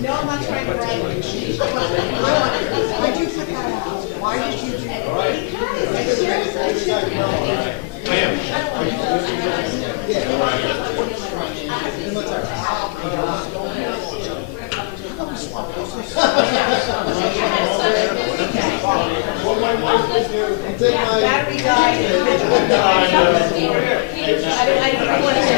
No, I'm not trying to write. Why'd you put that out? Why did you do that? I am. Battery died. I don't want to say.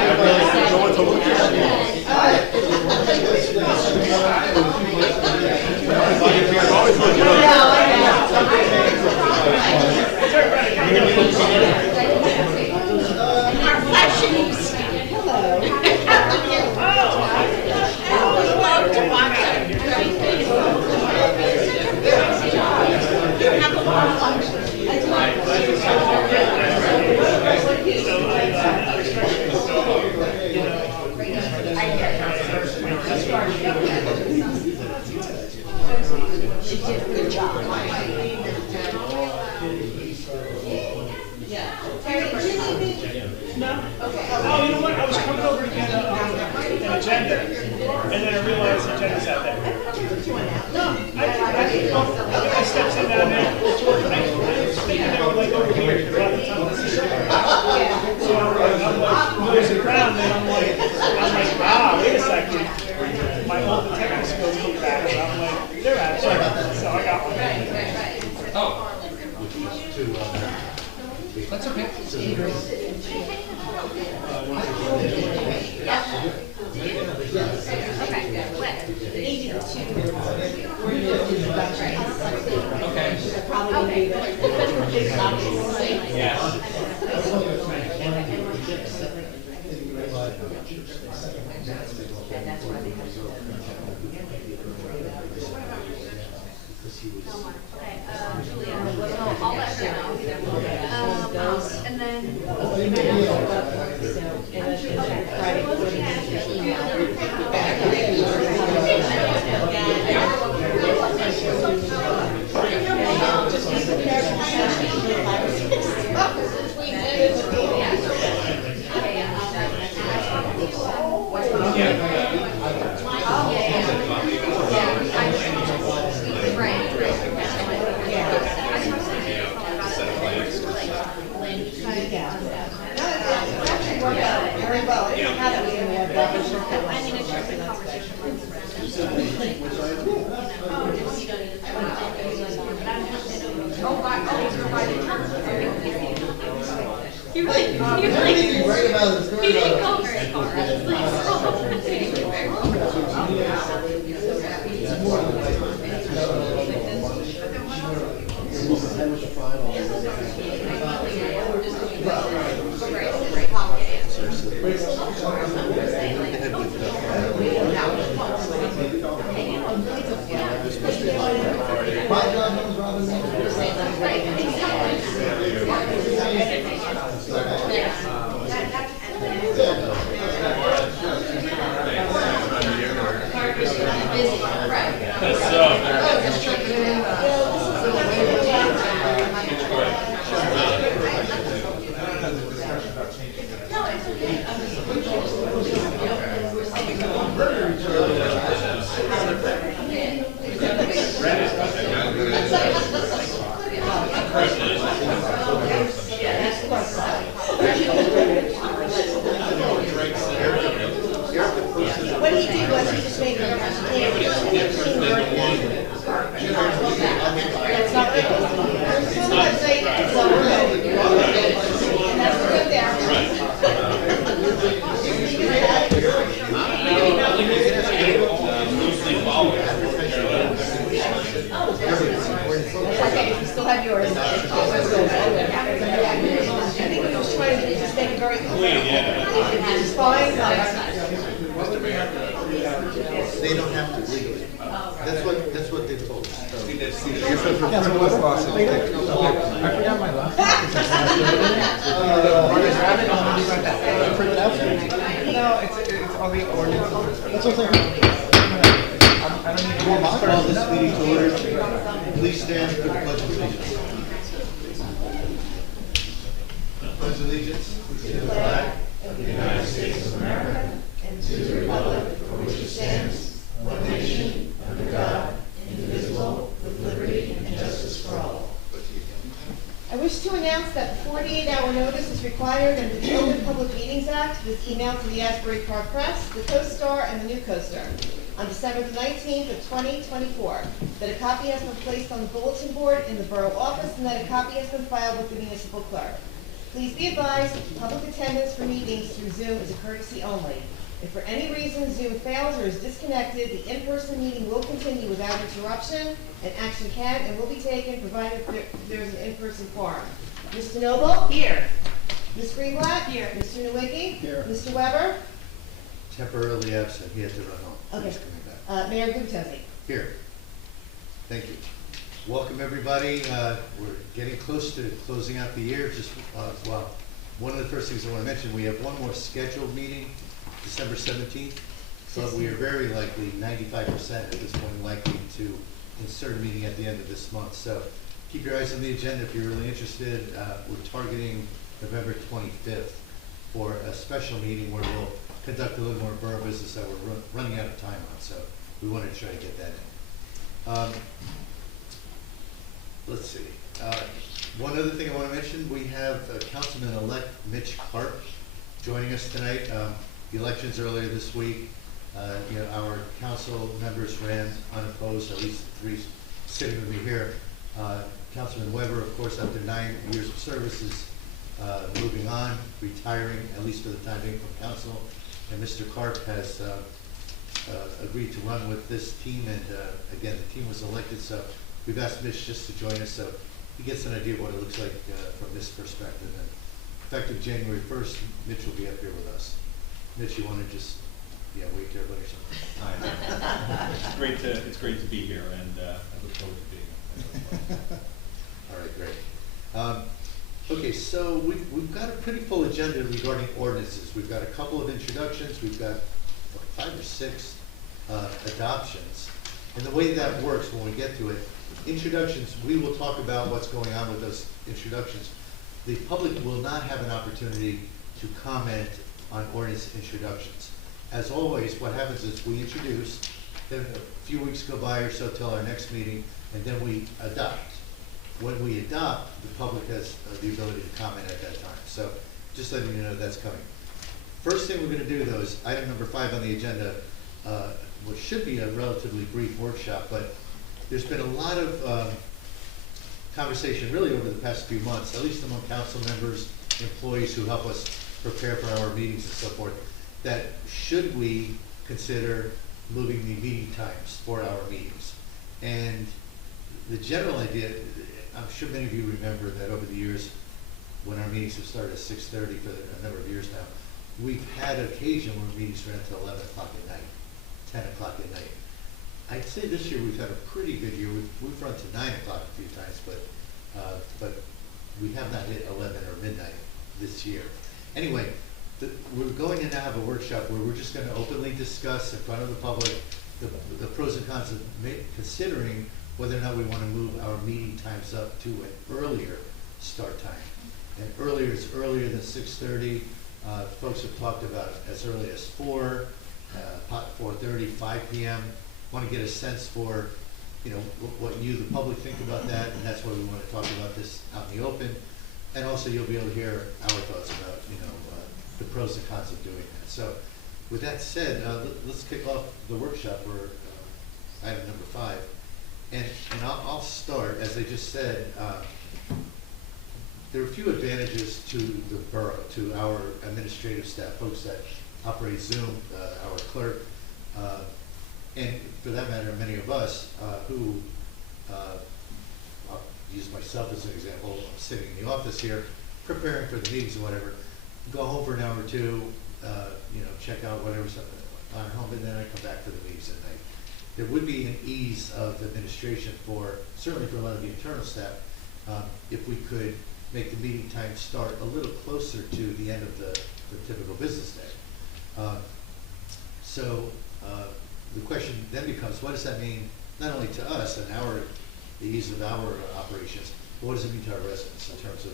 She did a good job. No? Okay. Oh, you know what? I was coming over to get an agenda, and then I realized the agenda's out there. No, I stepped in down there. I was thinking they were like over here. So I'm like, there's a crowd, and I'm like, wait a second. My whole detective skills came back, and I'm like, they're out. So I got one. Oh. That's okay. And then Very well. It has to be in there, but it's not that I mean, it's just a conversation. He didn't go very far. I was like, what he did was he just made it that's not good. Sometimes they, it's not good. And that's good there. Okay, you still have yours. I think he was trying to just make it very clean. It's fine. They don't have to legally. That's what they told us. I forgot my last name. No, it's all the ordinance. That's what I'm saying. I I'll call this meeting to order. Please stand for the pledge of allegiance. Pledge of allegiance to the flag of the United States of America and to the republic for which it stands, one nation, under God, indivisible, with liberty and justice for all. I wish to announce that 48-hour notice is required under the Open Public Meetings Act with email to the Asbury Park Press, the Co-Star, and the New Co-Star on December the 19th of 2024, that a copy has been placed on the bulletin board in the borough office and that a copy has been filed with the municipal clerk. Please be advised that public attendance for meetings through Zoom is a courtesy only. If for any reason Zoom fails or is disconnected, the in-person meeting will continue without interruption, and action can and will be taken provided there is an in-person forum. Mr. Noble? Here. Ms. Greenblatt? Here. Mr. Nowicki? Here. Mr. Weber? Temporarily absent, he had to run home. Okay. He's coming back. Mayor Gubitosi? Here. Thank you. Welcome, everybody. We're getting close to closing out the year. Just, well, one of the first things I want to mention, we have one more scheduled meeting, December 17th, but we are very likely, 95% at this point, likely to insert a meeting at the end of this month. So keep your eyes on the agenda if you're really interested. We're targeting November 25th for a special meeting where we'll conduct a little more borough business that we're running out of time on. So we wanted to try to get that in. Let's see. One other thing I want to mention, we have Councilman-elect Mitch Clark joining us tonight. The elections earlier this week, our council members ran unopposed, at least three sitting with me here. Councilman Weber, of course, after 9 years of service, is moving on, retiring, at least for the time being, from council. And Mr. Clark has agreed to run with this team, and again, the team was elected, so we've asked Mitch just to join us so he gets an idea of what it looks like from this perspective. And effective January 1st, Mitch will be up here with us. Mitch, you want to just, wave to everybody or something? It's great to be here, and I look forward to being here. All right, great. Okay, so we've got a pretty full agenda regarding ordinances. We've got a couple of introductions. We've got 5 or 6 adoptions. And the way that works when we get to it, introductions, we will talk about what's going on with those introductions. The public will not have an opportunity to comment on ordinance introductions. As always, what happens is we introduce, then a few weeks go by or so till our next meeting, and then we adopt. When we adopt, the public has the ability to comment at that time. So just letting you know that's coming. First thing we're going to do, though, is item number 5 on the agenda, which should be a relatively brief workshop, but there's been a lot of conversation really over the past few months, at least among council members, employees who help us prepare for our meetings and so forth, that should we consider moving the meeting times for our meetings. And the general idea, I'm sure many of you remember that over the years, when our meetings have started at 6:30 for a number of years now, we've had occasion where meetings ran until 11 o'clock at night, 10 o'clock at night. I'd say this year we've had a pretty good year. We've run to 9 o'clock a few times, but we have not hit 11 or midnight this year. Anyway, we're going to now have a workshop where we're just going to openly discuss in front of the public the pros and cons of considering whether or not we want to move our meeting times up to an earlier start time. And earlier is earlier than 6:30. Folks have talked about as early as 4, 4:30, 5 p.m. Want to get a sense for, what you, the public, think about that, and that's why we want to talk about this out in the open. And also you'll be able to hear our thoughts about, the pros and cons of doing that. So with that said, let's kick off the workshop for item number 5. And I'll start, as I just said, there are a few advantages to the borough, to our administrative staff, folks that operate Zoom, our clerk, and for that matter, many of us who, I'll use myself as an example, I'm sitting in the office here, preparing for the meetings or whatever, go home for an hour or two, check out whatever's on home, and then I come back for the meetings at night. There would be an ease of administration certainly for a lot of the internal staff, if we could make the meeting time start a little closer to the end of the typical business day. the question then becomes, what does that mean, not only to us and the ease of our operations, but what does it mean to our residents in terms of,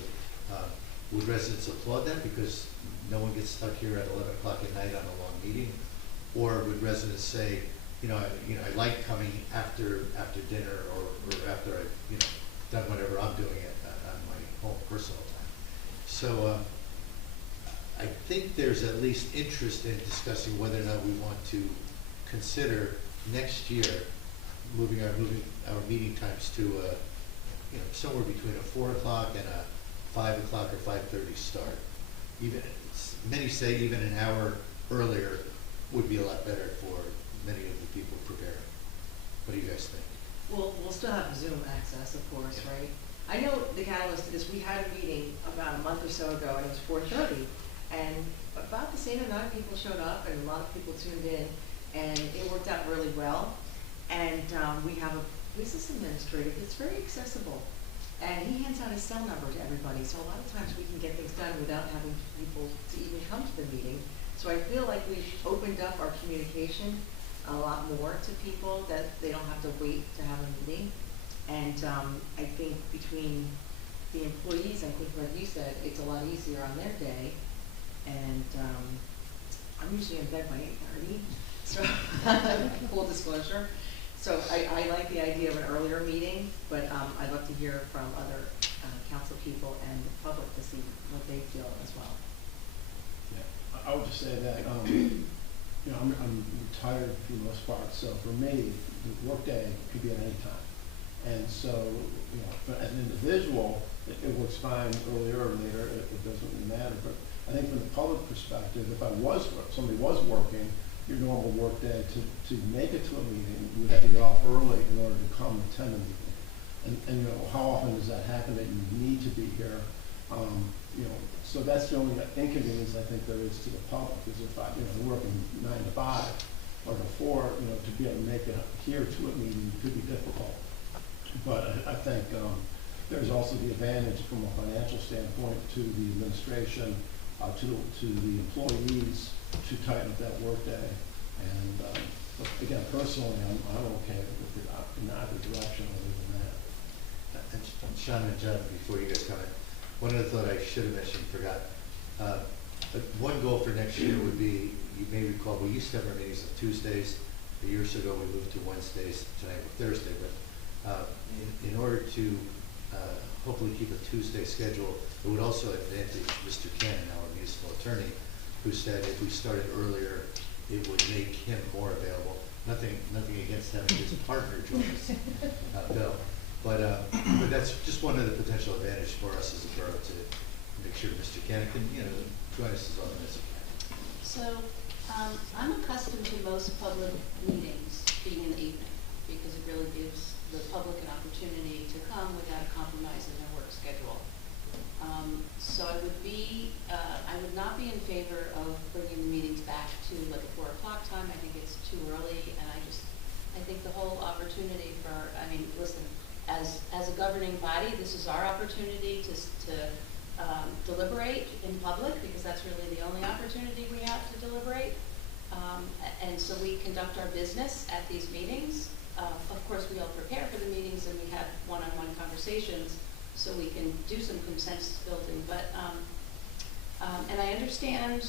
would residents applaud that because no one gets stuck here at 11 o'clock at night on a long meeting? Or would residents say, I like coming after dinner or after I've, done whatever I'm doing on my own personal time? So, I think there's at least interest in discussing whether or not we want to consider next year moving our meeting times to somewhere between a 4 o'clock and a 5 o'clock or 5:30 start. Even many say even an hour earlier would be a lot better for many of the people preparing. What do you guys think? We'll still have Zoom access, of course, right? I know the catalyst to this, we had a meeting about a month or so ago, and it was 4:30, and about the same amount of people showed up, and a lot of people tuned in, and it worked out really well. And we have a business administrator that's very accessible, and he hands out his cell number to everybody, so a lot of times we can get things done without having people to even come to the meeting. So I feel like we've opened up our communication a lot more to people, that they don't have to wait to have a meeting. And I think between the employees, I think like you said, it's a lot easier on their day. And I'm usually in bed by 8:30, so full disclosure. So I like the idea of an earlier meeting, but I'd love to hear from other council people and the public to see what they feel as well. Yeah, I would just say that, I'm retired for the most part, so for me, the workday could be at any time. And so, but as an individual, it works fine earlier or later, it doesn't really matter. But I think from the public perspective, if somebody was working your normal workday to make it to a meeting, you would have to get off early in order to come attend a meeting. And how often does that happen that you need to be here? So that's the only inconvenience I think there is to the public, is if working 9 to 5 or to 4, to be able to make it here to a meeting could be difficult. But I think there's also the advantage from a financial standpoint to the administration, to the employees, to tighten up that workday. And again, personally, I'm okay with it in either direction other than that. And Sean and John, before you guys comment, one other thought I should have mentioned, forgot. One goal for next year would be, you may recall, we used to have our meetings on Tuesdays. A year or so ago, we moved to Wednesdays, tonight we're Thursday. But in order to hopefully keep a Tuesday schedule, it would also advantage Mr. Cannon, our municipal attorney, who said if we started earlier, it would make him more available. Nothing against having his partner join us, Bill. But that's just one of the potential advantages for us as a borough, to make sure Mr. Cannon can, join us as often as he can. So, I'm accustomed to most public meetings being in the evening, because it really gives the public an opportunity to come without a compromise in their work schedule. So I would not be in favor of bringing the meetings back to like a 4 o'clock time. I think it's too early, and I think the whole opportunity listen, as a governing body, this is our opportunity to deliberate in public, because that's really the only opportunity we have to deliberate. And so we conduct our business at these meetings. Of course, we all prepare for the meetings, and we have one-on-one conversations, so we can do some consensus building. But and I understand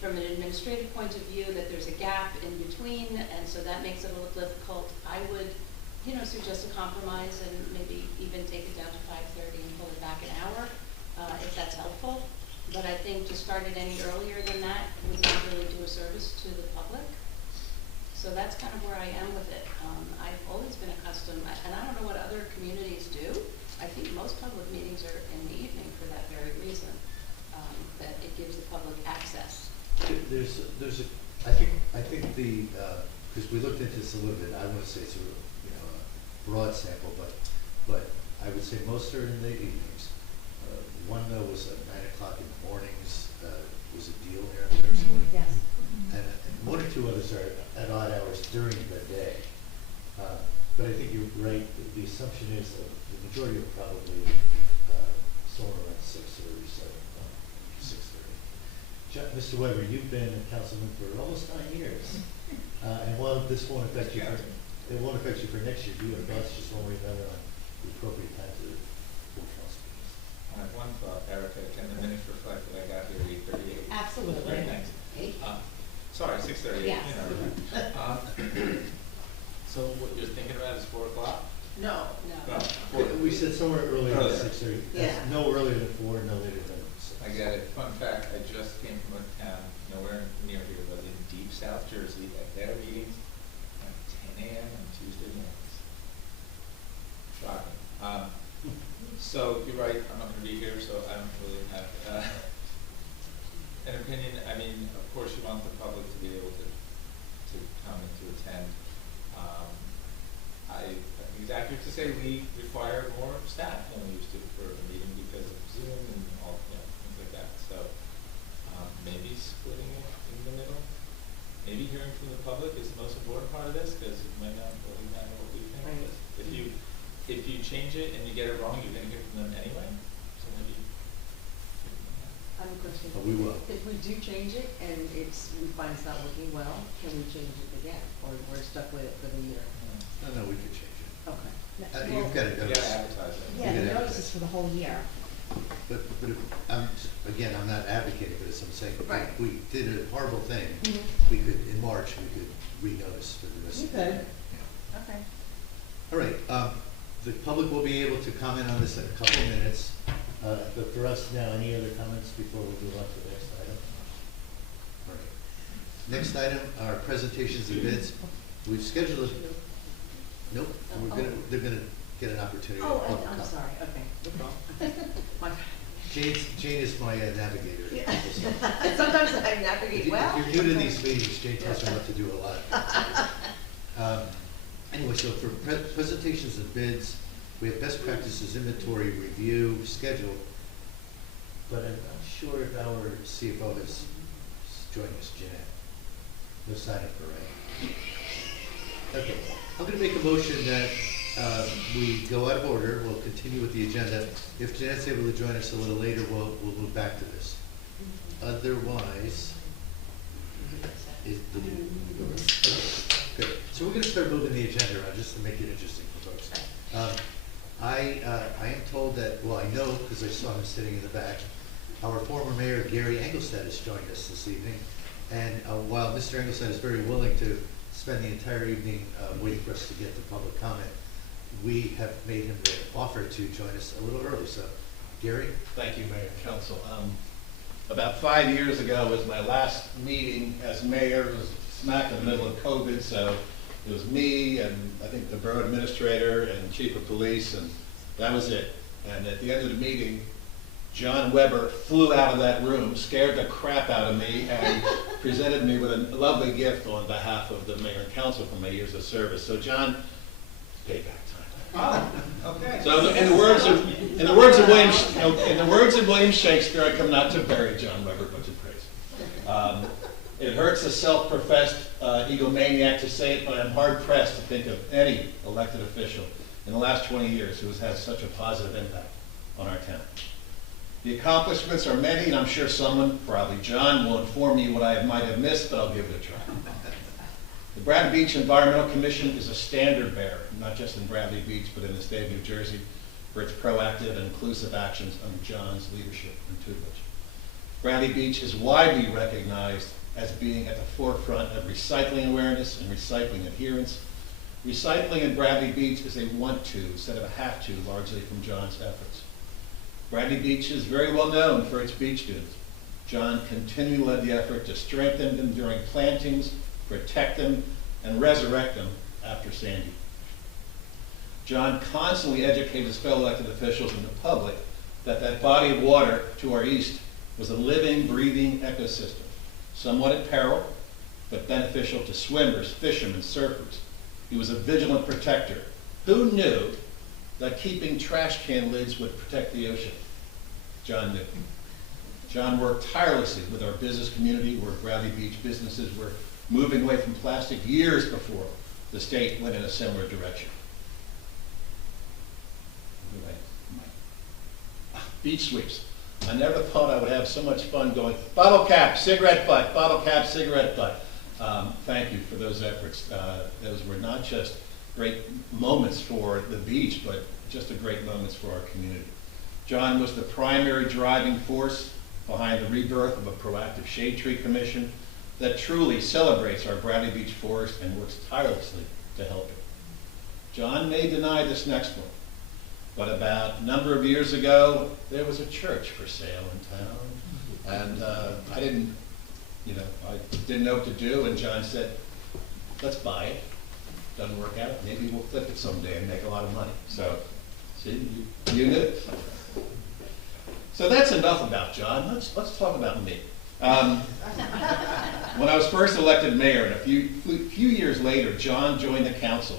from an administrative point of view that there's a gap in between, and so that makes it a little difficult. I would, suggest a compromise and maybe even take it down to 5:30 and pull it back an hour, if that's helpful. But I think to start it any earlier than that would not really do a service to the public. So that's kind of where I am with it. I've always been accustomed, and I don't know what other communities do. I think most public meetings are in the evening for that very reason, that it gives the public access. I think because we looked into this a little bit, I want to say it's a broad sample, but I would say most are in the evenings. One though was at 9 o'clock in the mornings, was a deal here in terms of, Yes. and one or two others are at odd hours during the day. But I think you're right. The assumption is that the majority will probably somewhere around 6:30, 6:30. Mr. Weber, you've been a councilman for almost 9 years. And while this won't affect you it won't affect you for next year, do you have thoughts, just one way or another, on the appropriate time to full council meetings? I have one thought, Erica, can the minutes reflect that I got here at 8:38? Absolutely. Very nice. Sorry, 6:38. Yes. So what you're thinking about is 4 o'clock? No. No, We said somewhere earlier than Earlier. 6:30. Yeah. No earlier than 4, no later than 6. I get it. Fun fact, I just came from a town nowhere near here, but in deep South Jersey, at their meetings at 10 a.m. on Tuesday mornings. Shocking. So you're right, I'm not gonna be here, so I don't really have, an opinion. I mean, of course, you want the public to be able to come and to attend. I think it's accurate to say we require more staff than we used to for a meeting because of Zoom and all, things like that. So, maybe splitting it in the middle, maybe hearing from the public is the most important part of this, because it might not really matter what we think. Right. If you change it and you get it wrong, you're gonna hear from them anyway, so maybe. I have a question. But we will. If we do change it and we find it's not working well, can we change it again? Or we're stuck with it for the year? No, we could change it. Okay. You've got to You gotta notice. advertise it. Yeah, the Yeah. notice is for the whole year. But again, I'm not advocating for this, I'm saying, Right. if we did a horrible thing, we could, in March, we could re-notice for the rest You of the year. could. Okay. All right, the public will be able to comment on this in a couple of minutes, but for us now, any other comments before we move on to the next item? All right. Next item are presentations and bids. We've scheduled, nope, they're gonna get an opportunity. to Oh, public I'm comment. sorry, okay. My- Jane is my navigator. Yeah. Sometimes I If navigate you- well. If you're new to these meetings, Jane tells me what to do a lot. Anyway, so for presentations and bids, we have best practices inventory review scheduled, but I'm not sure if our CFO has joined us, Jeanette. No sign up for right. Okay, I'm gonna make a motion that we go out of order, we'll continue with the agenda. If Jeanette's able to join us a little later, we'll move back to this. Otherwise, good. So we're gonna start moving the agenda around, just to make it interesting for folks. I am told that, well, I know, because I saw him sitting in the back, our former mayor, Gary Engelstad, has joined us this evening. And while Mr. Engelstad is very willing to spend the entire evening waiting for us to get the public comment, we have made him the offer to join us a little early. So, Gary? Thank you, Mayor and Council. About 5 years ago was my last meeting as mayor. It was smack in the middle of COVID, so it was me and I think the borough administrator and chief of police, and that was it. And at the end of the meeting, John Weber flew out of that room, scared the crap out of me, and presented me with a lovely gift on behalf of the mayor and council for my years of service. So, John, payback time. Oh, okay. So, in the words of William Shakespeare, I come not to bury John Weber, but to praise. It hurts a self-professed egomaniac to say it, but I'm hard-pressed to think of any elected official in the last 20 years who has had such a positive impact on our town. The accomplishments are many, and I'm sure someone, probably John, will inform me what I might have missed, but I'll give it a try. The Bradley Beach Environmental Commission is a standard bearer, not just in Bradley Beach, but in the state of New Jersey, for its proactive and inclusive actions under John's leadership and tutelage. Bradley Beach is widely recognized as being at the forefront of recycling awareness and recycling adherence. Recycling in Bradley Beach is a want-to instead of a have-to, largely from John's efforts. Bradley Beach is very well known for its beach dunes. John continually led the effort to strengthen them during plantings, protect them, and resurrect them after Sandy. John constantly educated his fellow elected officials and the public that body of water to our east was a living, breathing ecosystem, somewhat at peril, but beneficial to swimmers, fishermen, surfers. He was a vigilant protector. Who knew that keeping trash can lids would protect the ocean? John knew. John worked tirelessly with our business community, where Bradley Beach businesses were moving away from plastic years before the state went in a similar direction. Beach sweeps. I never thought I would have so much fun going, bottle cap, cigarette butt, bottle cap, cigarette butt. Thank you for those efforts. Those were not just great moments for the beach, but just a great moments for our community. John was the primary driving force behind the rebirth of a proactive shade tree commission that truly celebrates our Bradley Beach forest and works tirelessly to help it. John may deny this next one, but about a number of years ago, there was a church for sale in town, and I didn't know what to do, and John said, let's buy it. Doesn't work out, maybe we'll flip it someday and make a lot of money. So, see, you knew it. So that's enough about John. Let's talk about me. When I was first elected mayor, and a few years later, John joined the council.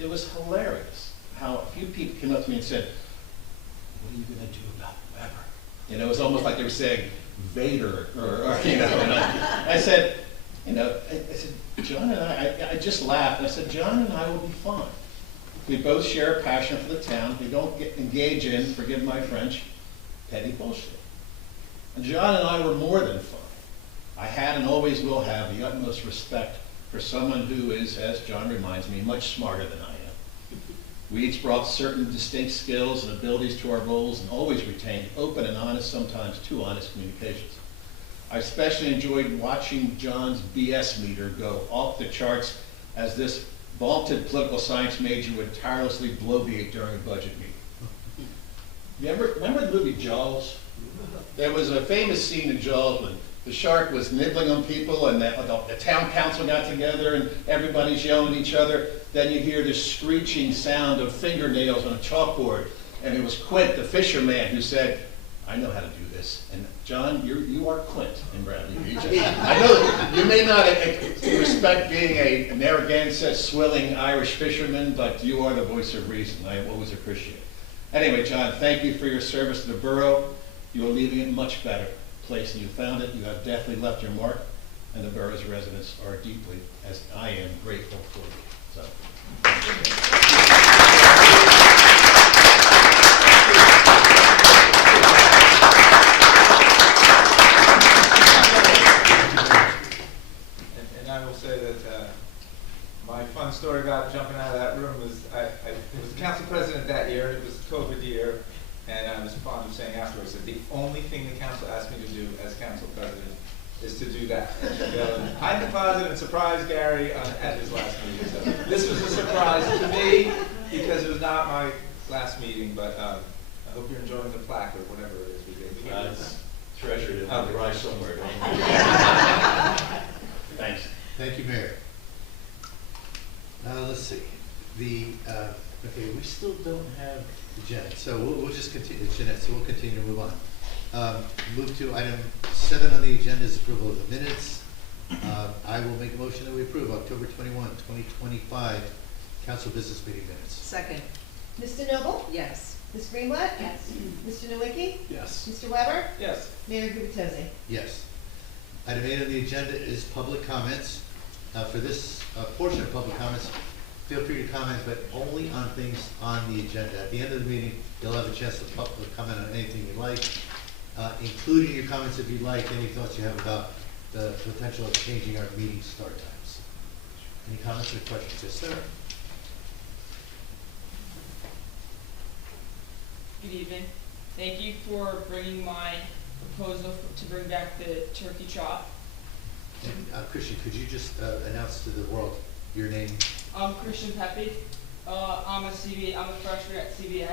It was hilarious how a few people came up to me and said, "What are you going to do about Weber?" It was almost like they were saying Vader, or And I said, John and I just laughed. And I said, John and I will be fine. We both share a passion for the town. We don't engage in, forgive my French, petty bullshit. And John and I were more than fine. I had and always will have the utmost respect for someone who is, as John reminds me, much smarter than I am. We each brought certain distinct skills and abilities to our roles and always retained open and honest, sometimes too honest communications. I especially enjoyed watching John's BS meter go off the charts as this vaunted political science major would tirelessly bloviate during a budget meeting. Remember the movie Jaws? There was a famous scene in Jaws when the shark was nibbling on people and the town council got together and everybody's yelling at each other. Then you hear this screeching sound of fingernails on a chalkboard. And it was Quint, the fisherman, who said, I know how to do this. And John, you are Quint in Bradley Beach. I know you may not respect being a Narragansett swilling Irish fisherman, but you are the voice of reason. I always appreciate it. Anyway, John, thank you for your service to the borough. You are leaving it much better place than you found it. You have definitely left your mark, and the borough's residents are deeply, as I am, grateful for you. So. And I will say that my fun story about jumping out of that room was I was the council president that year. It was COVID year. And I was fond of saying afterwards that the only thing the council asked me to do as council president is to do that. And to go and hide the closet and surprise Gary at his last meeting. So this was a surprise to me because it was not my last meeting, but I hope you're enjoying the plaque or whatever it is we did. It's treasured in the garage somewhere. Thanks. Thank you, Mayor. Let's see. Okay, we still don't have Jeanette, so we'll just continue, Jeanette, so we'll continue to move on. Move to item 7 on the agenda is approval of the minutes. I will make a motion that we approve October 21, 2025 council business meeting minutes. Second. Mr. Noble? Yes. Ms. Greenblatt? Yes. Mr. Nowicki? Yes. Mr. Weber? Yes. Mayor Gubitosi? Yes. Item 8 on the agenda is public comments. For this portion of public comments, feel free to comment, but only on things on the agenda. At the end of the meeting, you'll have a chance to comment on anything you like, including your comments if you'd like, any thoughts you have about the potential of changing our meeting start times. Any comments or questions? Yes, sir. Good evening. Thank you for bringing my proposal to bring back the turkey chop. And Christian, could you just announce to the world your name? I'm Christian Pepe. I'm a freshman at CBA,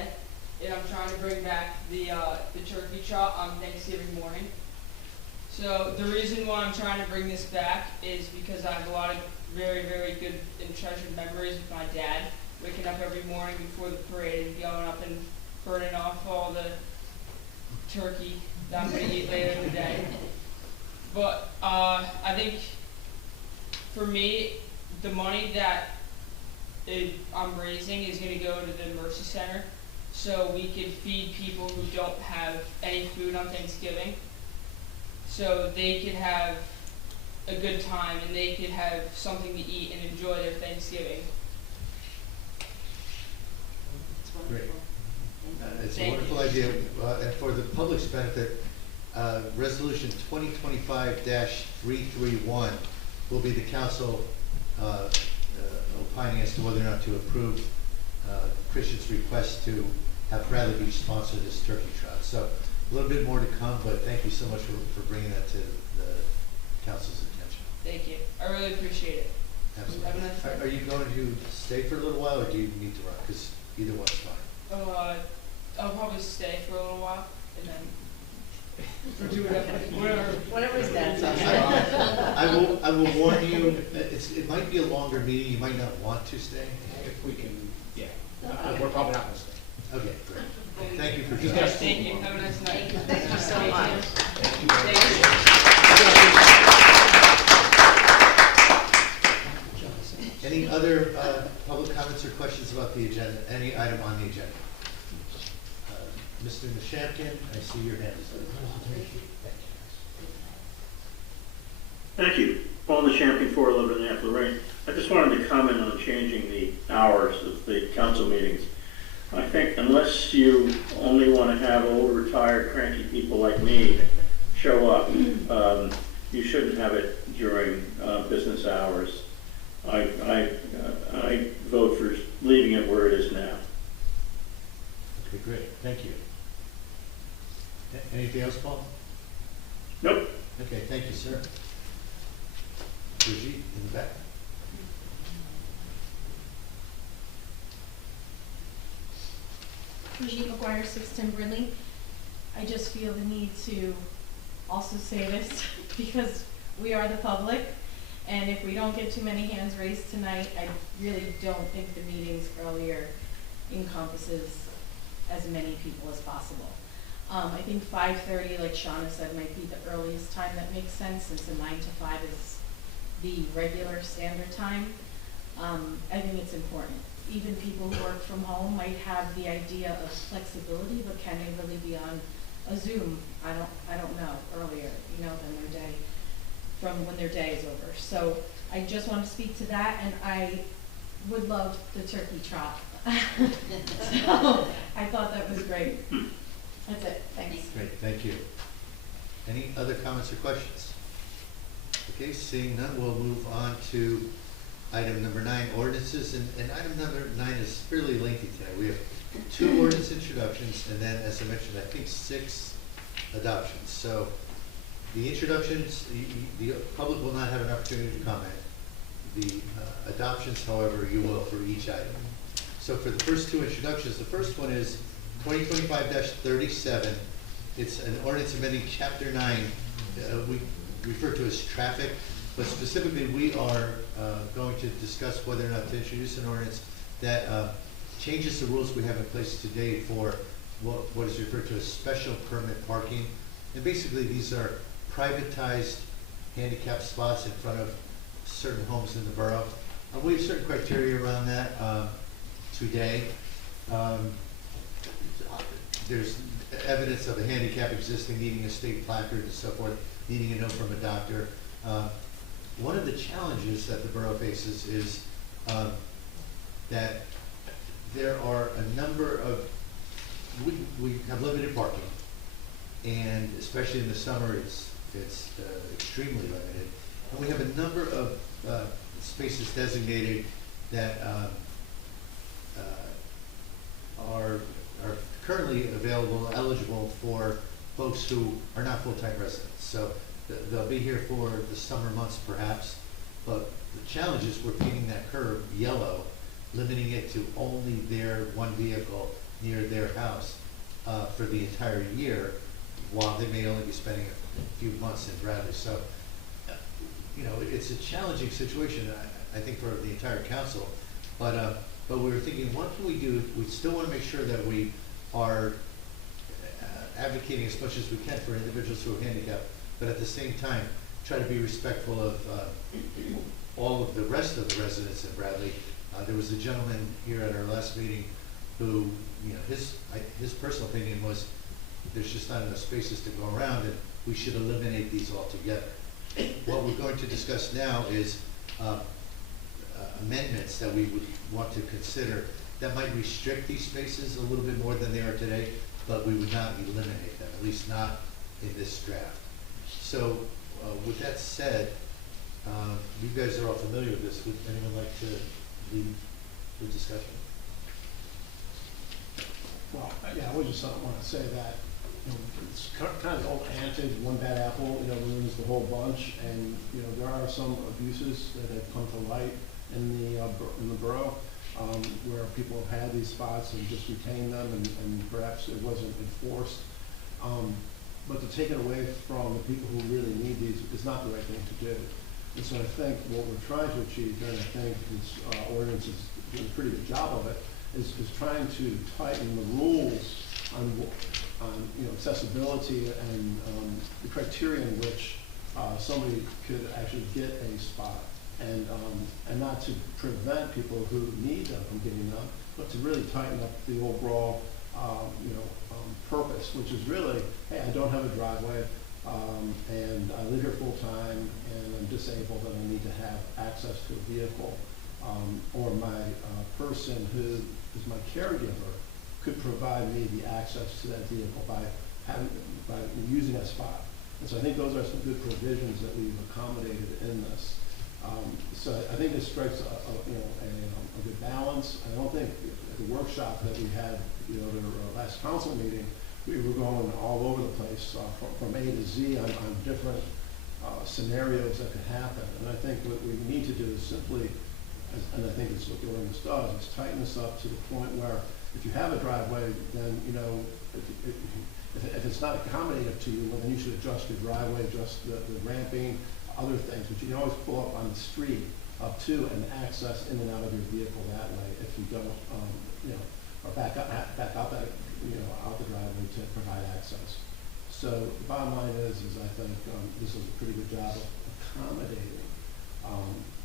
and I'm trying to bring back the turkey chop on Thanksgiving morning. So the reason why I'm trying to bring this back is because I have a lot of very, very good and treasured memories with my dad, waking up every morning before the parade and going up and burning off all the turkey that I'm going to eat later in the day. But I think for me, the money that I'm raising is going to go to the Mercy Center so we can feed people who don't have any food on Thanksgiving, so they could have a good time and they could have something to eat and enjoy their Thanksgiving. Great. It's a Thank wonderful you. idea, and for the public's benefit, Resolution 2025-331 will be the council opining as to whether or not to approve Christian's request to have Bradley Beach sponsor this turkey trot. So a little bit more to come, but thank you so much for bringing that to the council's attention. Thank you. I really appreciate it. Absolutely. Have a nice day. Are you going to stay for a little while, or do you need to run? Because either one's fine. I'll probably stay for a little while and then or do whatever. Whatever's that. I will warn you, it might be a longer meeting, you might not want to stay. If we can, yeah, we're probably not gonna stay. Okay, great. Thank you for Yes, joining. thank you. Have a nice night. Thank you so much. Any other public comments or questions about the agenda, any item on the agenda? Mr. Nishampkin, I see your hand is up. Thank you. Paul Nishampkin, 411 Apple Lane. I just wanted to comment on changing the hours of the council meetings. I think unless you only want to have old, retired, cranky people like me show up, you shouldn't have it during business hours. I vote for leaving it where it is now. Okay, great, thank you. Anything else, Paul? Nope. Okay, thank you, sir. Brigitte, in the back. Brigitte McGuire, 610 Brindley. I just feel the need to also say this because we are the public, and if we don't get too many hands raised tonight, I really don't think the meetings earlier encompasses as many people as possible. I think 5:30, like Shauna said, might be the earliest time that makes sense, since the 9 to 5 is the regular standard time. I think it's important. Even people who work from home might have the idea of flexibility, but can they really be on a Zoom? I don't know, earlier, than their day, from when their day is over. So I just want to speak to that, and I would love the turkey trot. So I thought that was great. That's it, thanks. Great, thank you. Any other comments or questions? Okay, seeing none, we'll move on to item number 9, ordinances, and item number 9 is fairly lengthy today. We have 2 ordinance introductions, and then, as I mentioned, I think 6 adoptions. So the introductions, the public will not have an opportunity to comment. The adoptions, however, you will for each item. So for the first 2 introductions, the first one is 2025-37. It's an ordinance amending Chapter 9. We refer to as traffic, but specifically we are going to discuss whether or not to introduce an ordinance that changes the rules we have in place today for what is referred to as special permit parking. And basically these are privatized handicap spots in front of certain homes in the borough. We have certain criteria around that today. There's evidence of a handicap existing, needing a state placard and so forth, needing a note from a doctor. One of the challenges that the borough faces is that there are a number of, we have limited parking, and especially in the summer it's extremely limited. And we have a number of spaces designated that are currently available, eligible for folks who are not full-time residents. So they'll be here for the summer months perhaps, but the challenge is we're painting that curve yellow, limiting it to only their one vehicle near their house for the entire year, while they may only be spending a few months in Bradley. So, it's a challenging situation, I think, for the entire council. But we were thinking, what can we do? We still want to make sure that we are advocating as much as we can for individuals who are handicapped, but at the same time, try to be respectful of all of the rest of the residents in Bradley. There was a gentleman here at our last meeting who, his personal opinion was there's just not enough spaces to go around, and we should eliminate these altogether. What we're going to discuss now is amendments that we would want to consider that might restrict these spaces a little bit more than they are today, but we would not eliminate them, at least not in this draft. So, with that said, you guys are all familiar with this. Would anyone like to lead the discussion? Well, yeah, I would just want to say that, it's kind of the old adage, one bad apple, ruins the whole bunch, and, there are some abuses that have come to light in the borough, where people have had these spots and just retained them, and perhaps it wasn't enforced. But to take it away from the people who really need these is not the right thing to do. And so I think what we're trying to achieve here, and I think this ordinance is doing a pretty good job of it, is trying to tighten the rules on accessibility and the criteria in which somebody could actually get a spot, and not to prevent people who need them from getting them, but to really tighten up the overall purpose, which is really, hey, I don't have a driveway, and I live here full time, and I'm disabled, and I need to have access to a vehicle, or my person who is my caregiver could provide me the access to that vehicle by using that spot. And so I think those are some good provisions that we've accommodated in this. So I think this strikes a good balance. I don't think at the workshop that we had, the last council meeting, we were going all over the place from A to Z on different scenarios that could happen. And I think what we need to do is simply, and I think it's what the ordinance does, is tighten this up to the point where if you have a driveway, then, if it's not accommodative to you, well, then you should adjust your driveway, adjust the ramping, other things, but you can always pull up on the street up to and access in and out of your vehicle that way if you don't, or back out that, out the driveway to provide access. So the bottom line is I think this is a pretty good job of accommodating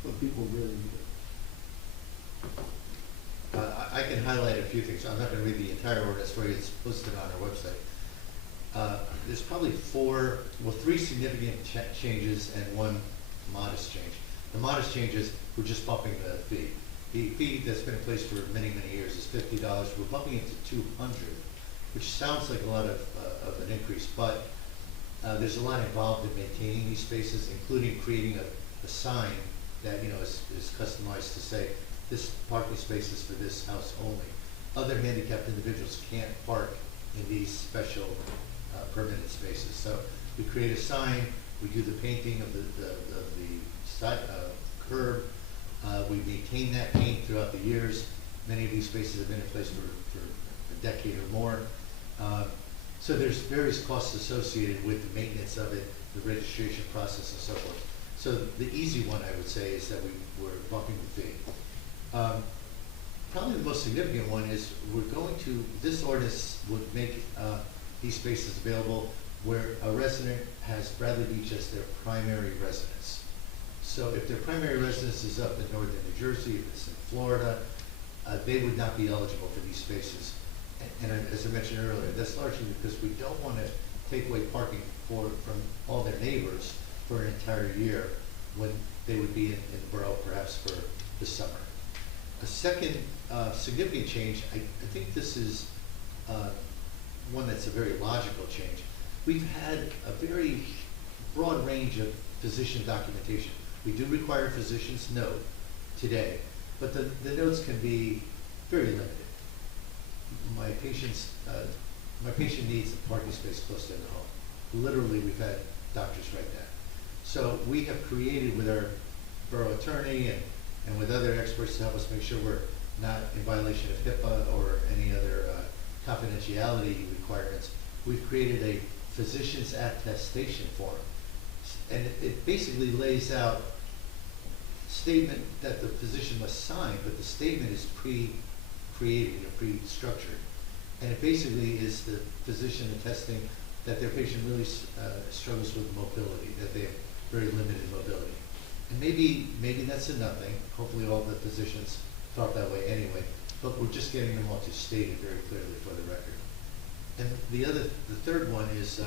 what people really need. I can highlight a few things. I'm not going to read the entire ordinance for you. It's posted on our website. There's probably three significant changes and one modest change. The modest changes, we're just bumping the fee. The fee that's been in place for many, many years is $50. We're bumping it to $200, which sounds like a lot of an increase, but there's a lot involved in maintaining these spaces, including creating a sign that is customized to say this parking space is for this house only. Other handicapped individuals can't park in these special permanent spaces. So we create a sign, we do the painting of the side curb, we maintain that paint throughout the years. Many of these spaces have been in place for a decade or more. So there's various costs associated with the maintenance of it, the registration process and so forth. So the easy one, I would say, is that we're bumping the fee. Probably the most significant one is this ordinance would make these spaces available where a resident has Bradley Beach as their primary residence. So if their primary residence is up in northern New Jersey, if it's in Florida, they would not be eligible for these spaces. And as I mentioned earlier, that's largely because we don't want to take away parking from all their neighbors for an entire year when they would be in borough perhaps for the summer. A second significant change, I think this is one that's a very logical change. We've had a very broad range of physician documentation. We do require a physician's note today, but the notes can be very limited. My patient needs a parking space close to their home. Literally, we've had doctors write that. So we have created with our borough attorney and with other experts to help us make sure we're not in violation of HIPAA or any other confidentiality requirements, we've created a physician's attestation form. And it basically lays out a statement that the physician must sign, but the statement is pre-created, pre-structured. And it basically is the physician attesting that their patient really struggles with mobility, that they have very limited mobility. And maybe that's a nothing. Hopefully all the physicians thought that way anyway, but we're just getting them all to state it very clearly for the record. And the third one is,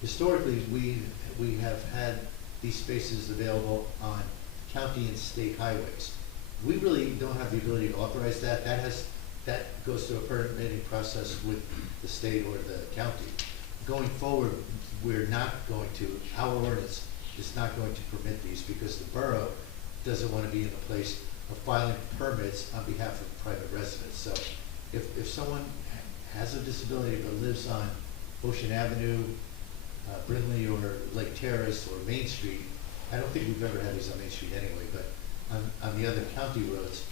historically we have had these spaces available on county and state highways. We really don't have the ability to authorize that. That goes through a permitting process with the state or the county. Going forward, we're not going to, our ordinance is not going to permit these because the borough doesn't want to be in the place of filing permits on behalf of private residents. So if someone has a disability but lives on Ocean Avenue, Brindley, or Lake Terrace, or Main Street, I don't think we've ever had these on Main Street anyway, but on the other county roads,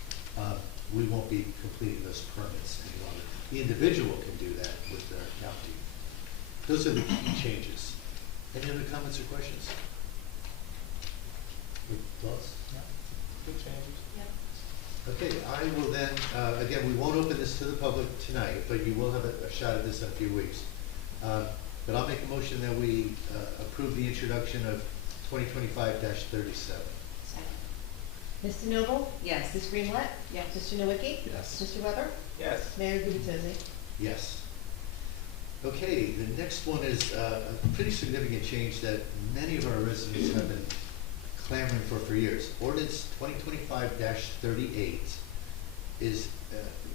we won't be completing those permits any longer. The individual can do that with the county. Those are the key changes. Any other comments or questions? Thoughts? Good changes. Yep. Okay, I will then, again, we won't open this to the public tonight, but you will have a shot at this in a few weeks. But I'll make a motion that we approve the introduction of 2025-37. Second. Ms. DeNoble? Yes. Ms. Greenwett? Yes. Mr. Nowicki? Yes. Mr. Weber? Yes. Mayor Gubitosi? Yes. Okay, the next one is a pretty significant change that many of our residents have been clamoring for years. Ordinance 2025-38 is,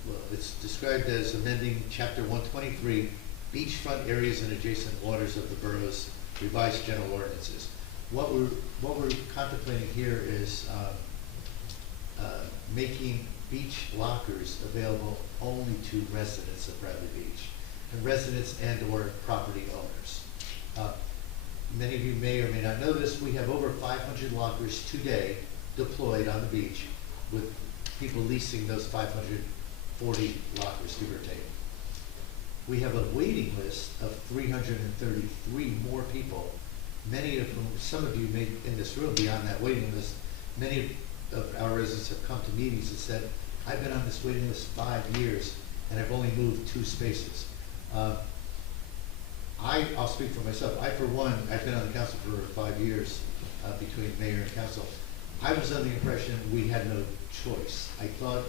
well, it's described as amending Chapter 123, beachfront areas and adjacent waters of the borough's revised general ordinances. What we're contemplating here is making beach lockers available only to residents of Bradley Beach, and residents and/or property owners. Many of you may or may not know this, we have over 500 lockers today deployed on the beach, with people leasing those 540 lockers, give or take. We have a waiting list of 333 more people, many of whom, some of you may in this room be on that waiting list. Many of our residents have come to meetings and said, I've been on this waiting list 5 years and I've only moved 2 spaces. I'll speak for myself. I, for one, I've been on the council for 5 years, between mayor and council. I was under the impression we had no choice. I thought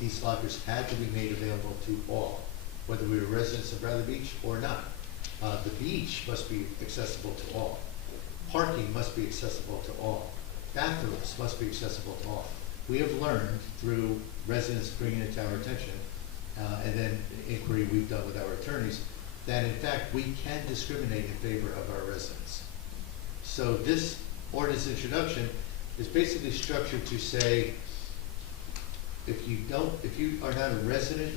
these lockers had to be made available to all, whether we were residents of Bradley Beach or not. The beach must be accessible to all. Parking must be accessible to all. Bathrooms must be accessible to all. We have learned through residents bringing it to our attention, and then inquiry we've done with our attorneys, that in fact we can discriminate in favor of our residents. So this ordinance introduction is basically structured to say, if you are not a resident,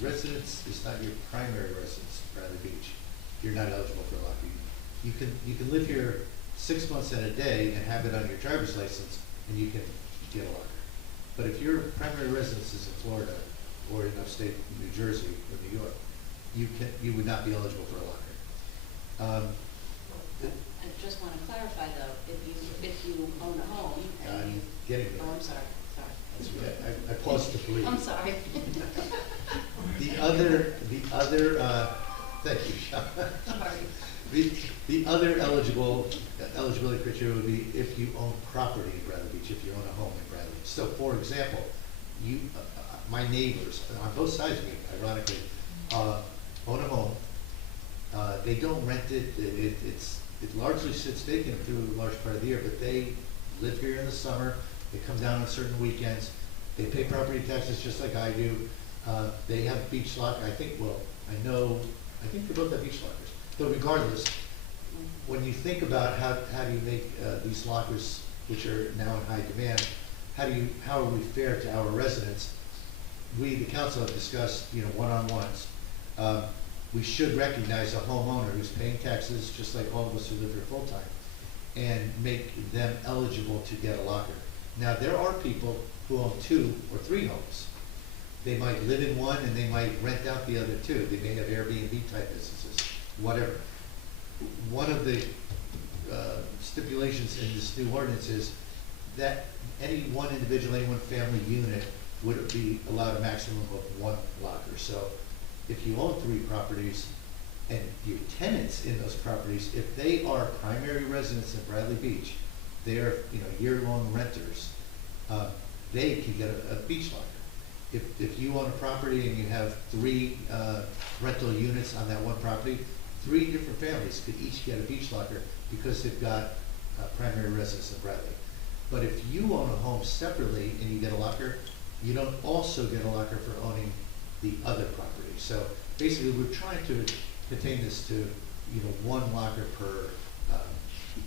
residence is not your primary residence in Bradley Beach, you're not eligible for a locker. You can live here 6 months and a day and have it on your driver's license, and you can get a locker. But if your primary residence is in Florida or in upstate New Jersey or New York, you would not be eligible for a locker. I just want to clarify though, if you own a home and you. Getting there. Oh, I'm sorry. That's right. I paused to breathe. I'm sorry. The other, thank you, Sean. Sorry. The other eligibility criteria would be if you own property in Bradley Beach, if you own a home in Bradley Beach. So, for example, my neighbors on both sides of me, ironically, own a home. They don't rent it. It largely sits vacant through a large part of the year, but they live here in the summer. They come down on certain weekends. They pay property taxes just like I do. They have beach lockers. I think they both have beach lockers. But regardless, when you think about how do you make these lockers, which are now in high demand, how are we fair to our residents? We, the council, have discussed, one-on-ones. We should recognize a homeowner who's paying taxes just like all of us who live here full-time and make them eligible to get a locker. Now, there are people who own 2 or 3 homes. They might live in one and they might rent out the other 2. They may have Airbnb type businesses, whatever. One of the stipulations in this new ordinance is that any one individual, any one family unit would be allowed a maximum of 1 locker. So if you own 3 properties and your tenants in those properties, if they are primary residents in Bradley Beach, they're year-long renters, they can get a beach locker. If you own a property and you have 3 rental units on that one property, 3 different families could each get a beach locker because they've got primary residence in Bradley. But if you own a home separately and you get a locker, you don't also get a locker for owning the other property. So basically, we're trying to contain this to, one locker per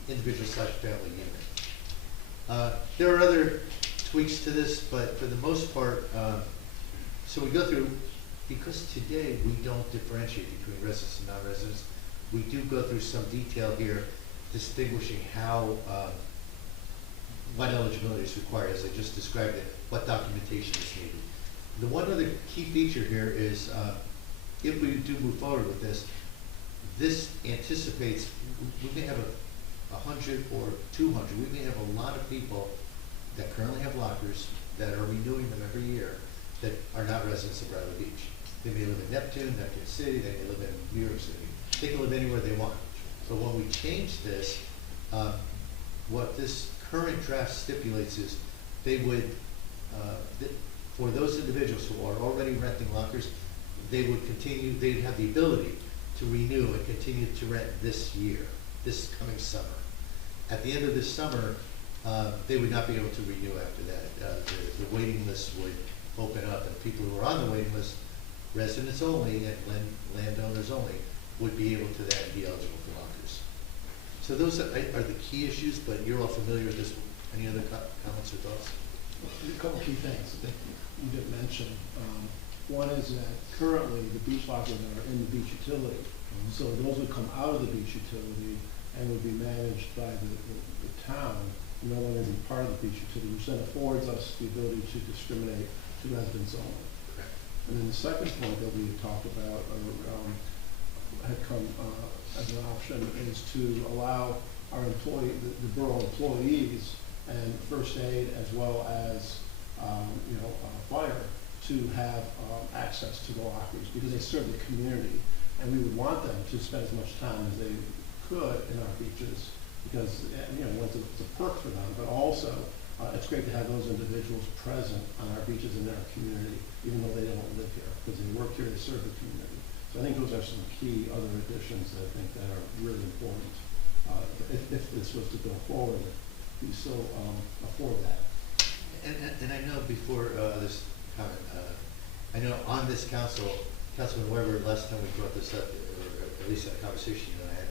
individual/family unit. There are other tweaks to this, but for the most part, so we go through, because today we don't differentiate between residents and non-residents, we do go through some detail here distinguishing how, what eligibility is required, as I just described it, what documentation is needed. The one other key feature here is, if we do move forward with this, this anticipates, we may have 100 or 200, we may have a lot of people that currently have lockers that are renewing them every year that are not residents of Bradley Beach. They may live in Neptune City, they may live in New York City. They can live anywhere they want. But when we change this, what this current draft stipulates is they would, for those individuals who are already renting lockers, they would continue, they'd have the ability to renew and continue to rent this year, this coming summer. At the end of this summer, they would not be able to renew after that. The waiting list would open up, and people who are on the waiting list, residents only and landowners only, would be able to then be eligible for lockers. So those are the key issues, but you're all familiar with this. Any other comments or thoughts? A couple key things that you didn't mention. One is that currently the beach lockers are in the beach utility. So those would come out of the beach utility and would be managed by the town, no longer be part of the beach utility, which then affords us the ability to discriminate to residents only. And then the second point that we had talked about, had come as an option, is to allow our the borough employees and first aid as well as fire to have access to the lockers because they serve the community, and we would want them to spend as much time as they could in our beaches because it's a perk for them, but also it's great to have those individuals present on our beaches and in our community, even though they don't live here, because they work here to serve the community. So I think those are some key other additions that I think that are really important. If this was to go forward, we still afford that. And I know before this comment, I know on this council, Councilman Weber, last time we brought this up, or at least a conversation you and I had,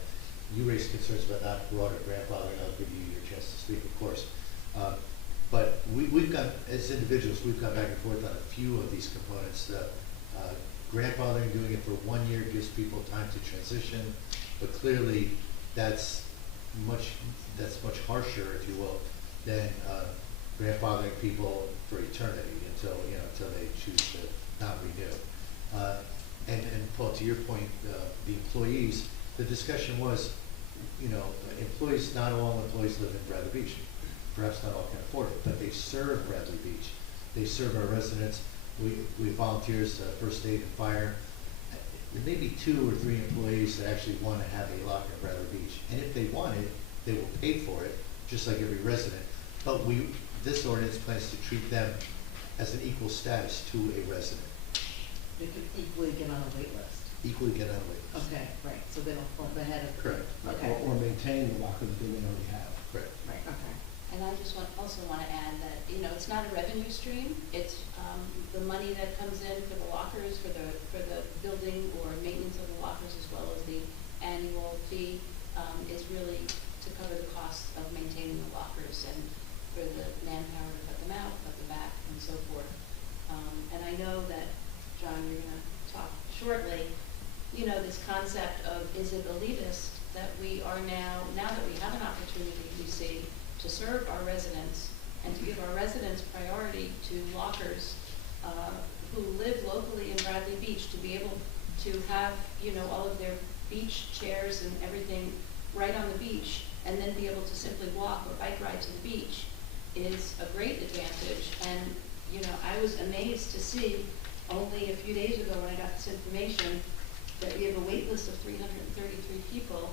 you raised concerns about not broader grandfathering. I'll give you your chance to speak, of course. But we've got, as individuals, we've gone back and forth on a few of these components. Grandfathering, doing it for 1 year gives people time to transition, but clearly that's much harsher, if you will, than grandfathering people for eternity until they choose to not renew. And Paul, to your point, the employees, the discussion was, employees, not all employees live in Bradley Beach. Perhaps not all can afford it, but they serve Bradley Beach. They serve our residents. We volunteers, first aid and fire. There may be 2 or 3 employees that actually want to have a locker in Bradley Beach. And if they want it, they will pay for it, just like every resident. But this ordinance plans to treat them as an equal status to a resident. They could equally get on a wait list. Equally get on a wait list. Okay, right, so they don't bump ahead of. Correct. Okay. Or maintain the locker that they may already have. Correct. Right, okay. And I just also want to add that, it's not a revenue stream. It's the money that comes in for the lockers, for the building or maintenance of the lockers, as well as the annual fee, is really to cover the cost of maintaining the lockers and for the manpower to put them out, put them back, and so forth. And I know that, John, you're going to talk shortly, this concept of, is it elitist that we are now that we have an opportunity, we see, to serve our residents and to give our residents priority to lockers who live locally in Bradley Beach, to be able to have, all of their beach chairs and everything right on the beach, and then be able to simply walk or bike ride to the beach is a great advantage. And, I was amazed to see only a few days ago when I got this information that we have a wait list of 333 people.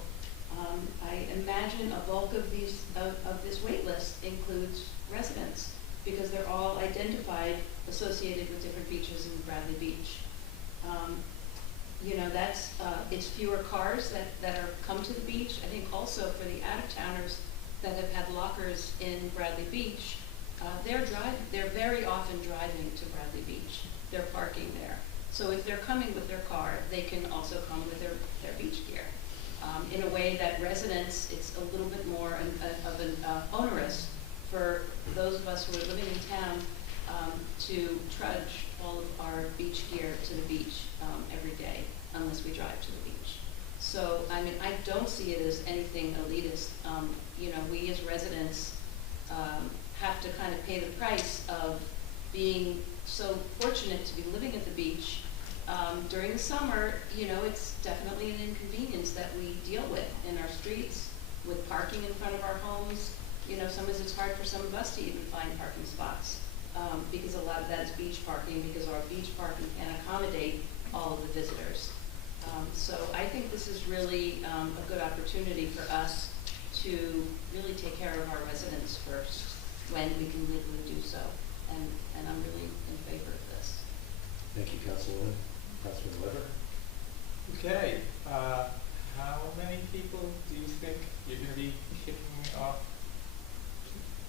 I imagine a bulk of this wait list includes residents because they're all identified, associated with different beaches in Bradley Beach. It's fewer cars that come to the beach. I think also for the out-of-towners, that have had lockers in Bradley Beach, they're very often driving to Bradley Beach. They're parking there. So if they're coming with their car, they can also come with their beach gear. In a way that residents, it's a little bit more of an onerous for those of us who are living in town to trudge all of our beach gear to the beach every day, unless we drive to the beach. So, I mean, I don't see it as anything elitist. You know, we as residents have to kind of pay the price of being so fortunate to be living at the beach. During the summer, you know, it's definitely an inconvenience that we deal with in our streets, with parking in front of our homes. You know, sometimes it's hard for some of us to even find parking spots, because a lot of that is beach parking, because our beach parking can't accommodate all of the visitors. So I think this is really a good opportunity for us to really take care of our residents first when we can legally do so. And I'm really in favor of this. Thank you, Councilwoman. Councilman Weber? Okay, how many people do you think you're gonna be kicking off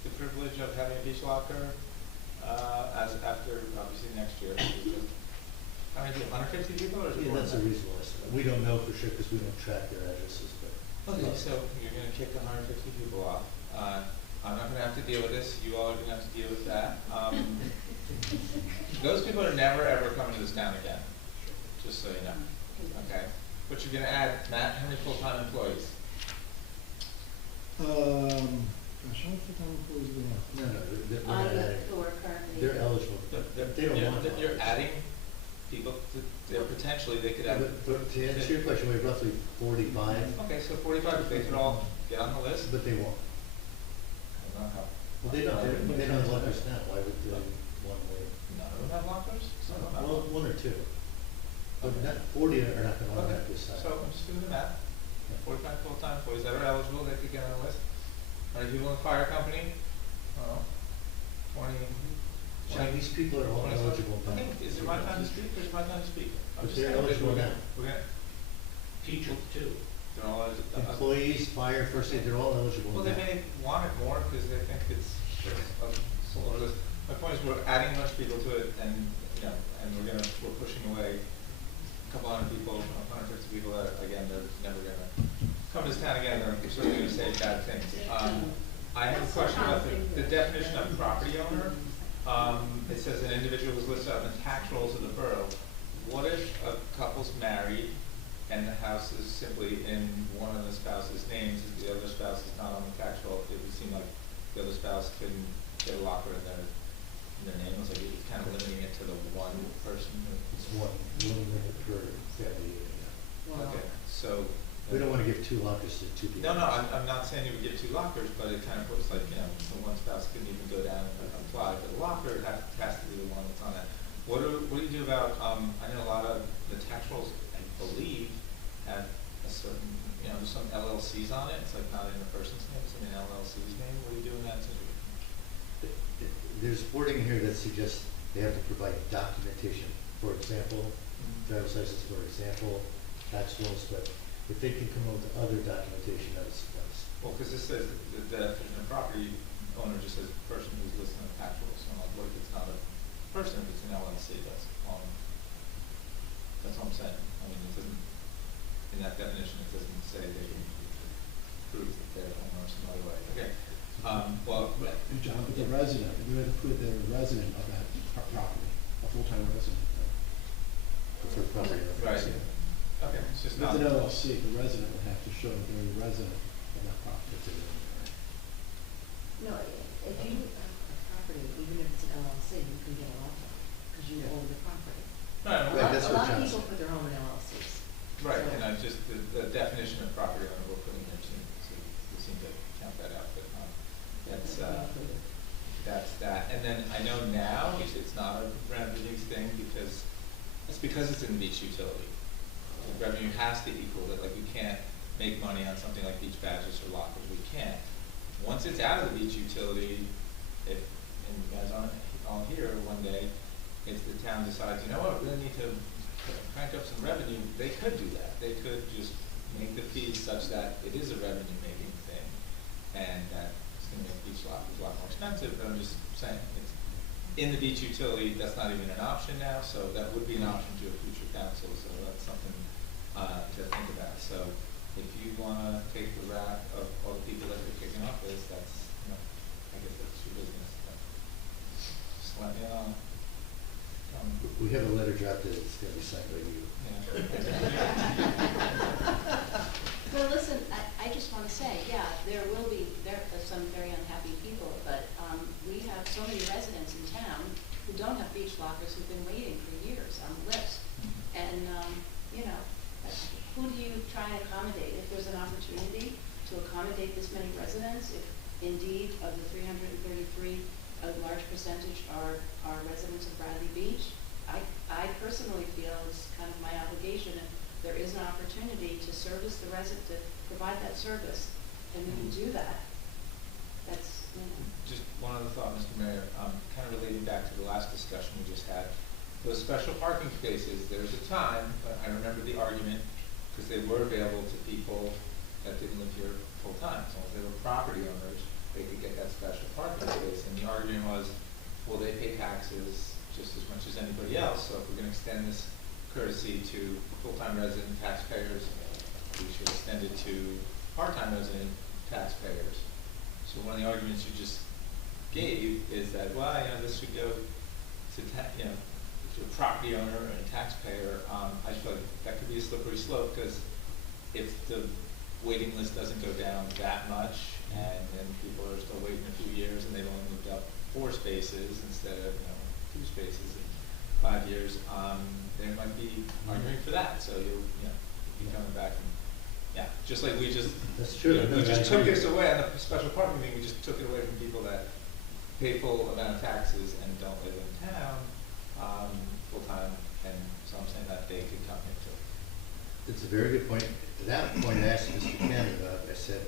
the privilege of having a beach locker, as after, obviously, next year? How many people, 150 people, or is it Yeah, more that's a than that? reasonable estimate. We don't know for sure because we don't track their addresses, but. Okay, so you're gonna kick 150 people off. I'm not gonna have to deal with this, you all are gonna have to deal with that. Those people are never, ever coming to this town again, just so you know, okay? But you're gonna add, Matt, how many full-time employees? Gosh, how many full-time employees do we have? No, they're On not the adding. floor currently. They're eligible. They don't want to. You're adding people, they're potentially, they could have. But to answer your question, we have roughly 45, Okay, so 45, if they could all get on the list? but they won't. I don't know how. Well, they don't have lockers now. Why would they want to wait? None of them have lockers? Some of them have Well, one or two. But not, 40 are not going to Okay, automatically sign. so I'm just doing the math. 45 full-time employees that are eligible, they could get on the list. How many people in the fire company? Oh, 20. Chinese people are all 20 eligible now. Okay, is it my time to speak, or is it my time to speak? I'm But just they're saying, eligible now. We're gonna. Teachers too. They're all eligible. Employees, fire, first aid, they're all eligible Well, now. they may want it more because they think it's a sort of, my point is we're adding a bunch of people to it and, you know, and we're pushing away a couple hundred people, 150 people that, again, they're never gonna come to this town again, they're certainly gonna say bad things. I have a question about the definition of property owner. It says an individual who's listed on the tax rolls of the borough. What if a couple's married and the house is simply in one of the spouse's names, the other spouse is not on the tax roll? It would seem like the other spouse couldn't get a locker in their name. It's like it's kind of limiting it to the one person. It's one limit per family unit. Wow. Okay, so. We don't want to give 2 lockers to 2 people. No, I'm not saying you would get 2 lockers, but it kind of was like, you know, the one spouse couldn't even go down and apply for the locker, it has to be the one that's on that. What do you do about, I know a lot of the tax rolls, I believe, have a certain, you know, there's some LLCs on it, it's like not in the person's name, it's in an LLC's name, what do you do in that situation? There's wording here that suggests they have to provide documentation. For example, driver's license, for example, tax rolls, but if they can come up with other documentation, that is. Well, because this says the definition of property owner just says person who's listed on the tax rolls, so I'm like, what if it's not a person, if it's an LLC, that's all I'm saying. I mean, it doesn't, in that definition, it doesn't say they can prove that they're an owner some other way. Okay, well. John, but the resident, we have to put the resident of that property, a full-time resident. For property. Right. Okay, it's just With not. an LLC, the resident would have to show that they're a resident of that property. No, if you own a property, even if it's an LLC, you can get a locker because you own the property. Right, Right, that's A what lot of John people said. put their home in LLCs. right, So- and I just, the definition of property owner we're putting here seem to count that out, but, that's that. And then I know now, it's not a revenue thing because it's in beach utility. The revenue has to equal it, like we can't make money on something like beach badges or lockers, we can't. Once it's out of the beach utility, and you guys aren't all here one day, if the town decides, you know what, we really need to crank up some revenue, they could do that. They could just make the fees such that it is a revenue making thing. and that it's gonna make beach lockers a lot more expensive, but I'm just saying, it's, in the beach utility, that's not even an option now, so that would be an option to a future council, so that's something, to think about. So if you wanna take the rap of all the people that you're kicking off with, that's, you know, I guess that's your business, but just let me know. We have a letter drafted, it's gonna be signed by you. Well, listen, I just want to say, yeah, there are some very unhappy people, but we have so many residents in town who don't have beach lockers who've been waiting for years on the list. And, you know, who do you try and accommodate? If there's an opportunity to accommodate this many residents, if indeed of the 333, a large percentage are residents of Bradley Beach, I personally feel it's kind of my obligation, if there is an opportunity to service the resident, to provide that service, and we can do that. That's, you know. Just one other thought, Mr. Mayor, kind of relating back to the last discussion we just had. Those special parking spaces, there's a time, but I remember the argument, because they were available to people that didn't live here full time. So if they were property owners, they could get that special parking space. And the argument was, well, they pay taxes just as much as anybody else, so if we're gonna extend this courtesy to full-time resident taxpayers, we should extend it to part-time resident taxpayers. So one of the arguments you just gave is that, well, you know, this should go to to a property owner and a taxpayer. I feel like that could be a slippery slope, because if the waiting list doesn't go down that much, and then people are still waiting a few years and they've only moved up 4 spaces instead of 2 spaces in 5 years, there might be arguing for that. So you'll be coming back and just like we just That's true. we just took this away on the special parking thing. We just took it away from people that pay full amount of taxes and don't live in town full time, and so I'm saying that they could come here too. It's a very good point. To that point, I asked Mr. Cannon about, I said,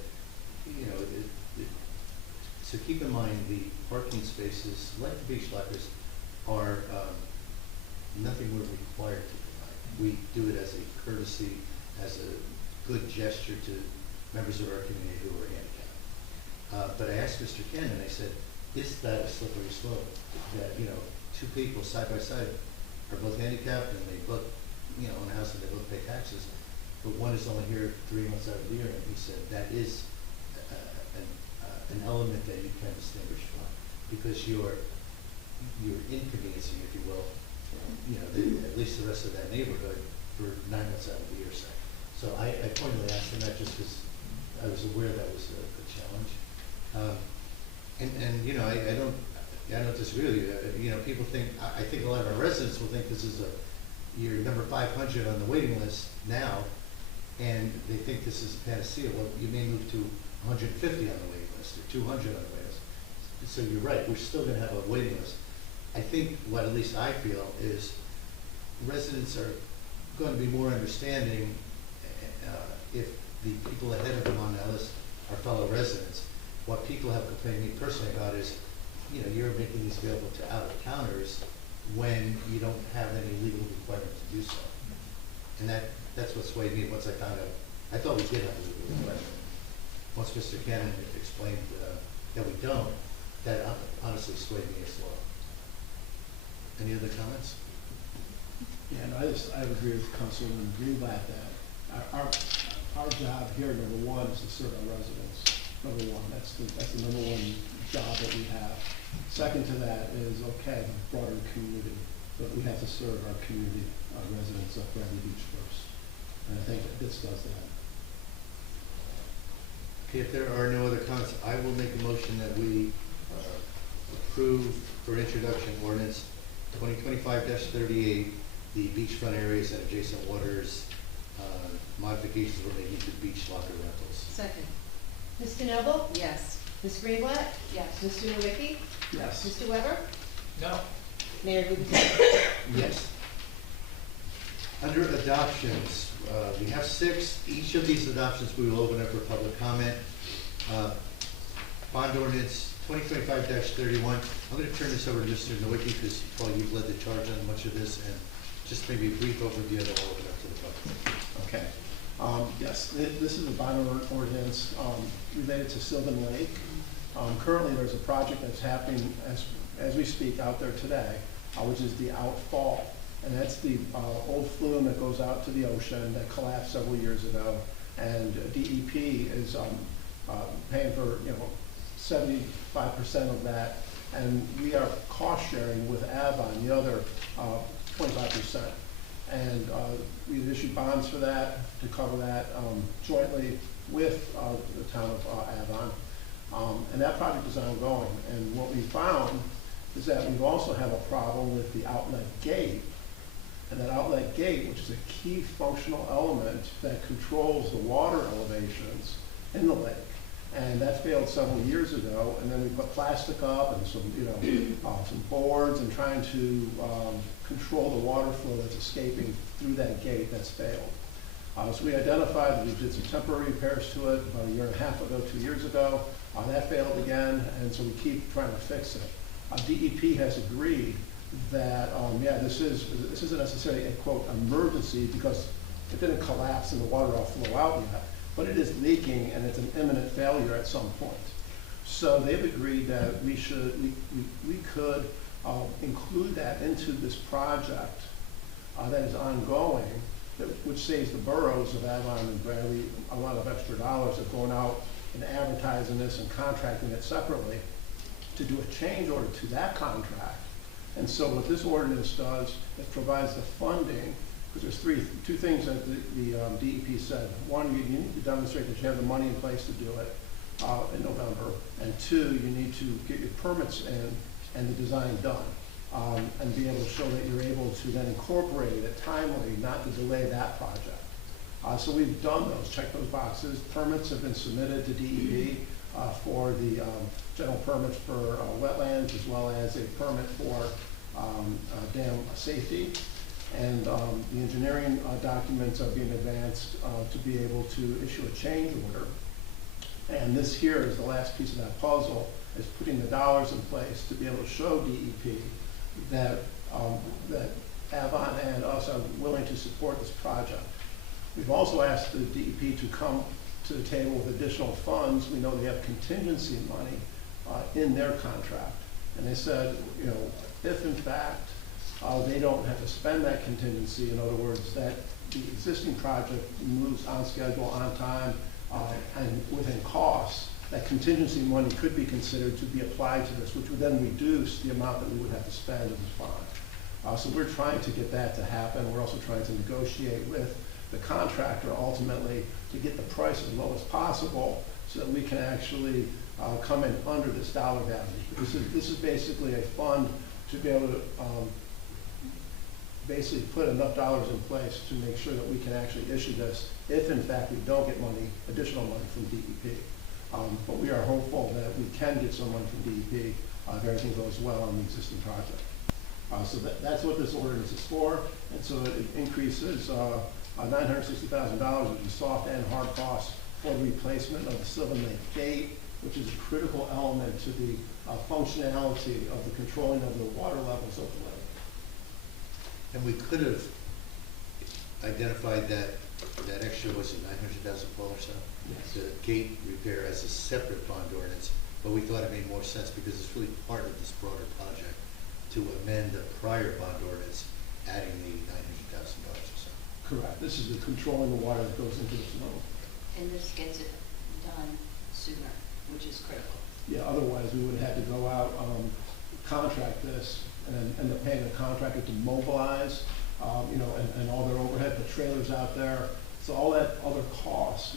so keep in mind, the parking spaces, like the beach lockers, are nothing we're required to provide. We do it as a courtesy, as a good gesture to members of our community who are handicapped. But I asked Mr. Cannon, I said, is that a slippery slope? That, 2 people side by side are both handicapped and they both, own a house and they both pay taxes, but one is only here 3 months out of the year, and he said that is an element that you can distinguish from, because you're inconveniencing, if you will, at least the rest of that neighborhood for 9 months out of the year. So I pointedly asked him that just because I was aware that was a challenge. I don't disagree with you. People think, I think a lot of our residents will think this is you're number 500 on the waiting list now, and they think this is a panacea. Well, you may move to 150 on the waiting list or 200 on the waiting list. So you're right, we're still going to have a waiting list. I think what at least I feel is residents are going to be more understanding if the people ahead of them on that list are fellow residents. What people have complained to me personally about is, you're making these available to out-of-towners when you don't have any legal requirement to do so. And that's what swayed me once I found out. I thought we did have a legal requirement. Once Mr. Cannon explained that we don't, that honestly swayed me as well. Any other comments? Yeah, no, I would agree with Councilwoman Greenblatt that our job here, number one, is to serve our residents. Number one, that's the number one job that we have. Second to that is, okay, broader community, but we have to serve our community, our residents of Bradley Beach first. And I think that this does that. Okay, if there are no other comments, I will make a motion that we approve for introduction ordinance 2025-38, the beachfront areas and adjacent waters, modifications relating to beach locker rentals. Second. Ms. DeNoble? Yes. Ms. Greenblatt? Yes. Mr. Nowicki? Yes. Mr. Weber? No. Mayor Guggenheim? Yes. Under adoptions, we have 6. Each of these adoptions we will open up for public comment. Bond ordinance 2025-31. I'm going to turn this over to Mr. Nowicki because, Paul, you've led the charge on much of this, and just maybe a brief overview, and then we'll open up to the public. Okay. Yes, this is a bond ordinance related to Sylvan Lake. Currently, there's a project that's happening as we speak out there today, which is the outfall. And that's the old flume that goes out to the ocean that collapsed several years ago. And DEP is paying for 75% of that. And we are cost sharing with Avon, the other 25%. And we've issued bonds for that, to cover that jointly with the town of Avon. And that project is ongoing. And what we found is that we also have a problem with the outlet gate. And that outlet gate, which is a key functional element that controls the water elevations in the lake. And that failed several years ago, and then we put plastic up and some, some boards and trying to control the water flow that's escaping through that gate that's failed. So we identified that we did some temporary repairs to it about 1.5 years ago, 2 years ago. That failed again, and so we keep trying to fix it. DEP has agreed that, this isn't necessarily a quote emergency because it didn't collapse and the water all flow out yet, but it is leaking and it's an imminent failure at some point. So they've agreed that we could include that into this project that is ongoing, which saves the boroughs of Avon and Bradley a lot of extra dollars of going out and advertising this and contracting it separately to do a change order to that contract. And so what this ordinance does, it provides the funding, because there's two things that the DEP said. One, you need to demonstrate that you have the money in place to do it in November. And two, you need to get your permits in and the design done. And be able to show that you're able to then incorporate it timely, not to delay that project. So we've done those, checked those boxes. Permits have been submitted to DEP for the general permits for wetlands, as well as a permit for dam safety. And the engineering documents are being advanced to be able to issue a change order. And this here is the last piece of that puzzle, is putting the dollars in place to be able to show DEP that that Avon and us are willing to support this project. We've also asked the DEP to come to the table with additional funds. We know they have contingency money in their contract. And they said, if in fact they don't have to spend that contingency, in other words, that the existing project moves on schedule, on time, and within costs, that contingency money could be considered to be applied to this, which would then reduce the amount that we would have to spend in this bond. So we're trying to get that to happen. We're also trying to negotiate with the contractor ultimately to get the price as low as possible so that we can actually come in under this dollar value. This is basically a fund to be able to basically put enough dollars in place to make sure that we can actually issue this if in fact we don't get additional money from DEP. But we are hopeful that we can get some money from DEP if everything goes well on the existing project. So that's what this ordinance is for, and so it increases $960,000, which is soft and hard costs for the replacement of the Sylvan Lake Gate, which is a critical element to the functionality of the controlling of the water levels of the lake. And we could have identified that extra, was it $900,000 or so? Yes. The gate repair as a separate bond ordinance, but we thought it made more sense because it's really part of this broader project to amend the prior bond ordinance, adding the $900,000 or so. Correct. This is the controlling the water that goes into the flow. And this gets it done sooner, which is critical. Yeah, otherwise we would have had to go out, contract this, and end up paying the contractor to mobilize, and all their overhead, the trailers out there. So all that other costs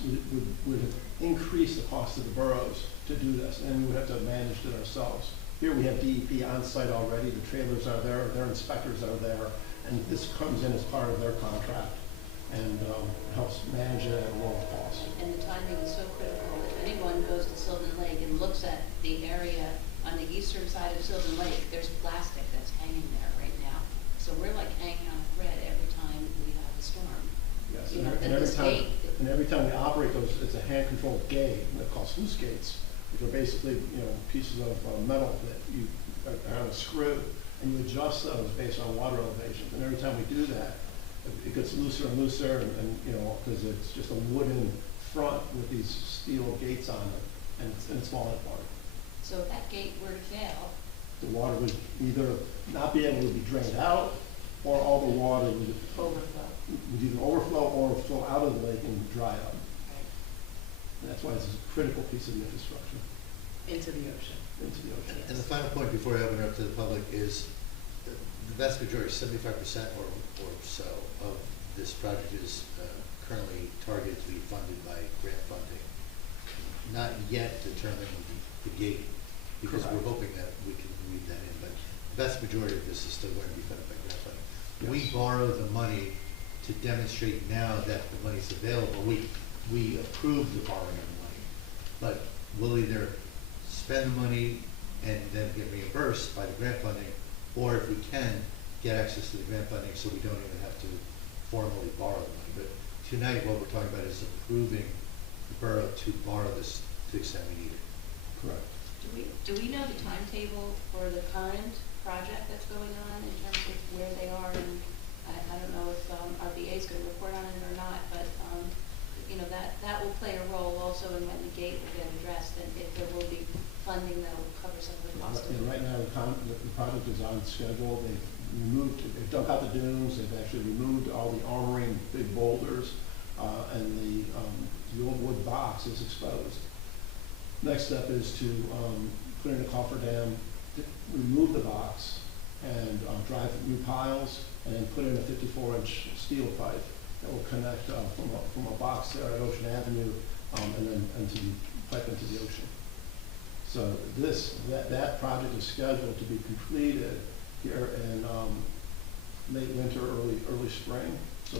would have increased the cost of the boroughs to do this, and we would have to have managed it ourselves. Here we have DEP on site already, the trailers are there, their inspectors are there, and this comes in as part of their contract and helps manage it at a lower cost. And the timing is so critical. If anyone goes to Sylvan Lake and looks at the area on the eastern side of Sylvan Lake, there's plastic that's hanging there right now. So we're like hanging on a thread every time we have a storm. Yes, You know, and every time we operate those, it's a hand-controlled gate, and they're called sluice gates, which are basically pieces of metal that you are on a screw, and you adjust those based on water elevations. And every time we do that, it gets looser and looser, and, you know, because it's just a wooden front with these steel gates on it, and it's falling apart. So if that gate were to fail, The water would either not be able to be drained out, or all the water would overflow. either overflow or flow out of the lake and dry up. And that's why it's a critical piece of infrastructure Into the ocean. into the ocean. And the final point before I open it up to the public is the vast majority, 75% or so of this project is currently targeted to be funded by grant funding. Not yet determined the gate, because we're Correct. hoping that we can read that in, but the vast majority of this is still going to be funded by grant funding. We Yes. borrow the money to demonstrate now that the money's available. We approve the borrowing of the money, but we'll either spend the money and then get reimbursed by the grant funding, or if we can, get access to the grant funding so we don't even have to formally borrow the money. But tonight, what we're talking about is approving the borough to borrow this to the extent we need it. Correct. Do we know the timetable for the current project that's going on in terms of where they are? And I don't know if our VA is going to report on it or not, but, you know, that will play a role also in when the gate will get addressed, and if there will be funding that will cover some of the cost of it. And right now, the project is on schedule. They've dug out the dunes, they've actually removed all the armoring, big boulders, and the old wood box is exposed. Next step is to put in a cofferdam, remove the box, and drive new piles, and then put in a 54-inch steel pipe that will connect from a box there at Ocean Avenue, and then into the pipe into the ocean. So that project is scheduled to be completed here in late winter, early spring, so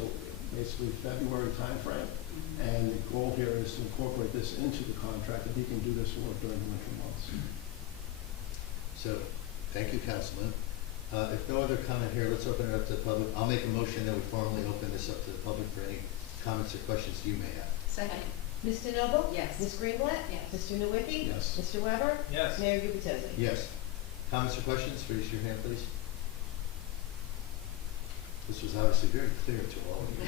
basically February timeframe. And the goal here is to incorporate this into the contract, that he can do this work during the winter months. So, thank you, Councilman. If no other comment here, let's open it up to the public. I'll make a motion that we formally open this up to the public for any comments or questions you may have. Second. Ms. DeNoble? Yes. Ms. Greenblatt? Yes. Mr. Nowicki? Yes. Mr. Weber? Yes. Mayor Gubatosi? Yes. Comments or questions? Raise your hand, please. This was obviously very clear to all of you.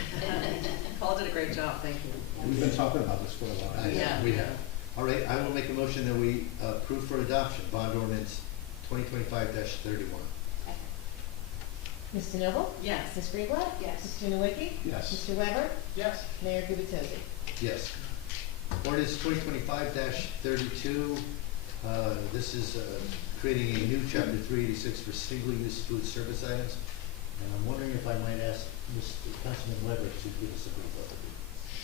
Paul did a great job, thank you. We've been talking about this for a while. I know, we have. All right, I will make a motion that we approve for adoption bond ordinance 2025-31. Ms. DeNoble? Yes. Ms. Greenblatt? Yes. Mr. Nowicki? Yes. Mr. Weber? Yes. Mayor Gubatosi? Yes. Ordinance 2025-32, this is creating a new chapter 386 for single-use food service items. And I'm wondering if I might ask Mr. Councilman Weber to give us a brief overview.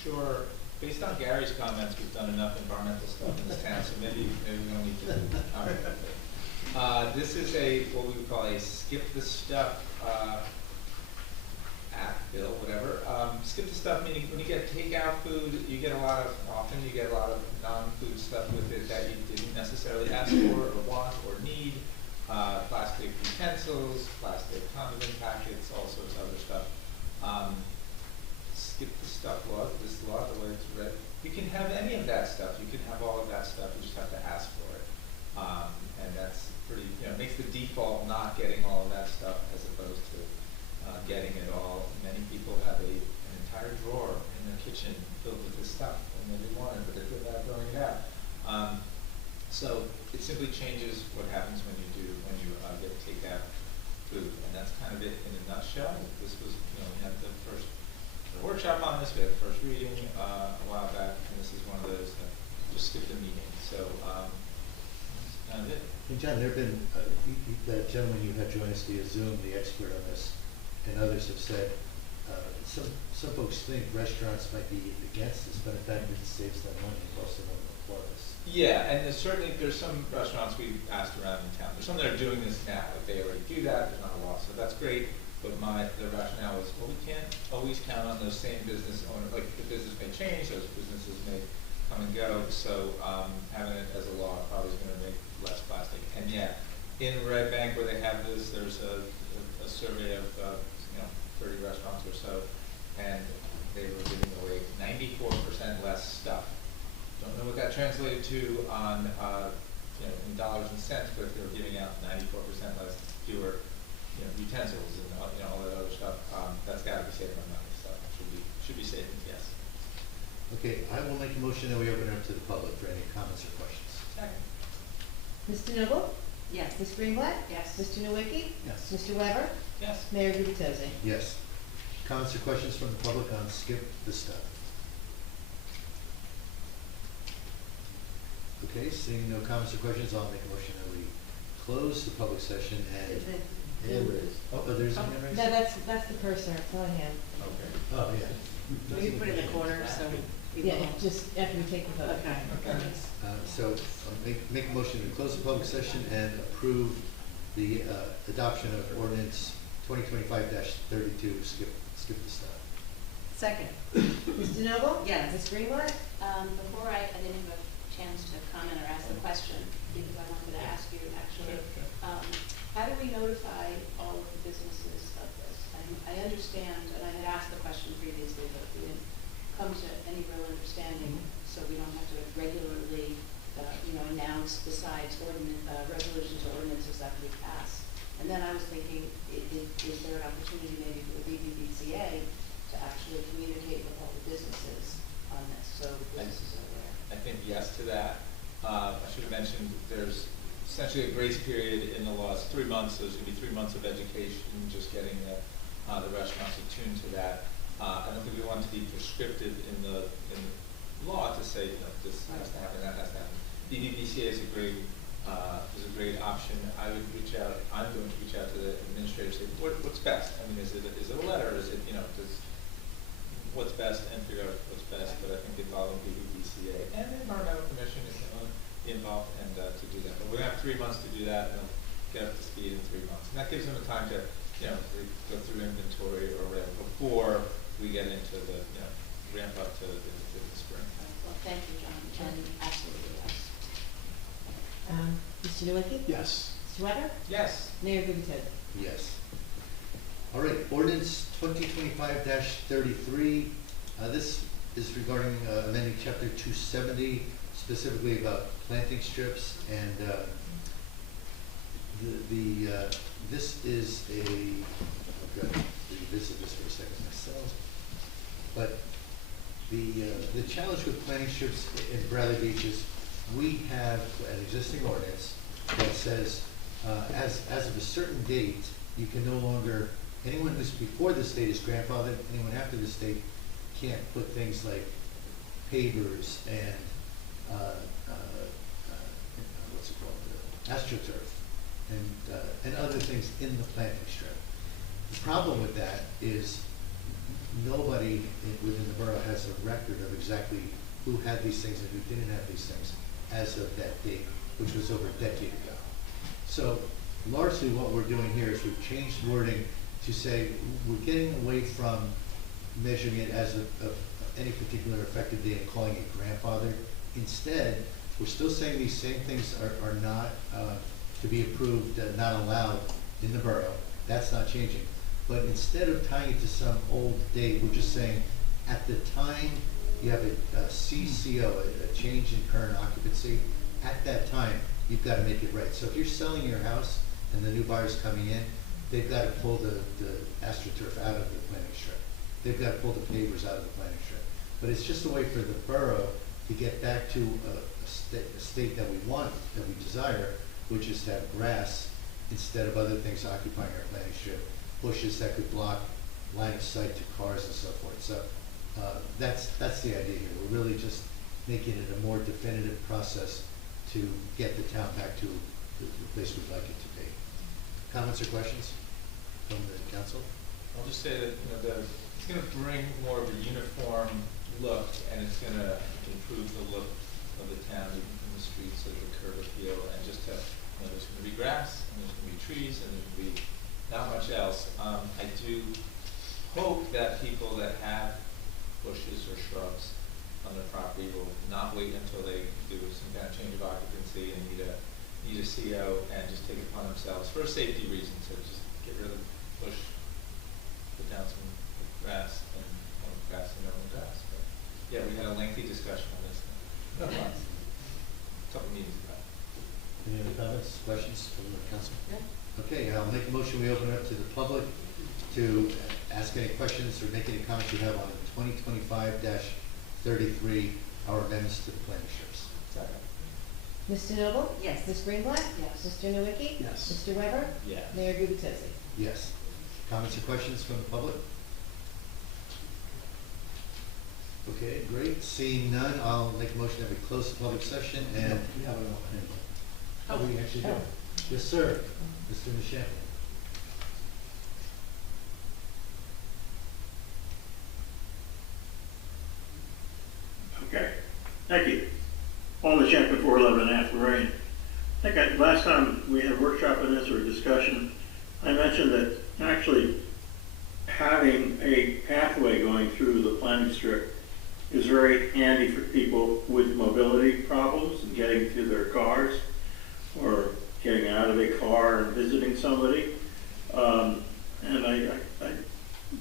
Sure. Based on Gary's comments, we've done enough environmental stuff in this town, so maybe we don't need to. All right. This is what we would call a skip the stuff act, bill, whatever. Skip the stuff meaning when you get takeout food, you get often you get a lot of non-food stuff with it that you didn't necessarily ask for or want or need. Plastic utensils, plastic condiment packets, all sorts of other stuff. Skip the stuff law, this law, the way it's read, you can have any of that stuff. You can have all of that stuff. You just have to ask for it. And that's pretty, makes the default not getting all of that stuff as opposed to getting it all. Many people have an entire drawer in their kitchen filled with this stuff and they want it, but they're good about throwing it out. So it simply changes what happens when you get takeout food, and that's kind of it in a nutshell. This was, we had the first workshop on this, we had the first reading a while back, and this is one of those that just skipped a meeting. So that's kind of it. And John, there have been, that gentleman you had join us via Zoom, the expert on this, and others have said, some folks think restaurants might be against this, but in fact it saves them money and costs them more for this. Yeah, and there's some restaurants we've asked around in town. There's some that are doing this now. Like they already do that. There's not a law, so that's great. But the rationale is, well, we can't always count on those same business owners. Like the business may change, those businesses may come and go. So having it as a law probably is going to make less plastic. And yeah, in Red Bank where they have this, there's a survey of 30 restaurants or so, and they were giving away 94% less stuff. Don't know what that translated to on in dollars and cents, but they were giving out 94% fewer utensils and all that other stuff, that's gotta be saving our money, so should be savings, yes. Okay, I will make a motion that we open it up to the public for any comments or questions. Second. Mr. Noble? Yes. Ms. Greenblatt? Yes. Mr. Nowicki? Yes. Mr. Weber? Yes. Mayor Gubitosi? Yes. Comments or questions from the public on Skip the Stuff? Okay, seeing no comments or questions, I'll make a motion that we close the public session and. Oh, there's a hand raised? No, that's the cursor, it's not a hand. Okay. Oh, yeah. We put it in the corner, so. people Yeah, don't- just after we take the vote. Okay. So I'll make a motion to close the public session and approve the adoption of ordinance 2025-32, skip the stuff. Second. Mr. Noble? Yes. Ms. Greenblatt? Before I didn't have a chance to comment or ask the question, because I wanted to ask you actually, how do we notify all of the businesses of this? I understand, and I had asked the question previously, but we didn't come to any real understanding, so we don't have to regularly, announce besides resolutions or ordinances that we pass. And then I was thinking, is there an opportunity maybe for the BBBCA to actually communicate with all the businesses on this, so businesses are aware? I think yes to that. I should have mentioned, there's essentially a grace period in the law, it's 3 months, so there's gonna be 3 months of education, just getting the restaurants attuned to that. I don't think we want to be prescriptive in the law to say, this has to happen, that has to happen. BBBCA is a great option. I'm going to reach out to the administrator, say, what's best? I mean, is it a letter, is it, what's best, and figure out what's best, but I think involving BBBCA and the Environmental Commission is going to be involved and to do that. But we're going to have 3 months to do that, and they'll get up to speed in 3 months. And that gives them the time to, go through inventory or whatever before we get into the, ramp up to the spring. Well, thank you, John, and absolutely yes. Mr. Nowicki? Yes. Mr. Weber? Yes. Mayor Gubitosi? Yes. All right, ordinance 2025-33. This is regarding amending chapter 270, specifically about planting strips, and this is a, I've got to revisit this for a second myself, but the challenge with planting strips in Bradley Beach is we have an existing ordinance that says as of a certain date, you can no longer, anyone who's before this date is grandfathered, anyone after this date can't put things like pavers and what's it called, astroturf and other things in the planting strip. The problem with that is nobody within the borough has a record of exactly who had these things and who didn't have these things as of that date, which was over a decade ago. So largely what we're doing here is we've changed wording to say we're getting away from measuring it as of any particular effective date and calling it grandfathered. Instead, we're still saying these same things are not to be approved, not allowed in the borough. That's not changing. But instead of tying it to some old date, we're just saying at the time you have a CCO, a change in current occupancy, at that time, you've got to make it right. So if you're selling your house and the new buyer's coming in, they've got to pull the AstroTurf out of the planting strip. They've got to pull the pavers out of the planting strip. But it's just a way for the borough to get back to a state that we want, that we desire, which is to have grass instead of other things occupying our planting strip, bushes that could block line of sight to cars and so forth. So that's the idea here. We're really just making it a more definitive process to get the town back to the place we'd like it to be. Comments or questions from the council? I'll just say that it's going to bring more of a uniform look, and it's going to improve the look of the town, even from the streets, so the curb appeal, and just to, there's going to be grass, and there's going to be trees, and there's going to be not much else. I do hope that people that have bushes or shrubs on their property will not wait until they do some kind of change of occupancy and need a CO and just take it upon themselves for a safety reason. So just get rid of the bush, put down some grass and normal grass. But yeah, we had a lengthy discussion on this. A couple meetings ago. Any other comments, questions from the council? Yeah. Okay, I'll make a motion, we open it up to the public to ask any questions or make any comments you have on 2025-33, our amendments to the planning strips. Mr. Noble? Yes. Ms. Greenblatt? Yes. Mr. Nowicki? Yes. Mr. Weber? Yes. Mayor Gubitosi? Yes. Comments or questions from the public? Okay, great. Seeing none, I'll make a motion that we close the public session and. We have an open. Oh, we actually do. Yes, sir. Mr. Nishampa. Okay, thank you. Paul Nishampa, 411 Ave Lorraine. I think last time we had a workshop on this or a discussion, I mentioned that actually having a pathway going through the planning strip is very handy for people with mobility problems and getting to their cars or getting out of a car and visiting somebody. And I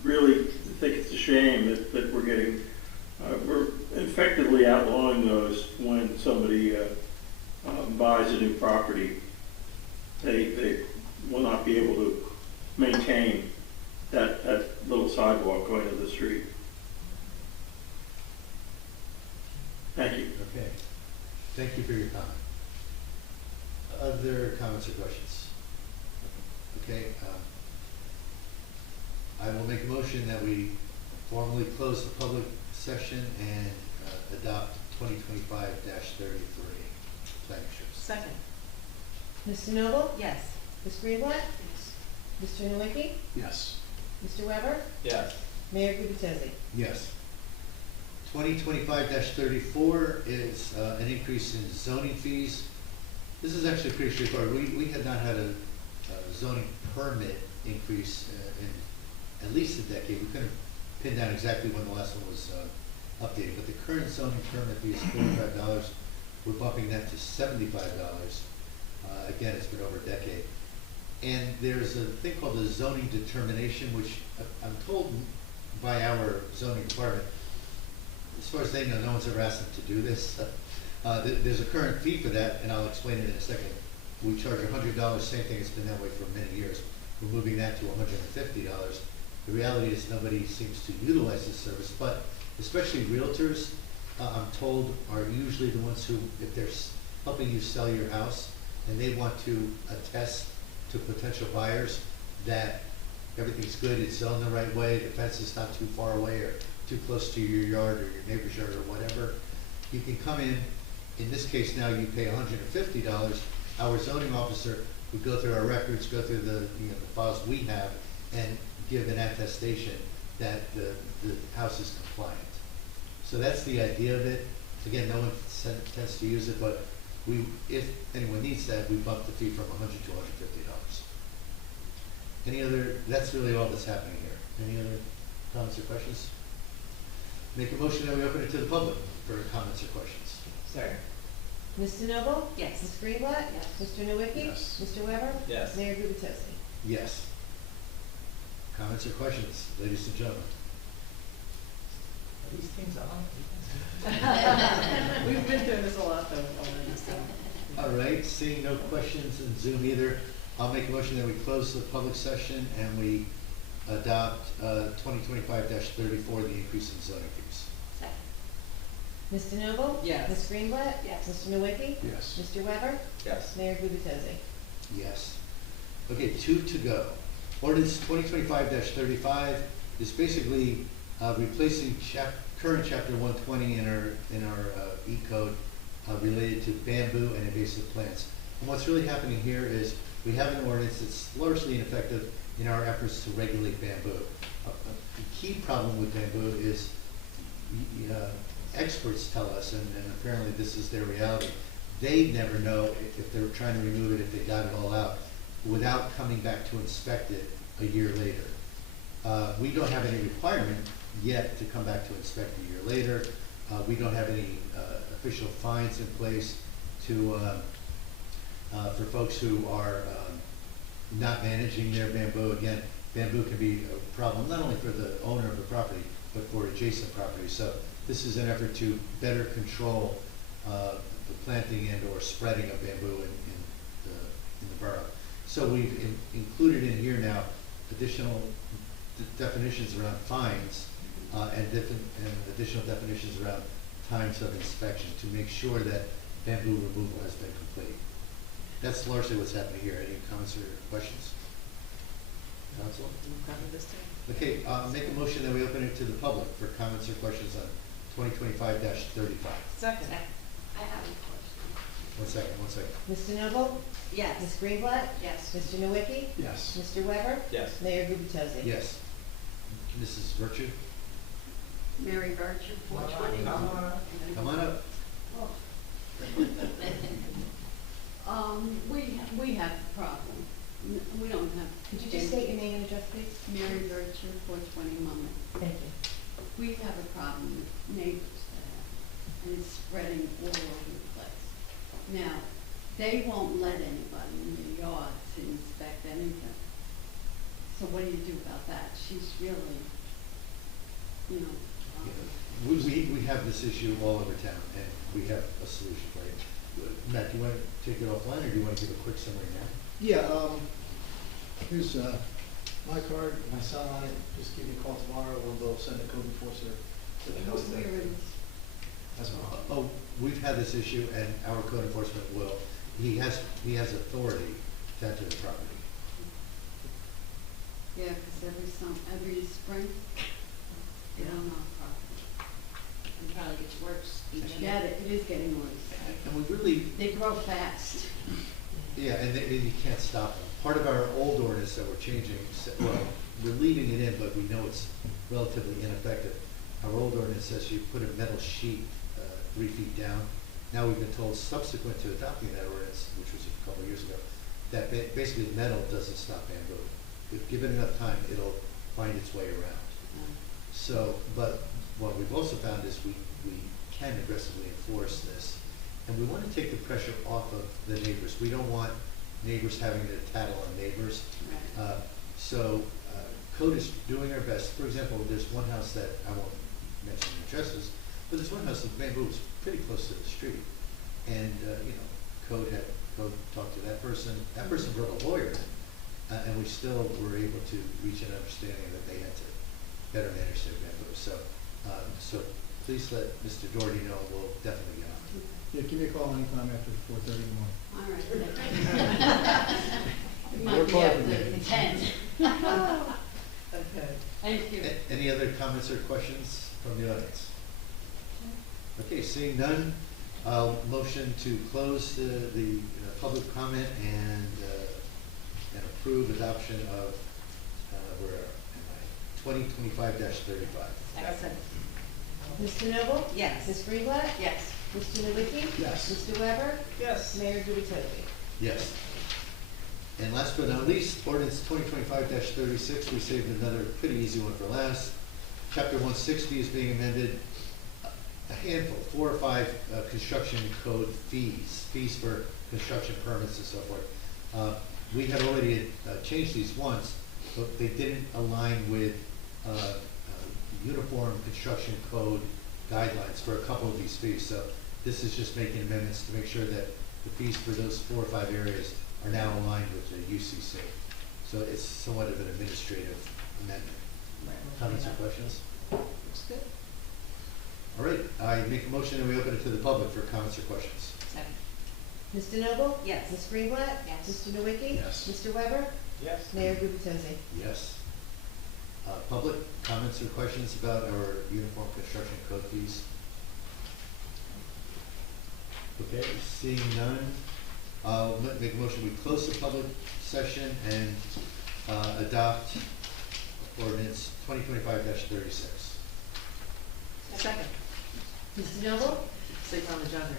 really think it's a shame that we're effectively outlawing those when somebody buys a new property. They will not be able to maintain that little sidewalk going to the street. Thank you. Okay. Thank you for your comment. Other comments or questions? Okay. I will make a motion that we formally close the public session and adopt 2025-33 planning strips. Second. Mr. Noble? Yes. Ms. Greenblatt? Mr. Nowicki? Yes. Mr. Weber? Yes. Mayor Gubitosi? Yes. 2025-34 is an increase in zoning fees. This is actually pretty straightforward. We had not had a zoning permit increase in at least a decade. We couldn't pin down exactly when the last one was updated, but the current zoning permit fee is $45. We're bumping that to $75. Again, it's been over a decade. And there's a thing called the zoning determination, which I'm told by our zoning department, as far as they know, no one's ever asked them to do this. There's a current fee for that, and I'll explain it in a second. We charge $100, same thing, it's been that way for many years. We're moving that to $150. The reality is nobody seems to utilize this service, but especially realtors, I'm told, are usually the ones who, if they're helping you sell your house, and they want to attest to potential buyers that everything's good, it's zoned the right way, the fence is not too far away or too close to your yard or your neighbor's yard or whatever. You can come in this case now you pay $150. Our zoning officer would go through our records, go through the files we have, and give an attestation that the house is compliant. So that's the idea of it. Again, no one tends to use it, but if anyone needs that, we bump the fee from $100 to $150. That's really all that's happening here. Any other comments or questions? Make a motion that we open it to the public for comments or questions. Second. Mr. Noble? Yes. Ms. Greenblatt? Yes. Mr. Nowicki? Yes. Mr. Weber? Yes. Mayor Gubitosi? Yes. Comments or questions, ladies and gentlemen? Are these things on? We've been doing this a lot though already, so. All right, seeing no questions in Zoom either, I'll make a motion that we close the public session and we adopt 2025-34, the increase in zoning fees. Second. Mr. Noble? Yes. Ms. Greenblatt? Yes. Mr. Nowicki? Yes. Mr. Weber? Yes. Mayor Gubitosi? Yes. Okay, 2 to go. Ordinance 2025-35 is basically replacing current chapter 120 in our E-code related to bamboo and invasive plants. And what's really happening here is we have an ordinance that's largely ineffective in our efforts to regulate bamboo. The key problem with bamboo is experts tell us, and apparently this is their reality, they never know if they're trying to remove it, if they got it all out, without coming back to inspect it a year later. We don't have any requirement yet to come back to inspect a year later. We don't have any official fines in place for folks who are not managing their bamboo. Again, bamboo can be a problem not only for the owner of the property, but for adjacent properties. So this is an effort to better control the planting and or spreading of bamboo in the borough. So we've included in here now additional definitions around fines, and additional definitions around times of inspection to make sure that bamboo removal has been complete. That's largely what's happening here. Any comments or questions? Council? Okay, make a motion that we open it to the public for comments or questions on 2025-35. Second. I have a question. One second. Mr. Noble? Yes. Ms. Greenblatt? Yes. Mr. Nowicki? Yes. Mr. Weber? Yes. Mayor Gubatosi? Yes. Mrs. Virtue, Mary Virtue, 420. come on up. We have a problem. We don't have. Could you just state your name and address, please? Mary Virtue, 420 Monmouth. Thank you. We have a problem with neighbors that have, and it's spreading all over the place. Now, they won't let anybody in their yard to inspect anything. So what do you do about that? She's really, you know. We have this issue all over town, and we have a solution for it. Matt, do you want to take it offline, or do you want to give a quick summary now? Yeah, here's my card, my son on it. Just give me a call tomorrow, or they'll send a code enforcer to the house there. That's all. Oh, we've had this issue, and our code enforcement will, he has authority to enter the property. Yeah, because every spring, they don't know property. It probably gets worse each year. Yeah, it is getting worse. And we really, They grow fast. yeah, and you can't stop them. Part of our old ordinance that we're changing, well, we're leaving it in, but we know it's relatively ineffective. Our old ordinance says you put a metal sheet 3 feet down. Now we've been told subsequent to adopting that ordinance, which was a couple of years ago, that basically metal doesn't stop bamboo. If given enough time, it'll find its way around. So, but what we've also found is we can aggressively enforce this. And we want to take the pressure off of the neighbors. We don't want neighbors having to tattle on neighbors. Right. So code is doing our best. For example, there's one house that, I won't mention the addresses, but there's one house that bamboo was pretty close to the street. And, code talked to that person. That person brought a lawyer, and we still were able to reach an understanding that they had to better manage their bamboo. So please let Mr. Doherty know. We'll definitely get on. Yeah, give me a call anytime after 4:30 in the morning. All right. It might be Work up hard for me. to 10. Okay. Thank you. Any other comments or questions from the audience? Okay, seeing none, I'll motion to close the public comment and approve adoption of, where am I? 2025-35. Second. Mr. Noble? Yes. Ms. Greenblatt? Yes. Mr. Nowicki? Yes. Mr. Weber? Yes. Mayor Gubatosi? Yes. And last but not least, ordinance 2025-36, we saved another pretty easy one for last. Chapter 160 is being amended, a handful, 4 or 5 construction code fees for construction permits and so forth. We had already changed these once, but they didn't align with uniform construction code guidelines for a couple of these fees. So this is just making amendments to make sure that the fees for those 4 or 5 areas are now aligned with the UCC. So it's somewhat of an administrative amendment. Comments or questions? Looks good. All right, I make a motion and we open it to the public for comments or questions. Second. Mr. Noble? Yes. Ms. Greenblatt? Yes. Mr. Nowicki? Yes. Mr. Weber? Yes. Mayor Gubatosi? Yes. Public comments or questions about our uniform construction code fees? Okay, seeing none, I'll make a motion, we close the public session and adopt ordinance 2025-36. Second. Mr. Noble? Sleep on the jogger.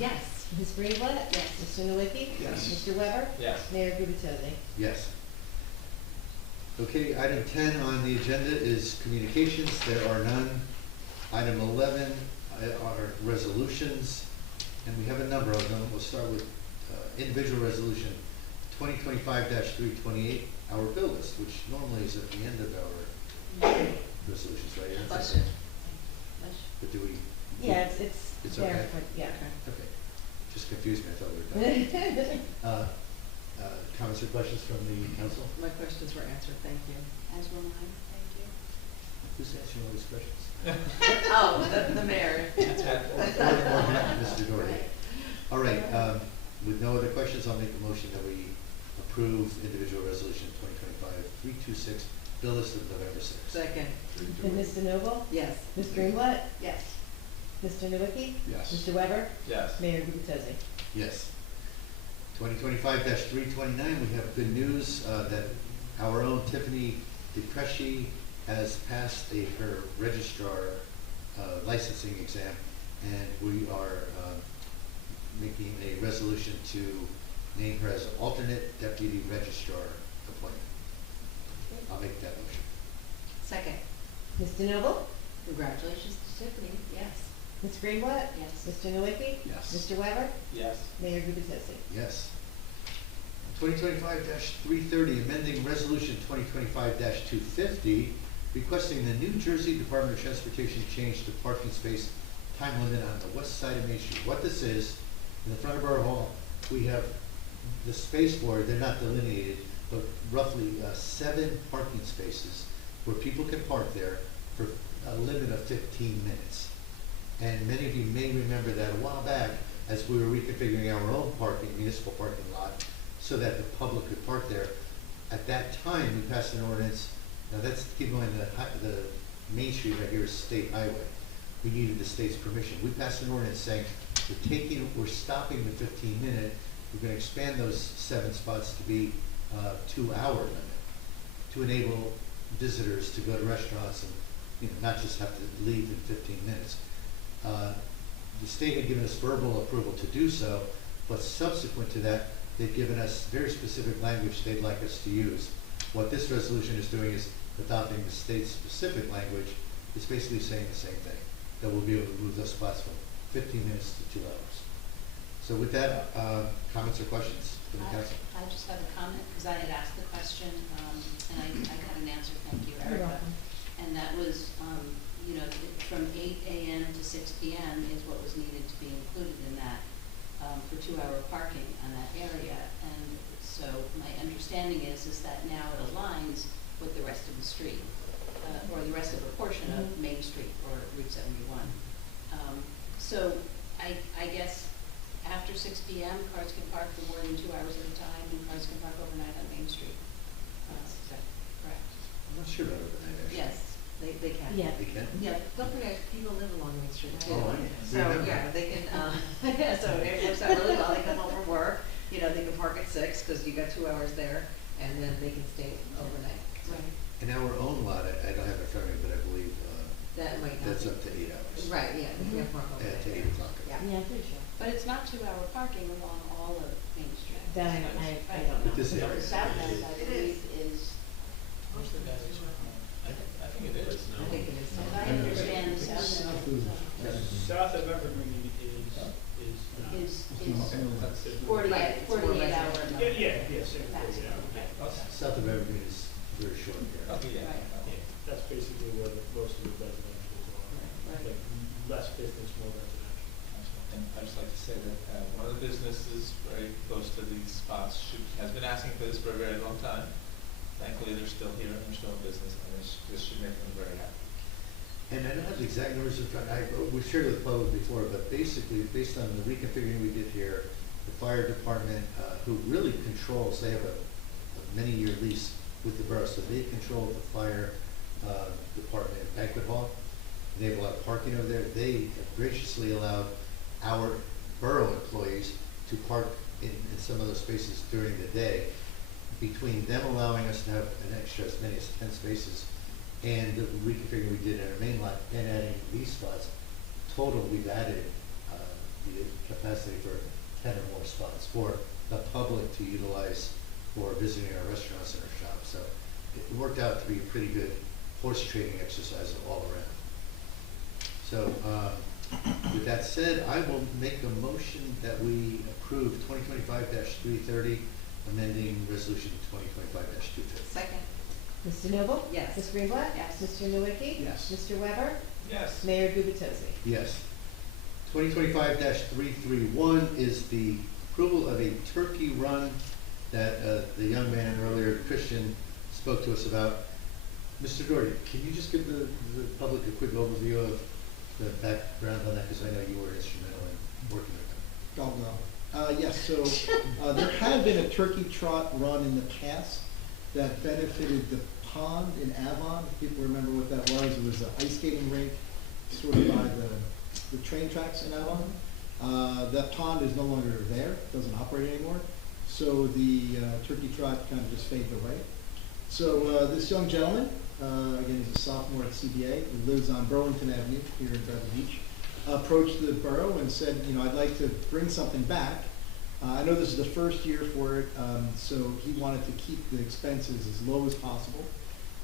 Yes. Ms. Greenblatt? Yes. Mr. Nowicki? Yes. Mr. Weber? Yes. Mayor Gubatosi? Yes. Okay, item 10 on the agenda is communications. There are none. Item 11 are resolutions, and we have a number of them. We'll start with individual resolution 2025-328, our bill list, which normally is at the end of our resolutions, right? Erin? Bless you. But do we? Yeah, it's It's there, okay? but, yeah. Okay. Just confused me. I thought we were done. Comments or questions from the council? My questions were answered, thank you. As will mine, thank you. Who's asking all these questions? Oh, the mayor. Mr. Doherty. All right, with no other questions, I'll make a motion that we approve individual resolution 2025-326, bill list of November 6th. Second. And Ms. DeNoble? Yes. Ms. Greenblatt? Yes. Mr. Nowicki? Yes. Mr. Weber? Yes. Mayor Gubitosi? Yes. 2025-329, we have good news that our own Tiffany DeCresci has passed her registrar licensing exam, and we are making a resolution to name her as alternate deputy registrar appointment. I'll make that motion. Second. Ms. DeNoble? Congratulations to Tiffany, yes. Ms. Greenblatt? Yes. Mr. Nowicki? Yes. Mr. Weber? Yes. Mayor Gubitosi? Yes. 2025-330, amending resolution 2025-250, requesting the New Jersey Department of Transportation change the parking space time limit on the west side of Main Street. What this is, in the front of our hall, we have the space for, they're not delineated, but roughly 7 parking spaces where people can park there for a limit of 15 minutes. And many of you may remember that a while back, as we were reconfiguring our own parking, municipal parking lot, so that the public could park there. At that time, we passed an ordinance. Now that's, keep in mind, the Main Street right here is state highway. We needed the state's permission. We passed an ordinance saying, we're stopping the 15-minute, we're gonna expand those 7 spots to be 2-hour limit, to enable visitors to go to restaurants and, not just have to leave in 15 minutes. The state had given us verbal approval to do so, but subsequent to that, they've given us very specific language they'd like us to use. What this resolution is doing is adopting the state's specific language. It's basically saying the same thing, that we'll be able to move those spots from 15 minutes to 2 hours. So with that, comments or questions from the council? I just have a comment, because I had asked the question, and I got an answer, thank you, You're Erica. welcome. And that was, from 8 AM to 6 PM is what was needed to be included in that, for 2-hour parking on that area. And so my understanding is that now it aligns with the rest of the street, or the rest of a portion of Main Street or Route 71. So I guess after 6 PM, cars can park for more than 2 hours at a time, and cars can park overnight on Main Street. Is that correct? I'm not sure about overnight, actually. Yes, they can. Yeah. They can? Yeah, don't forget, people live along Main Street too. Oh, I So, remember. yeah, they can, so it works out really well, they come home from work, they can park at 6, because you got 2 hours there, and then they can stay overnight. So In our own lot, I don't have it in front of me, but I believe that might not that's be. up to 8 hours. Right, yeah, they can park overnight. To 8 o'clock. Yeah. Yeah, I'm pretty sure. But it's not 2-hour parking along all of Main Street. That I don't Right. know. But this The area. south end, I It believe, is, Most of the guys, I think it is. I think it is. as I understand, the south end South of Evergreen is There's no- 48 hour. Yeah, same, That's- yeah. South of Evergreen is very short there. Oh, yeah. Right. Yeah, that's basically where most of the residentials are. Right. Like less business, more residential. And I'd just like to say that one of the businesses very close to these spots has been asking for this for a very long time. Thankfully, they're still here and they're still in business, and this should make them very happy. And I don't have the exact numbers in front, we've shared it with the public before, but basically, based on the reconfiguring we did here, the fire department, who really controls, they have a many-year lease with the borough, so they control the fire department banquet hall. They have a lot of parking over there. They have graciously allowed our borough employees to park in some of those spaces during the day. Between them allowing us to have an extra, as many as 10 spaces, and the reconfiguring we did in our main lot, and adding these spots, total, we've added the capacity for 10 or more spots for the public to utilize for visiting our restaurants and our shops. So it worked out to be a pretty good horse trading exercise all around. So with that said, I will make a motion that we approve 2025-330, amending resolution 2025-250. Second. Ms. DeNoble? Yes. Ms. Greenblatt? Yes. Mr. Nowicki? Yes. Mr. Weber? Yes. Mayor Gubitosi? Yes. 2025-331 is the approval of a turkey run that the young man earlier, Christian, spoke to us about. Mr. Doherty, can you just give the public a quick overview of the background on that, because I know you were instrumental in working with them. Yes, so there had been a turkey trot run in the past that benefited the pond in Avon. People remember what that was. It was an ice skating rink sort of by the train tracks in Avon. That pond is no longer there, doesn't operate anymore. So the turkey trot kind of just faded away. So this young gentleman, again, he's a sophomore at CBA, he lives on Burlington Avenue here in Bradley Beach, approached the borough and said, you know, I'd like to bring something back. I know this is the first year for it, so he wanted to keep the expenses as low as possible.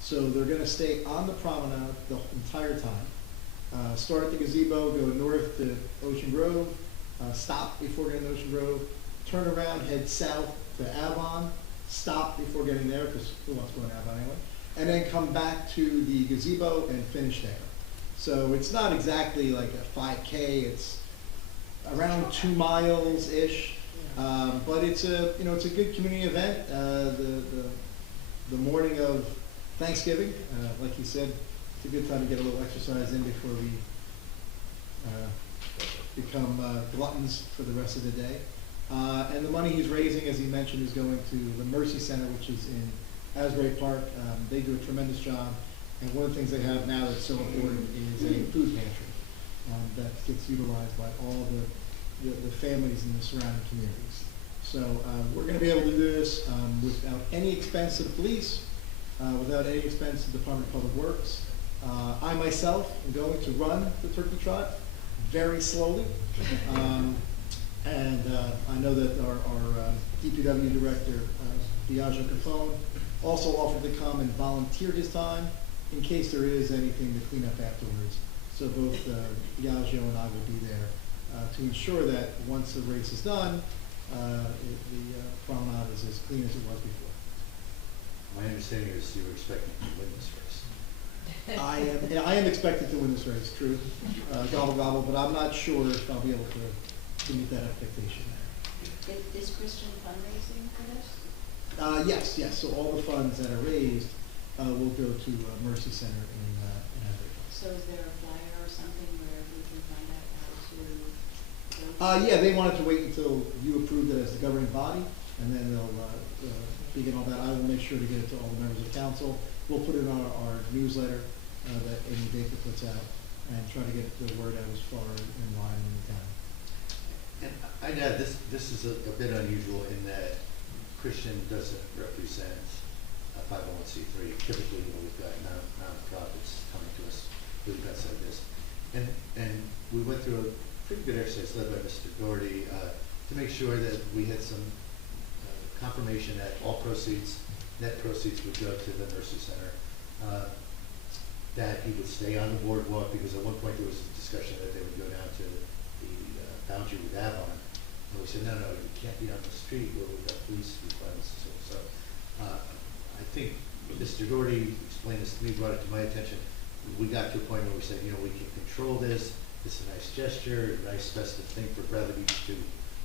So they're going to stay on the promenade the entire time. Start at the gazebo, go north to Ocean Grove, stop before getting to Ocean Grove, turn around, head south to Avon, stop before getting there, because who wants to go to Avon anyway, and then come back to the gazebo and finish there. So it's not exactly like a 5K, it's around 2 miles-ish, but it's a, you know, it's a good community event. The morning of Thanksgiving, like you said, it's a good time to get a little exercise in before we become gluttons for the rest of the day. And the money he's raising, as he mentioned, is going to the Mercy Center, which is in Asbury Park. They do a tremendous job. And one of the things they have now that's so important is a food pantry that gets utilized by all the families in the surrounding communities. So we're going to be able to do this without any expense to the police, without any expense to the Department of Public Works. I myself am going to run the turkey trot very slowly. And I know that our DPW director, Biagio Capone, also offered to come and volunteer his time in case there is anything to clean up afterwards. So both Biagio and I will be there to ensure that once the race is done, the promenade is as clean as it was before. My understanding is you were expecting to win this race. I am expected to win this race, true. Gobble gobble, but I'm not sure if I'll be able to meet that expectation there. Is Christian fundraising for this? Yes. So all the funds that are raised will go to Mercy Center in Asbury. So is there a flyer or something where we can find out how to? Yeah, they wanted to wait until you approved it as the governing body, and then they'll begin all that. I will make sure to get it to all the members of council. We'll put it on our newsletter that Amy Baker puts out, and try to get the word out as far in line in the town. And I know this is a bit unusual in that Christian doesn't represent a 501c3. Typically, you know, we've got non-profits coming to us with events like this. And we went through a pretty good exercise led by Mr. Doherty to make sure that we had some confirmation that all proceeds, net proceeds, would go to the Mercy Center. That he would stay on the boardwalk, because at one point there was a discussion that they would go down to the boundary with Avon. And we said, no, you can't be on the street where we've got police requirements and so I think Mr. Doherty explained this to me, brought it to my attention. We got to a point where we said, you know, we can control this. It's a nice gesture, a nice festive thing for Bradley Beach to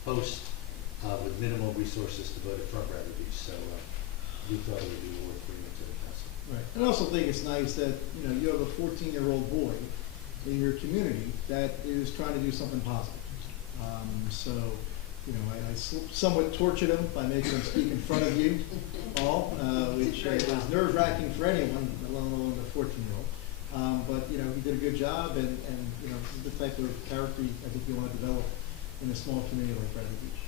host with minimal resources devoted from Bradley Beach. So we thought it would be worth bringing it to the council. Right. And I also think it's nice that, you know, you have a 14-year-old boy in your community that is trying to do something positive. So, you know, I somewhat tortured him by making him speak in front of you all, which is nerve-wracking for anyone, let alone a 14-year-old. But, you know, he did a good job, and you know, this is the type of character I think you want to develop in a small community like Bradley Beach.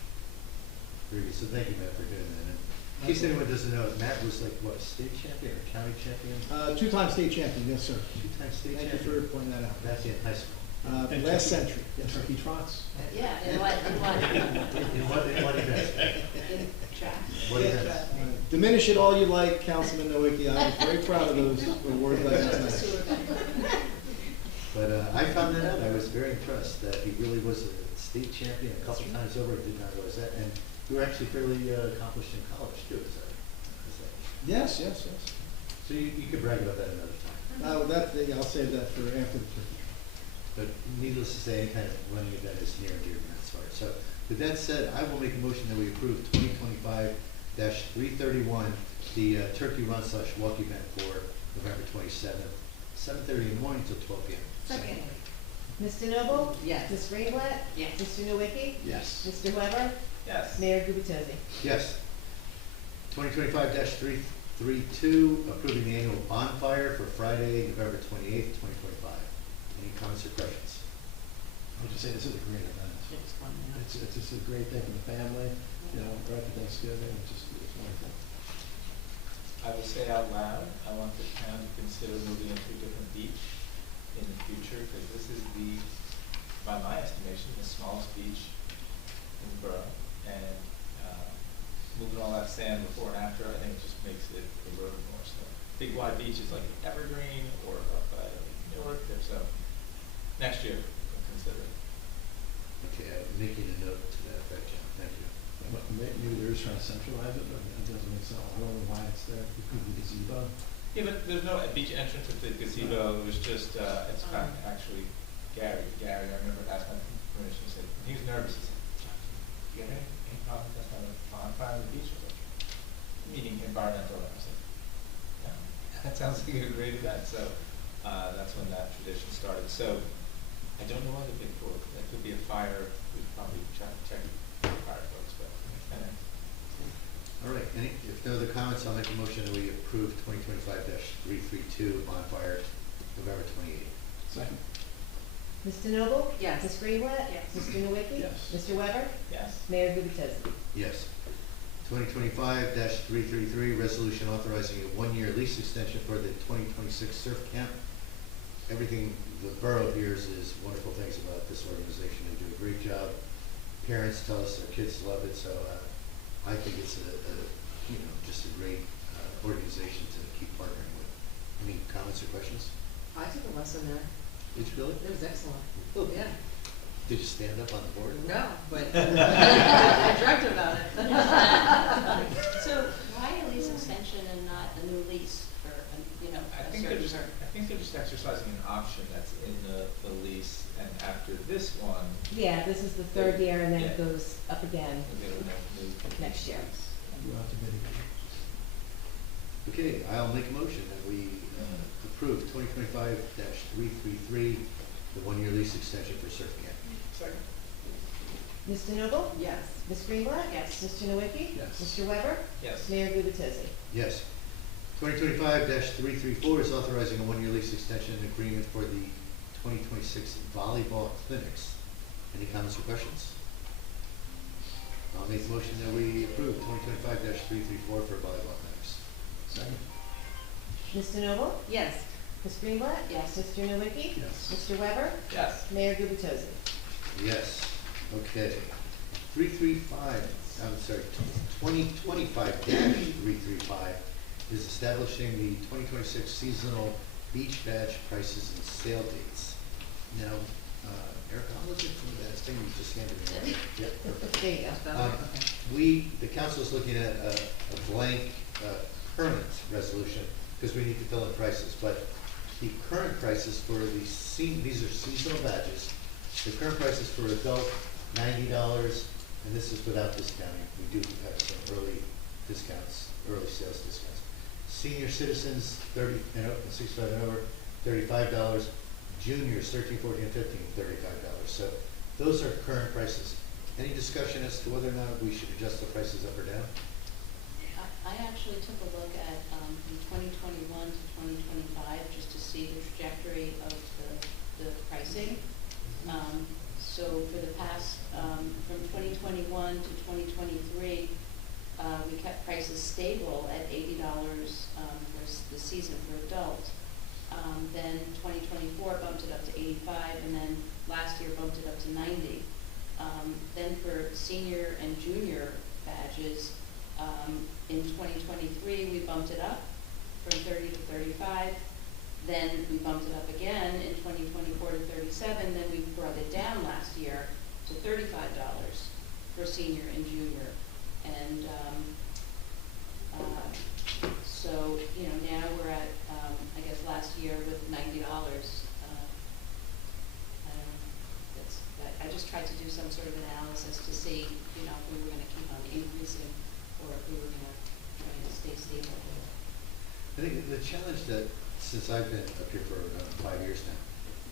Very good. So thank you, Matt, for doing that. And in case anyone doesn't know, Matt was like, what, state champion or county champion? 2-time state champion, yes, sir. 2-time state Thank champion? you for pointing that out. Back in high school. Last century, yes, sir. Turkey trots. Yeah, in what? In what event? In track. What event? Diminish it all you like, Councilman Nowicki. I was very proud of those awards last night. But I found that out. I was very impressed that he really was a state champion a couple times over. I did not realize that. And you were actually fairly accomplished in college, too, is that? Yes. So you could brag about that another time. I'll save that for after the turkey. But needless to say, any kind of running event is near and dear to Matt's heart. So with that said, I will make a motion that we approve 2025 25-331, the Turkey Run / Walk event for November 27th, 7:30 in the morning till 12 p.m. Second. Mr. Noble? Yes. Ms. Greenblatt? Yes. Mr. Nowicki? Yes. Mr. Weber? Yes. Mayor Gubatose? Yes. 2025-332, approving the annual bonfire for Friday, November 28th, 2025. Any comments or questions? I'll just say this is a great event. It's fun, yeah. It's just a great thing for the family, you know, right after Thanksgiving, it's wonderful. I will say out loud, I want the town to consider moving into a different beach in the future, because this is the, by my estimation, the smallest beach in the borough. And moving all that sand before and after, I think it just makes it erode more. So Big Wide Beach is like Evergreen or up by Newark, so next year, we'll consider it. Okay, I'm making a note to that effect, John. Thank you. But maybe they're just trying to centralize it, but it doesn't make sense. I don't know why it's there. It could be gazebo. Yeah, but there's no beach entrance at the gazebo. It was just, it's kind of actually Gary, I remember asking my permission, he said, he was nervous, he said, "John, you have any problem with us having a bonfire on the beach?" I was like, meeting environmental, I was like, "No, that sounds like a great event." So, that's when that tradition started. So, I don't know other big board, that could be a fire, we'd probably check fire folks, but, anyway. All right, if no other comments, I'll make a motion that we approve 2025-332 bonfire, November 28th. Second. Mr. Noble? Yes. Ms. Greenblatt? Yes. Mr. Nowicki? Yes. Mr. Weber? Yes. Mayor Gubatose? Yes. 2025-333, resolution authorizing a one-year lease extension for the 2026 surf camp. Everything the borough hears is wonderful things about this organization. They do a great job. Parents tell us their kids love it, so I think it's just a great organization to keep partnering with. Any comments or questions? I took a lesson there. Did you really? It was excellent. Oh. Yeah. Did you stand up on the board? No, but I dreamt about it. So why a lease extension and not a new lease for, I a think certain they're just, term? I think they're just exercising an option that's in the lease, and after this one, Yeah, this is the third year and then it Yeah. goes up again we'll get a new. next year. You have to mitigate. Okay, I'll make a motion that we approve 2025-333, the one-year lease extension for surf camp. Second. Mr. Noble? Yes. Ms. Greenblatt? Yes. Mr. Nowicki? Yes. Mr. Weber? Yes. Mayor Gubatose? Yes. 2025-334 is authorizing a one-year lease extension agreement for the 2026 volleyball clinics. Any comments or questions? I'll make the motion that we approve 2025-334 for volleyball clinics. Second. Mr. Noble? Yes. Ms. Greenblatt? Yes. Mr. Nowicki? Yes. Mr. Weber? Yes. Mayor Gubatose? Yes. Okay. 2025-335 is establishing the 2026 seasonal beach badge prices and sale dates. Now, Erica, I'm looking for that thing you just handed me. Yep, perfect. There you go. The council is looking at a blank current resolution because we need to fill in prices, but the current prices for these are seasonal badges. The current prices for adult, $90, and this is without discounting. We do have some early discounts, early sales discounts. Senior citizens, 30 and up, 65 and over, $35. Juniors, 13, 14, and 15, $35. So those are current prices. Any discussion as to whether or not we should adjust the prices up or down? I actually took a look at from 2021 to 2025 just to see the trajectory of the pricing. So for the past, from 2021 to 2023, we kept prices stable at $80 for the season for adult. Then 2024 bumped it up to 85, and then last year bumped it up to 90. Then for senior and junior badges, in 2023 we bumped it up from 30 to 35. Then we bumped it up again in 2024 to 37. Then we brought it down last year to $35 for senior and junior. And so, now we're at, I guess last year with $90. I just tried to do some sort of analysis to see, if we were going to keep on increasing or if we were gonna try to stay stable there. I think the challenge that, since I've been up here for 5 years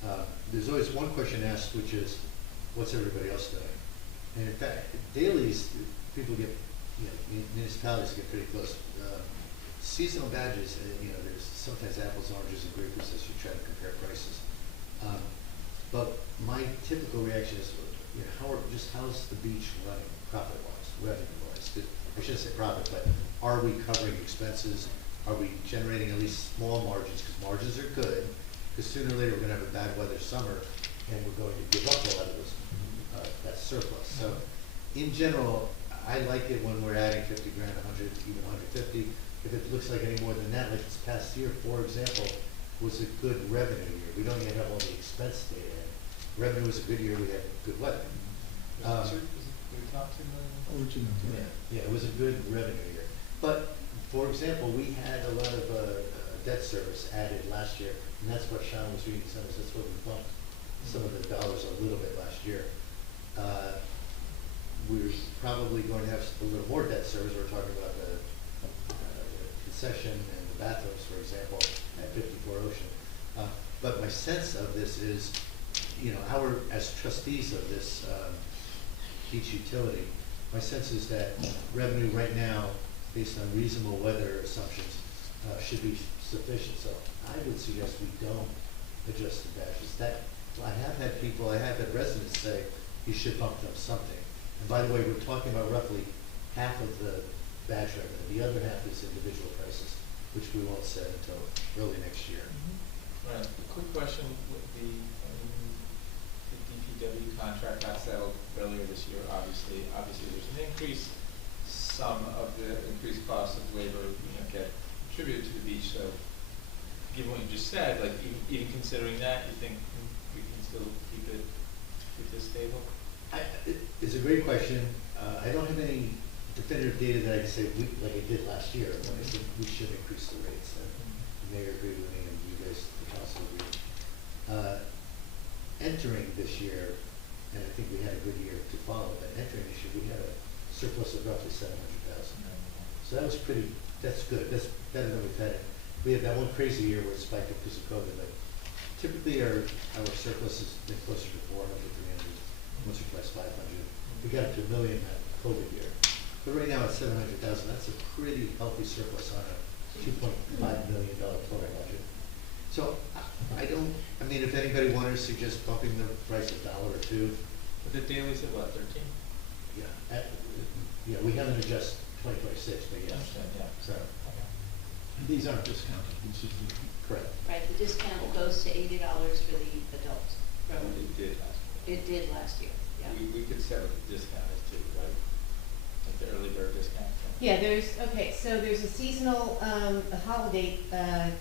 now, there's always one question asked, which is, what's everybody else doing? And in fact, dailies, people get, municipalities get pretty close. Seasonal badges, there's sometimes apples, oranges, and grapefruits as you try to compare prices. But my typical reaction is, how's the beach running profit-wise, revenue-wise? I shouldn't say profit, but are we covering expenses? Are we generating at least small margins? Because margins are good, because sooner or later we're gonna have a bad weather summer, and we're going to give up a lot of those, that surplus. So, in general, I like it when we're adding 50 grand, 100, even 150. If it looks like any more than that, like this past year, for example, was a good revenue year. We don't yet have all the expense data in. Revenue was a good year, we had good weather. Was it top 2 million? Yeah, it was a good revenue year. But, for example, we had a lot of debt service added last year, and that's what Sean was reading, that's what we bumped some of the dollars a little bit last year. We're probably going to have a little more debt service. We're talking about the concession and the bathrooms, for example, at 54 Ocean. But my sense of this is, as trustees of this beach utility, my sense is that revenue right now, based on reasonable weather assumptions, should be sufficient. So I would suggest we don't adjust the badges. I have had residents say you should bump them something. And by the way, we're talking about roughly half of the badge revenue. The other half is individual prices, which we won't set until early next year. Right. A quick question with the DPW contract got settled earlier this year, obviously. Obviously, there's an increase. Some of the increased costs of labor, get attributed to the beach. So, given what you just said, like even considering that, you think we can still keep this stable? It's a great question. I don't have any definitive data that I can say like I did last year when I said we should increase the rates. The mayor agreed with me, and you guys, the council agreed. Entering this year, and I think we had a good year to follow, but entering this year, we had a surplus of roughly 700,000. So that was that's good. That's better than we've had. We had that one crazy year where it spiked up because of COVID, but typically our surplus has been closer to 400, 300, once or twice 500. We got up to $1 million that COVID year. But right now at 700,000, that's a pretty healthy surplus on a $2.5 million total budget. So if anybody wanted to suggest bumping the price $1 or $2. But the dailies at what, 13? Yeah, we haven't adjusted 2026, but yeah. Yeah. So, These aren't discounted, it's just correct. Right, the discount goes to $80 for the adult. It did last year. It did last year, yeah. We could set up the discount as too, right? Like the early bird discount. Yeah, so there's a seasonal, a holiday,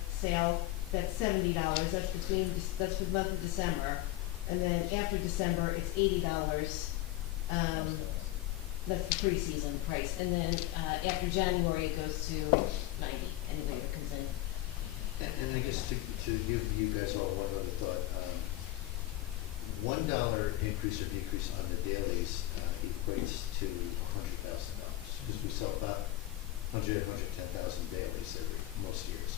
sale that's $70, that's for the month of December. And then after December, it's $80, that's the pre-season price. And then, after January, it goes to 90, anybody that comes in. And I guess to give you guys all one other thought, $1 increase or decrease on the dailies equates to $100,000, because we sell about 110,000 dailies most years.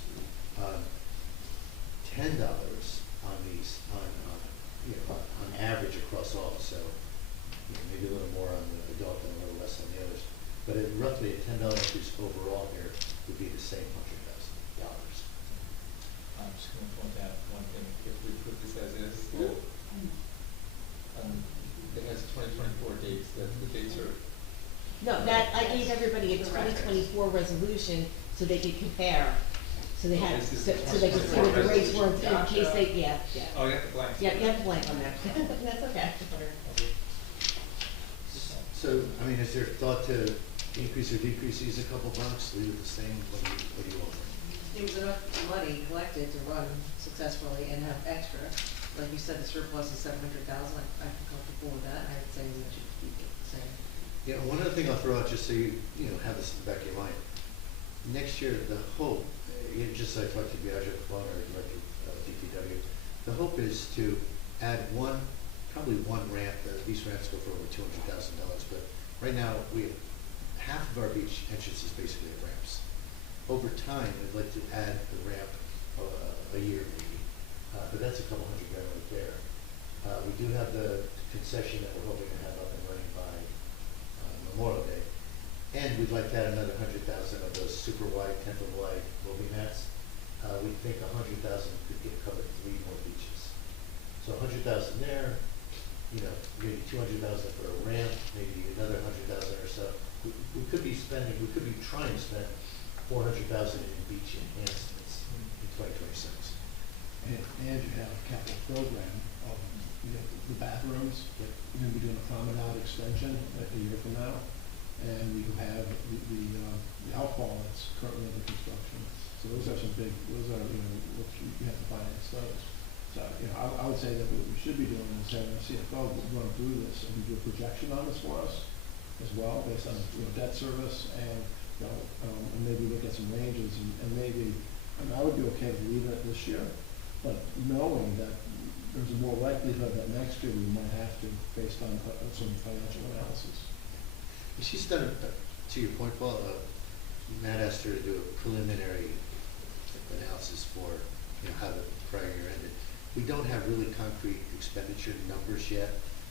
$10 on these, on average across all, so maybe a little more on the adult and a little less on the others. But roughly a $10 increase overall here would be the same $100,000. I'm just going to point out one thing. If we put this as is, it has 2024 dates. The dates are. No, I gave everybody a 2024 resolution so they could compare. So they had, so they could see what the rates were in case they, yeah. Oh, you have to blank. Yeah, you have to blank on that. That's okay. So, is there thought to increase or decrease these a couple bucks, leave it the same, what do you want? There was enough money collected to run successfully and have extra. Like you said, the surplus is 700,000. I'm comfortable with that. I would say we should keep it the same. Yeah, one other thing I'll throw out, just so you have this in the back of your mind. Next year, the hope, just like I talked to Biagio Colonna, Director of DPW, the hope is to add probably one ramp. These ramps go for over $200,000, but right now we have half of our beach entrances basically have ramps. Over time, I'd like to add the ramp a year maybe, but that's a couple $100,000 right there. We do have the concession that we're hoping to have up and running by Memorial Day. And we'd like to add another 100,000 of those super wide, 10-foot wide moving mats. We think 100,000 could cover 3 more beaches. So 100,000 there, you know, maybe 200,000 for a ramp, maybe another 100,000 or so. We could be trying to spend 400,000 in beach enhancements in 2026. And you have a capital program of, the bathrooms, you're gonna be doing a promenade extension a year from now. And you have the outfall that's currently under construction. So those are what you have to finance those. So, I would say that what we should be doing is having a CFO run through this and do a projection on this for us as well, based on, debt service and, and maybe look at some ranges and maybe, I would be okay with leaving it this year, but knowing that there's a more likelihood that next year we might have to, based on some financial analysis. She's done, to your point, Paul, Matt asked her to do a preliminary analysis for, how the prior year ended. We don't have really concrete expenditure numbers yet.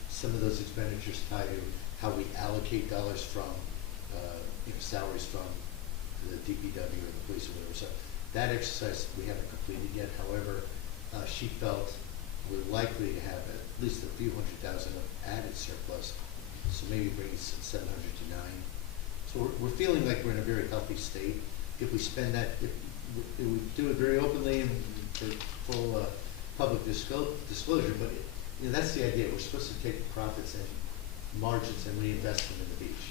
Some of those expenditures tie to how we allocate dollars from, salaries from the DPW or the police or whatever. So that exercise we haven't completed yet. However, she felt we're likely to have at least a few $100,000 of added surplus. So maybe bring it 700 to 9. So we're feeling like we're in a very healthy state. If we spend that, if we do it very openly and for full public disclosure, but that's the idea. We're supposed to take the profits and margins and reinvest them in the beach.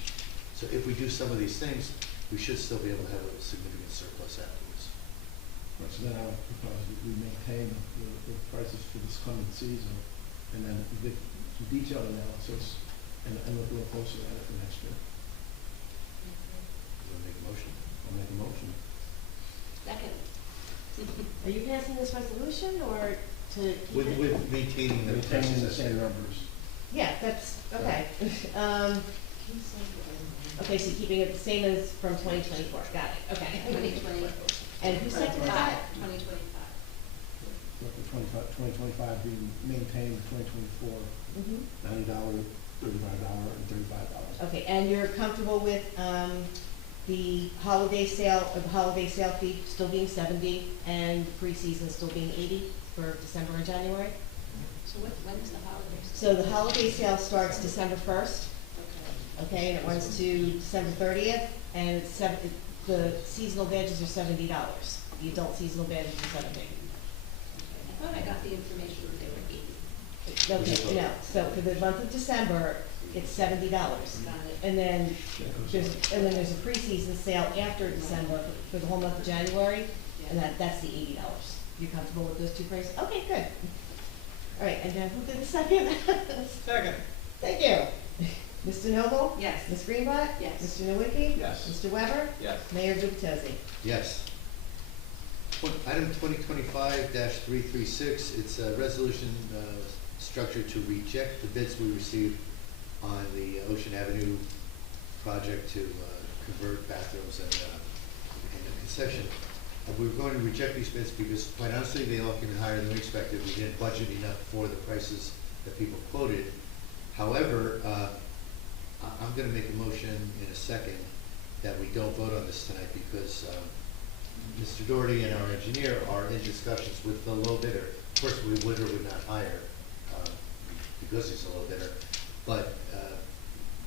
So if we do some of these things, we should still be able to have a significant surplus afterwards. Right, so then I would propose that we maintain the prices for this coming season and then do some detailed analysis and look a little closer at it for next year. You want to make a motion? I'll make a motion. Second. Are you passing this resolution or to keep With maintaining the Maintaining the prices. same numbers. Yeah, that's, okay. Okay, so keeping it the same as from 2024, got it, okay. 2020. And who seconded that? 2025. Look, the 2025 being maintained, 2024, $90, $35, and $35. Okay, and you're comfortable with, the holiday sale fee still being 70 and pre-season still being 80 for December and January? So when is the holidays? So the holiday sale starts December 1st, Okay. okay, and it runs to December 30th, and it's the seasonal badges are $70. The adult seasonal badges are 70. I thought I got the information that they were 80. Okay, no, so for the month of December, it's $70. Got it. And then there's a preseason sale after December for the whole month of January, and that's the $80. You comfortable with those two prices? Okay, good. All right, and then who did the second? Second. Thank you. Mr. Noble? Yes. Ms. Greenblatt? Yes. Mr. Nowicki? Yes. Mr. Weber? Yes. Mayor Gubitosi? Yes. Item 2025-336, it's a resolution structured to reject the bids we received on the Ocean Avenue project to convert bathrooms and a concession. We were going to reject these bids because, quite honestly, they all came in higher than we expected. We didn't budget enough for the prices that people quoted. However, I'm going to make a motion in a second that we don't vote on this tonight because Mr. Doherty and our engineer are in discussions with the low bidder. Of course, we would or would not hire because he's a low bidder, but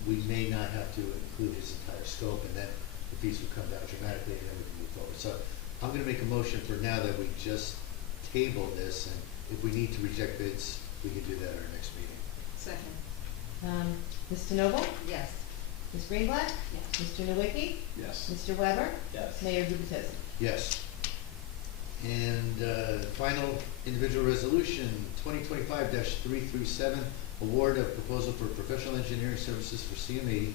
we may not have to include his entire scope, and then the fees would come down dramatically, and then we can move forward. So I'm going to make a motion for now that we just table this, and if we need to reject bids, we can do that at our next meeting. Second. Mr. Noble? Yes. Ms. Greenblatt? Yes. Mr. Nowicki? Yes. Mr. Weber? Yes. Mayor Gubitosi? Yes. And final individual resolution, 2025-337, award of proposal for professional engineering services for CME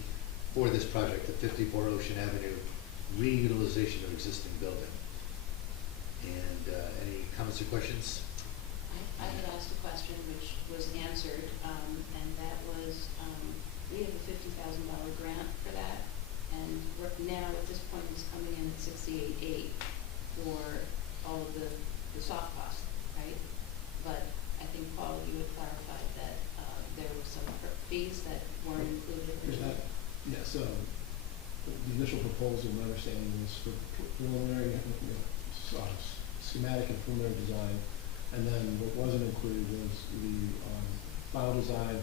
for this project, the 54 Ocean Avenue reutilization of existing building. And any comments or questions? I had asked a question which was answered, and that was, we have a $50,000 grant for that, and fees that weren't included There's originally? not, yeah, so the initial proposal, my understanding was for preliminary, schematic and preliminary design. And then what wasn't included was the final design,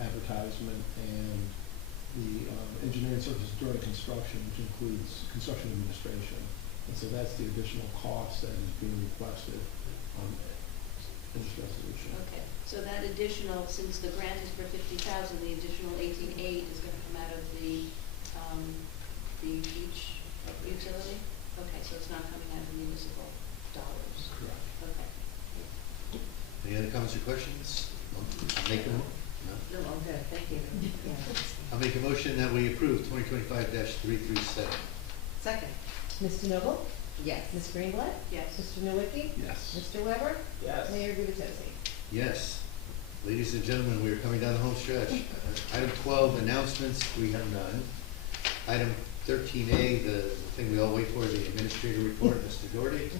advertisement, and the engineering services during construction, which includes construction administration. And so that's the additional cost that is being requested in this resolution. Okay, so that additional, since the grant is for 50,000, the additional 18.8 is gonna come out of the beach utility? Okay, so it's not coming out of municipal dollars? Correct. Okay. Any other comments or questions? Make a mo- no? No, I'm good, thank you. Yeah. I'll make a motion that we approve 2025-337. Second? Mr. Noble? Yes. Ms. Greenblatt? Yes. Mr. Nowicki? Yes. Mr. Weber? Yes. Mayor Gubitosi? Yes. Ladies and gentlemen, we are coming down the home stretch. Item 12, announcements, we have none. Item 13A, the thing we all wait for, the administrator report, Mr. Doherty.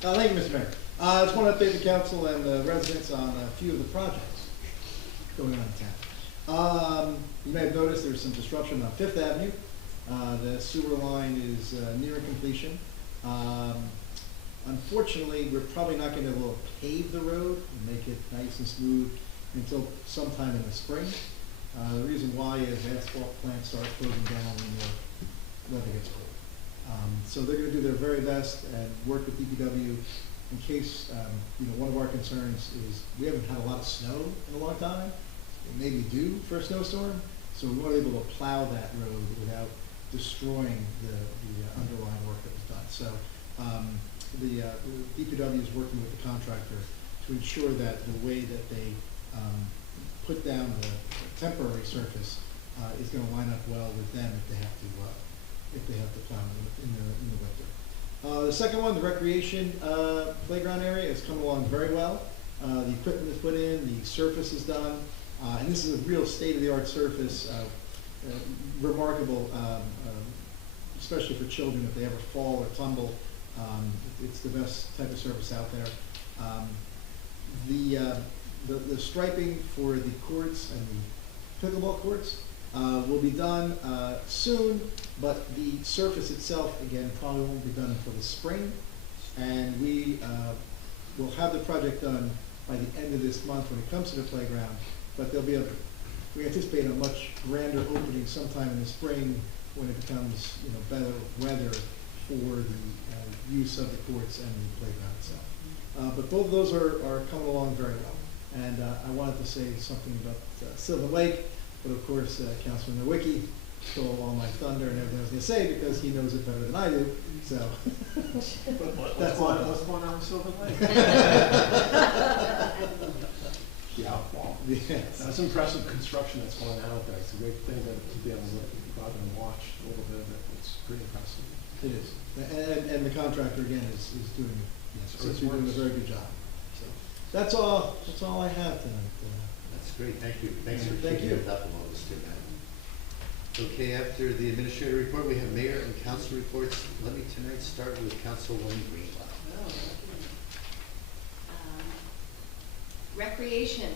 Thank you, Mr. Mayor. I just want to update the council and the residents on a few of the projects going on in town. You may have noticed there's some disruption on Fifth Avenue. The sewer line is nearing completion. Unfortunately, we're probably not going to be able to pave the road and make it nice and smooth until sometime in the spring. The reason why is asphalt plants start closing down when the weather gets cold. So they're going to do their very best and work with DPW in case, one of our concerns is we haven't had a lot of snow in a long time. It may be due for a snowstorm, so we want to be able to plow that road without destroying the underlying work that was done. So the DPW is working with the contractor to ensure that the way that they put down the temporary surface is going to line up well with them if they have to plow in the winter. The second one, the recreation playground area, is coming along very well. The equipment is put in, the surface is done, and this is a real state-of-the-art surface, remarkable, especially for children if they ever fall or tumble. It's the best type of surface out there. The striping for the courts and the pickleball courts will be done soon, but the surface itself, again, probably won't be done until the spring. And we will have the project done by the end of this month when it comes to the playground, but we anticipate a much grander opening sometime in the spring when it becomes, better weather for the use of the courts and the playground itself. But both of those are coming along very well. And I wanted to say something about Sylvan Lake, but of course, Councilman Nowicki stole all my thunder and everything I was going to say because he knows it better than I do. So that's all. What's going on with Sylvan Lake? Yeah, well, that's impressive construction that's going on out there. It's a great thing to be able to go out and watch a little bit of it. It's pretty impressive. It is. And the contractor, again, is doing a very good job. So that's all I have tonight. That's great, thank you. Thanks for Thank keeping you. on top of all this too, Matt. Okay, after the administrator report, we have mayor and council reports. Let me tonight start with Councilwoman Greenblatt. Recreation.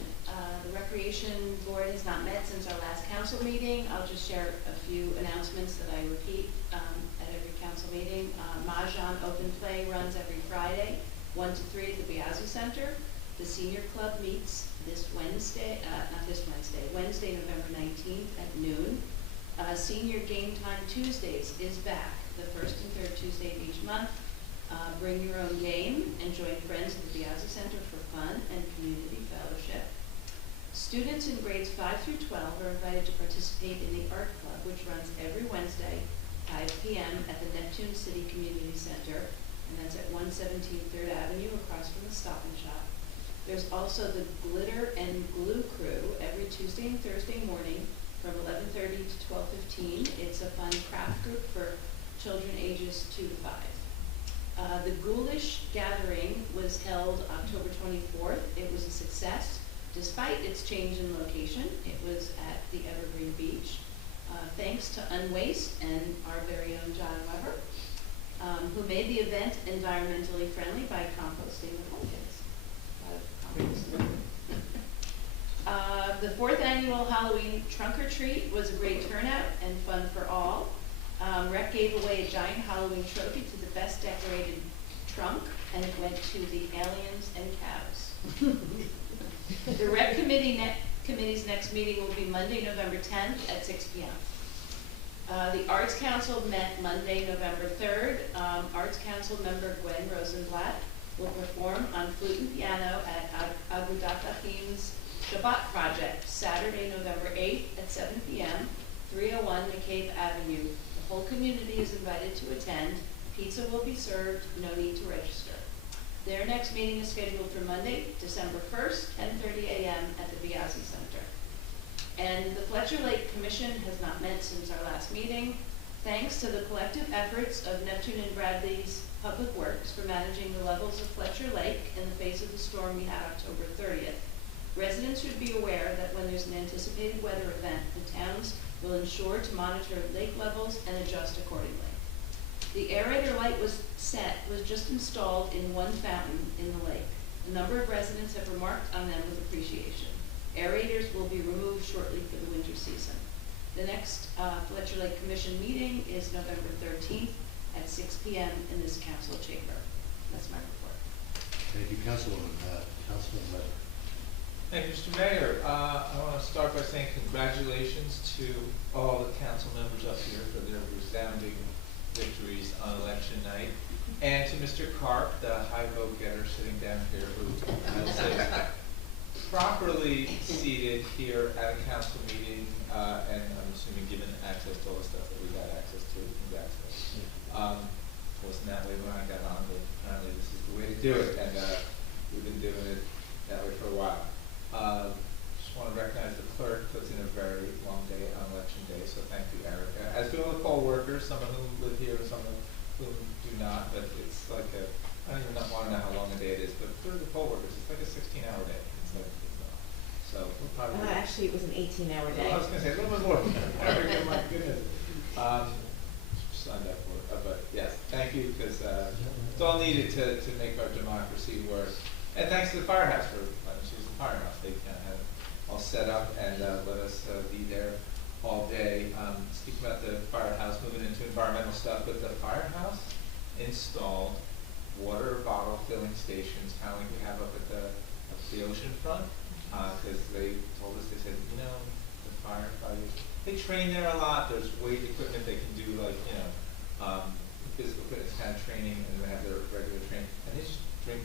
The Recreation Board has not met since our last council meeting. I'll just share a few announcements that I repeat at every council meeting. Mahjong Open Play runs every Friday, 1 to 3 at the Biazzi Center. The Senior Club meets Wednesday, November 19th at noon. Senior Game Time Tuesdays is back, the first and third Tuesday of each month. Bring your own game and join friends at the Biazzi Center for fun and community fellowship. Students in grades 5 through 12 are invited to participate in the Art Club, which runs every Wednesday, 5 p.m. at the Neptune City Community Center, and that's at 117 3rd Avenue across from the Stop and Shop. There's also the Glitter and Glue Crew every Tuesday and Thursday morning from 11:30 to 12:15. It's a fun craft group for children ages 2 to 5. The Ghoulish Gathering was held October 24th. It was a success, despite its change in location. It was at the Evergreen Beach. Thanks to Unwaste and our very own John Weber, who made the event environmentally friendly by composting the pumpkins. The 4th annual Halloween trunk or treat was a great turnout and fun for all. Rec gave away a giant Halloween trophy to the best decorated trunk, and it went to the aliens and cows. The rec committee's next meeting will be Monday, November 10th at 6 p.m. The Arts Council met Monday, November 3rd. Arts Council member Gwen Rosenblatt will perform on flute and piano at Agudat Achim's Shabbat Project, Saturday, November 8th at 7 p.m., 301 McCabe Avenue. The whole community is invited to attend. Pizza will be served, no need to register. Their next meeting is scheduled for Monday, December 1st, 10:30 a.m. at the Biasi Center. And the Fletcher Lake Commission has not met since our last meeting. Thanks to the collective efforts of Neptune and Bradley's Public Works for managing the levels of Fletcher Lake in the face of the storm we had October 30th. Residents should be aware that when there's an anticipated weather event, the towns will ensure to monitor lake levels and adjust accordingly. The aerator light was just installed in one fountain in the lake. A number of residents have remarked on them with appreciation. Aerators will be removed shortly for the winter season. The next Fletcher Lake Commission meeting is November 13th at 6 p.m. in this council chamber. That's my report. Thank you, Councilwoman. Councilman Leonard. Thank you, Mr. Mayor. I want to start by saying congratulations to all the council members up here for their resounding victories on election night, and to Mr. Karp, the high vote getter sitting down here, who I will say is properly seated here at a council meeting, and I'm assuming given access to all the stuff that we got access to. Congrats. Wasn't that way when I got on, but apparently this is the way to do it, and we've been doing it that way for a while. Just want to recognize the clerk puts in a very long day on election day, so thank you, Erica. As do all the poll workers, some of whom live here and some of whom do not, but it's like I don't even want to know how long a day it is, but for the poll workers, it's like a 16-hour day. It's like, so we'll probably... Actually, it was an 18-hour day. I was going to say, a little bit more than that. Erica, my goodness. Signed up for it. But yes, thank you, because it's all needed to make our democracy work. And thanks to the firehouse for letting us use the firehouse. They kind of had it all set up and let us be there all day. Speaking about the firehouse, moving into environmental stuff, but the firehouse installed water bottle filling stations, kind of like we have up at the ocean front, because they told us, they said, you know, the firefighters, they train there a lot. There's weight equipment they can do, like, you know, physical fitness kind of training, and they have their regular training, and they just drink.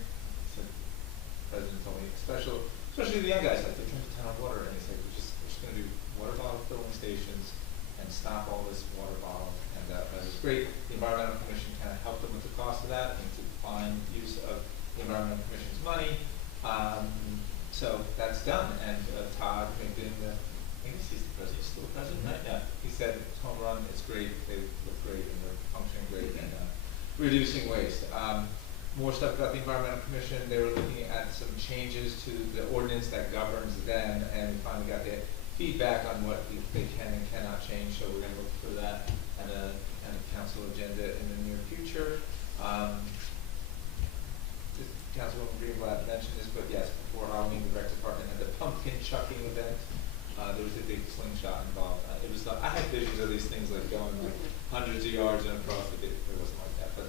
So the president told me, especially the young guys, like they drink a ton of water, and he said, we're just going to do water bottle filling stations and stop all this water bottle, and that was great. The Environmental Commission kind of helped them with the cost of that and to find use of the Environmental Commission's money. So that's done, and Todd McDinn, I guess he's the president, still the president, right? Yeah. He said it's home run, it's great, they look great, and they're functioning great, and reducing waste. More stuff about the Environmental Commission. They were looking at some changes to the ordinance that governs them, and we finally got the feedback on what they can and cannot change, so we're going to look for that at a council agenda in the near future. Councilwoman Greenblatt mentioned this, but yes, before Halloween, the rec department had the pumpkin chucking event. There was a big slingshot involved. It was I had visions of these things like going like hundreds of yards and across the big. It wasn't like that, but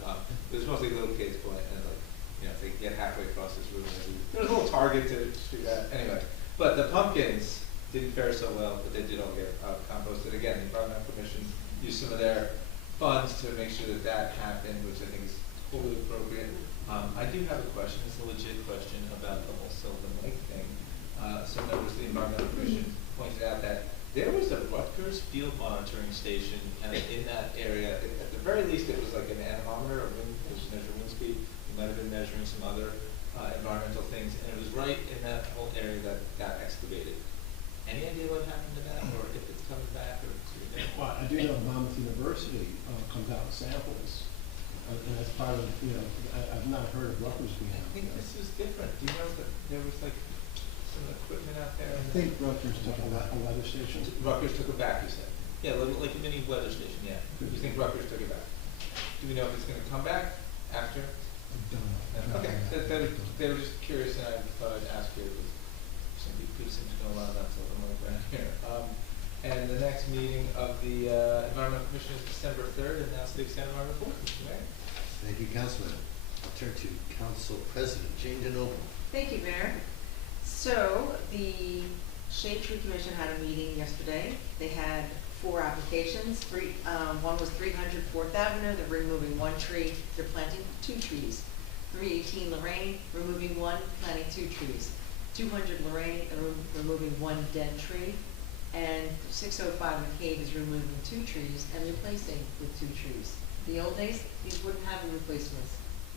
it was mostly little kids playing, and like, you know, if they get halfway across this room, there was a little target to shoot at. Anyway, but the pumpkins didn't fare so well, but they did all get composted. Again, the Environmental Commission used some of their funds to make sure that that happened, which I think is totally appropriate. I do have a question. It's a legit question about the whole Sylvan Lake thing. Some members of the Environmental Commission pointed out that there was a Rutgers field monitoring station kind of in that area. At the very least, it was like an anemometer, it was measuring wind speed. It might have been measuring some other environmental things, and it was right in that whole area that got excavated. Any idea what happened to that, or if it's coming back, or Well, I do know Monmouth University comes out with samples, and that's part of, you know, I've not heard of Rutgers being out I think there. this was different. Do you know that there was like some equipment out there? I think Rutgers took a weather station. Rutgers took it back, you said? Yeah, like a mini weather station, yeah. You think Rutgers took it back? Do we know if it's going to come back after? I don't know. Okay, they were just curious, and I thought I'd ask you. Cindy Pooh seems to know a lot about Silver Lake around here. And the next meeting of the Environmental Commission is December 3rd, and that's the extent of our report. Mr. Mayor? Thank you, Councilman. I'll turn to Council President Jane DeNoble. Thank you, Mayor. So, the Shade Tree Commission had a meeting yesterday. They had 4 applications. One was 300 4th Avenue, they're removing 1 tree, they're planting 2 trees. 318 Lorraine, removing 1, planting 2 trees. 200 Lorraine, removing 1 dead tree. And 605 McCabe is removing 2 trees and replacing with 2 trees. The old days, these wouldn't have replacements.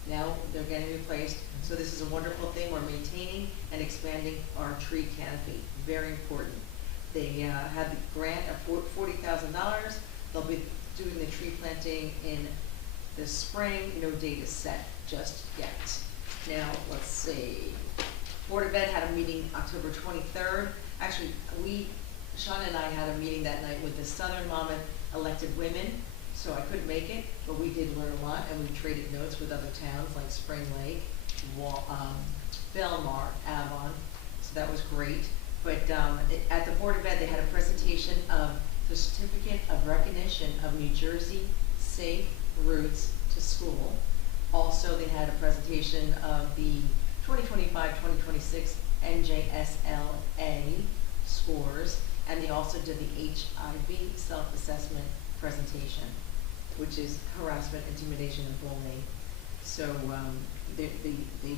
Now they're getting replaced, so this is a wonderful thing. We're maintaining and expanding our tree canopy, very important. They had the grant of $40,000. They'll be doing the tree planting in the spring. No date is set just yet. Now, let's see. Board of Ed had a meeting October 23rd. Actually, Sean and I had a meeting that night with the Southern Monmouth elected women, so I couldn't make it, but we did learn a lot, and we traded notes with other towns like Spring Lake, Belmar, Avon, so that was great. But at the Board of Ed, they had a presentation of the Certificate of Recognition of New Jersey Safe Routes to School. Also, they had a presentation of the 2025-2026 NJSLA scores, and they also did the HIV self-assessment presentation, which is harassment, intimidation, and bullying. So they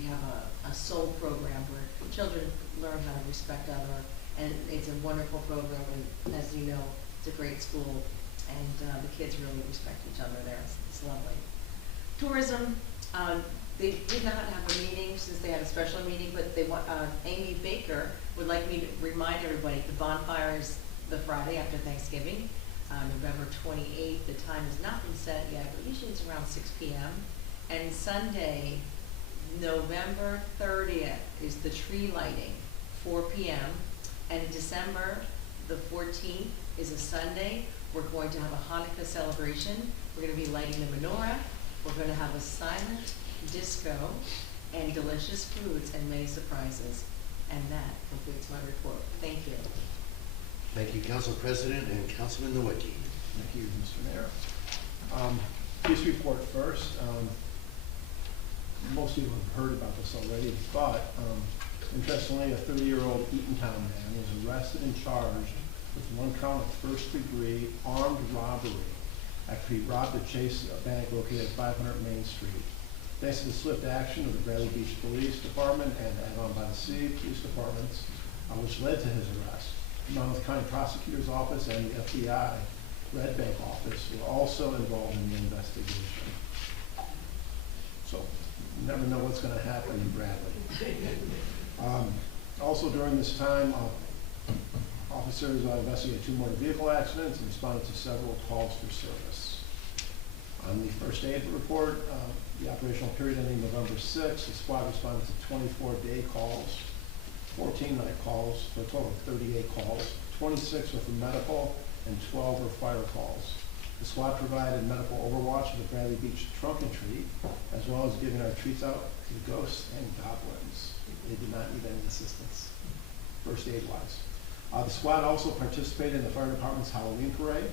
have a SOUL program where children learn how to respect others, and it's a wonderful program, and as you know, it's a great school, and the kids really respect each other there. It's lovely. Tourism, they did not have a meeting since they had a special meeting, but they want, Amy Baker would like me to remind everybody, the bonfire is the Friday after Thanksgiving, November 28th. The time has not been set yet, but usually it's around 6 p.m. And Sunday, November 30th is the tree lighting, 4 p.m. And December the 14th is a Sunday. We're going to have a Hanukkah celebration. We're going to be lighting the menorah. We're going to have a silent disco and delicious foods and many surprises. And that completes my report. Thank you. Thank you, Council President and Councilman Nowicki. Thank you, Mr. Mayor. Police report first. Most people have heard about this already, but interestingly, a 30-year-old Eatontown man was arrested and charged with 1 count of first-degree armed robbery after he robbed a Chase bank located at 500 Main Street. Thanks to the swift action of the Bradley Beach Police Department and Avon by the Sea Police Departments, which led to his arrest, the Monmouth County Prosecutor's Office and the FBI Red Bank Office were also involved in the investigation. So, you never know what's going to happen in Bradley. Also during this time, officers investigated 2 motor vehicle accidents and responded to several calls for service. On the first aid report, the operational period ending November 6th, the squad responded to 24 day calls, 14 night calls, for a total of 38 calls. 26 were for medical and 12 were fire calls. The squad provided medical overwatch of the Bradley Beach trunk and treat, as well as giving our treats out to ghosts and goblins. They did not need any assistance, first aid wise. The squad also participated in the fire department's Halloween parade.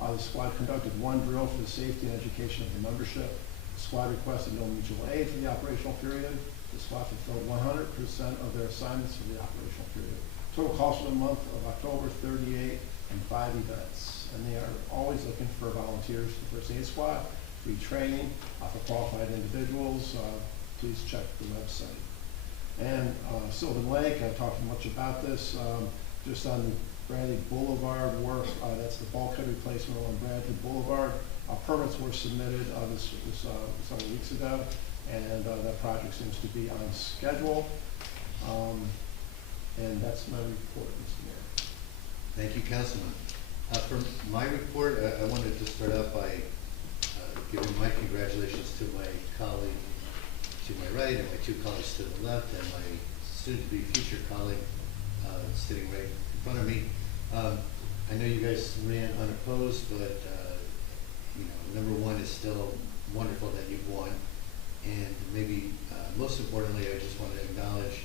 The squad conducted 1 drill for the safety and education of the membership. The squad requested no mutual aid for the operational period. The squad fulfilled 100% of their assignments for the operational period. Total calls for the month of October, 38 and 5 events. And they are always looking for volunteers for the first aid squad, free training for qualified individuals. Please check the website. And Sylvan Lake, I talked much about this, just on Bradley Boulevard work, that's the bulkhead replacement on Bradley Boulevard. Permits were submitted several weeks ago, and that project seems to be on schedule. And that's my report, Mr. Mayor. Thank you, Councilman. For my report, I wanted to start out by giving my congratulations to my colleague to my right and my 2 colleagues to the left, and my soon-to-be future colleague sitting right in front of me. I know you guys ran unopposed, but you know, number 1 is still wonderful that you've won, and maybe most importantly, I just want to acknowledge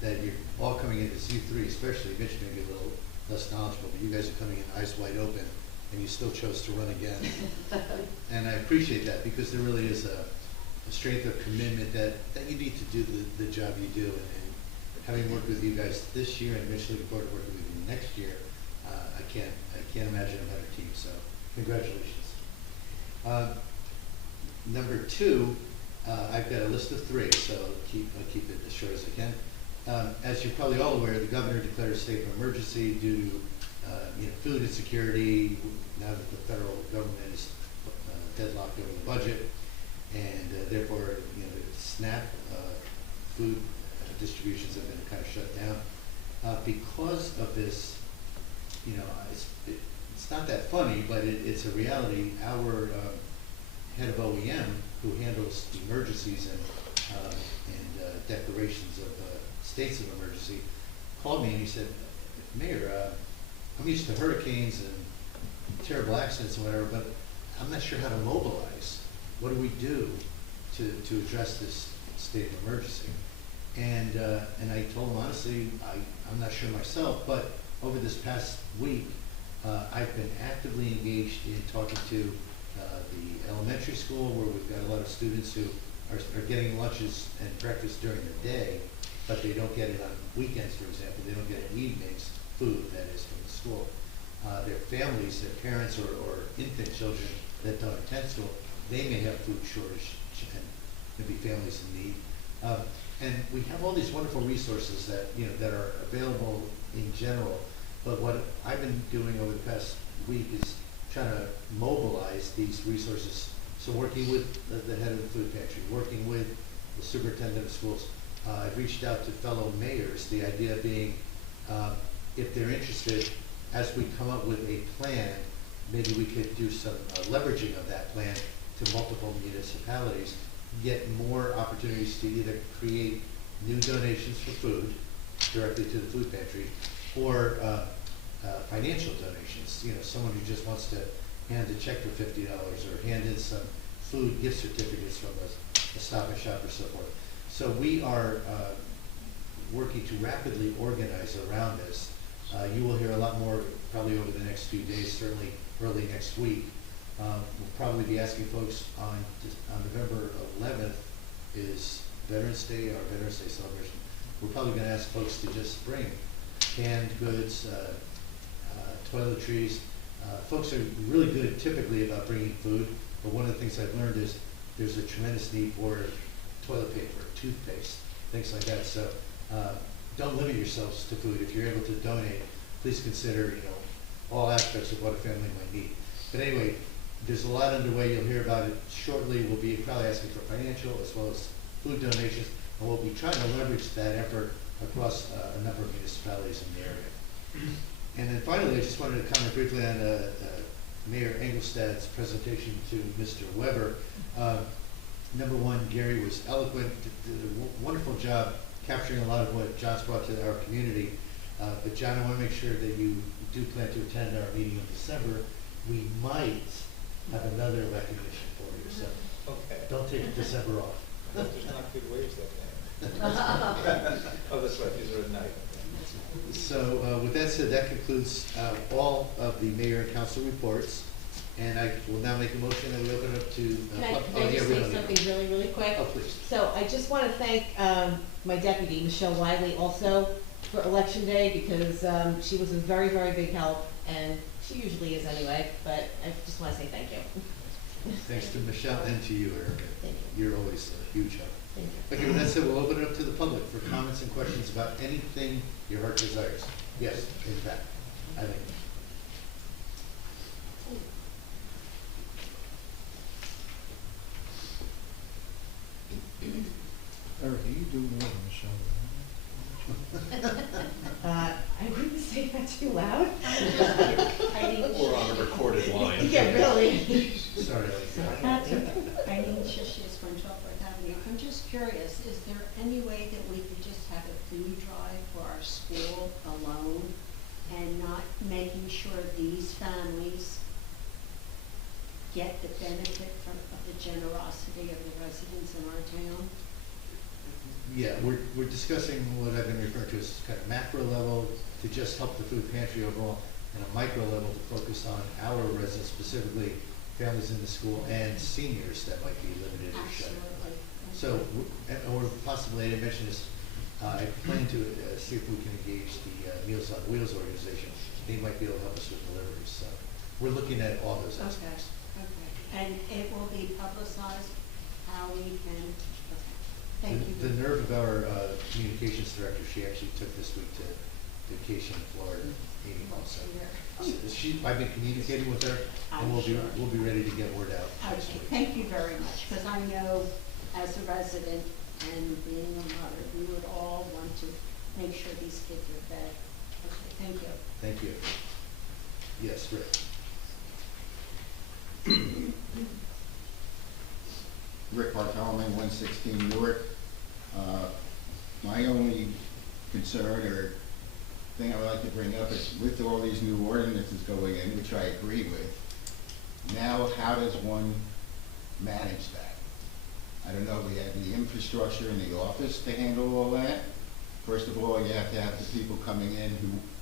that you're all coming in as you three, especially Mitch, maybe a little less knowledgeable, but you guys are coming in eyes wide open, and you still chose to run again. And I appreciate that, because there really is a strength of commitment that you need to do the job you do. And having worked with you guys this year, and Mitch, looking forward to working with you next year, I can't imagine a better team, so congratulations. Number two, I've got a list of three, so I'll keep it as short as I can. As you're probably all aware, the governor declared a state of emergency due to food insecurity, now that the federal government is deadlocked over the budget, and therefore, SNAP food distributions have been kind of shut down. Because of this, it's not that funny, but it's a reality. Our head of OEM, who handles emergencies and declarations of states of emergency, called me and he said, Mayor, I'm used to hurricanes and terrible accidents and whatever, but I'm not sure how to mobilize. What do we do to address this state of emergency? And I told him, honestly, I'm not sure myself, but over this past week, I've been actively engaged in talking to the elementary school, where we've got a lot of students who are getting lunches and breakfast during the day, but they don't get it on weekends, for example. They don't get it in evenings, food, that is, from the school. Their families, their parents or infant children that don't attend school, they may have food shortage and maybe families in need. And we have all these wonderful resources that are available in general, but what I've been doing over the past week is trying to mobilize these resources. So working with the head of the food pantry, working with the superintendent of schools, I've reached out to fellow mayors, the idea being, if they're interested, as we come up with a plan, maybe we could do some leveraging of that plan to multiple municipalities, get more opportunities to either create new donations for food directly to the food pantry, or financial donations. Someone who just wants to hand a check for $50 or hand in some food gift certificates from a Stop and Shop or so forth. So we are working to rapidly organize around this. You will hear a lot more probably over the next few days, certainly early next week. We'll probably be asking folks on November 11th is Veterans Day, our Veterans Day celebration. We're probably going to ask folks to just bring canned goods, toiletries. Folks are really good typically about bringing food, but one of the things I've learned is there's a tremendous need for toilet paper, toothpaste, things like that. So don't limit yourselves to food. If you're able to donate, please consider all aspects of what a family might need. But anyway, there's a lot underway. You'll hear about it shortly. We'll be probably asking for financial as well as food donations, and we'll be trying to leverage that effort across a number of municipalities in the area. And then finally, I just wanted to comment briefly on Mayor Engelstad's presentation to Mr. Weber. Number one, Gary was eloquent, did a wonderful job capturing a lot of what John's brought to our community. But John, I want to make sure that you do plan to attend our meeting in December. We might have another recognition for you, so don't take December off. There's not good waves that day. Oh, that's right, these are at night. So with that said, that concludes all of the mayor and council reports. And I will now make a motion that we open it up to. Can I just say something really, really quick? Oh, please. So I just want to thank my deputy, Michelle Wiley, also for Election Day, because she was a very, very big help, and she usually is anyway, but I just want to say thank you. Thanks to Michelle and to you, Erica. Thank you. You're always a huge help. Thank you. Okay, with that said, we'll open it up to the public for comments and questions about anything your heart desires. Yes, in fact, I think. Erica, you do more than Michelle. I wouldn't say that too loud. Or on a recorded line. Yeah, really. Sorry. Eileen Shishes from 12th Avenue. I'm just curious, is there any way that we could just have a food drive for our school alone and not making sure these families get the benefit of the generosity of the residents in our town? Yeah, we're discussing what I've been referring to as kind of macro level to just help the food pantry overall, and a micro level to focus on our residents, specifically families in the school and seniors that might be limited or shut. Absolutely. So, or possibly, I didn't mention this, I plan to see if we can engage the Meals on Wheels organization. They might be able to help us with deliveries, so we're looking at all those Okay, aspects. okay. And it will be publicized how we can, okay. Thank you. The nerve of our communications director, she actually took this week to vacation in Florida, Amy also. I've been communicating with her, and I'm sure. we'll be ready to get word out next Okay, week. thank you very much, because I know as a resident and being a mother, we would all want to make sure these kids are fed. Okay, thank you. Thank you. Yes, Rick. Rick Bartolome, 116 Newark. My only concern or thing I would like to bring up is with all these new ordinances going in, which I agree with, now how does one manage that? I don't know, we have the infrastructure in the office to handle all that. First of all, you have to have the people coming in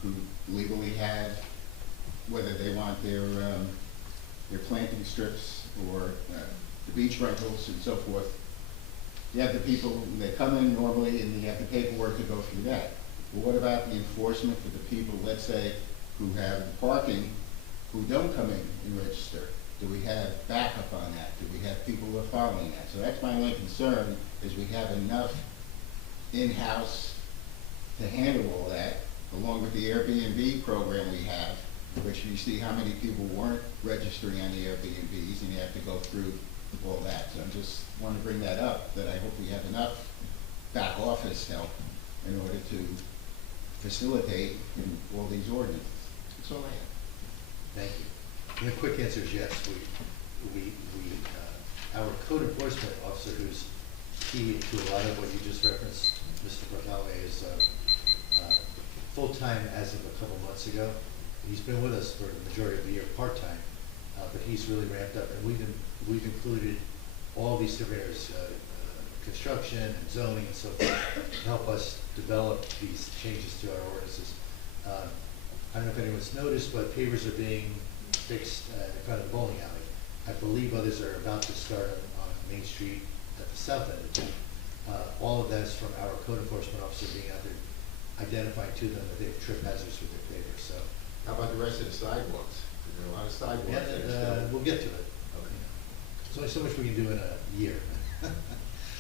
who legally have, whether they want their planting strips or the beach rentals and so forth. You have the people, they come in normally and you have the paperwork to go through that. Well, what about the enforcement for the people, let's say, who have the parking, who don't come in and register? Do we have backup on that? Do we have people who are following that? So that's my only concern, is we have enough in-house to handle all that, along with the Airbnb program we have, which you see how many people weren't registering on the Airbnbs, and you have to go through all that. So I just want to bring that up, that I hope we have enough back office help in order to facilitate in all these ordinances. That's all I have. Thank you. And the quick answer is yes. Our code enforcement officer, who's key to a lot of what you just referenced, Mr. Bartolome, is full-time as of a couple months ago. He's been with us for the majority of the year, part-time, but he's really ramped up, and we've included all these different areas, construction and zoning and so forth, to help us develop these changes to our ordinances. I don't know if anyone's noticed, but pavers are being fixed in front of the bowling alley. I believe others are about to start on Main Street at the south end of town. All of that is from our code enforcement officer being out there, identifying to them that they have trip hazards with their pavers. So, How about the rest of the sidewalks? There are a lot of sidewalks. yeah, we'll get to it. Okay. There's only so much we can do in a year.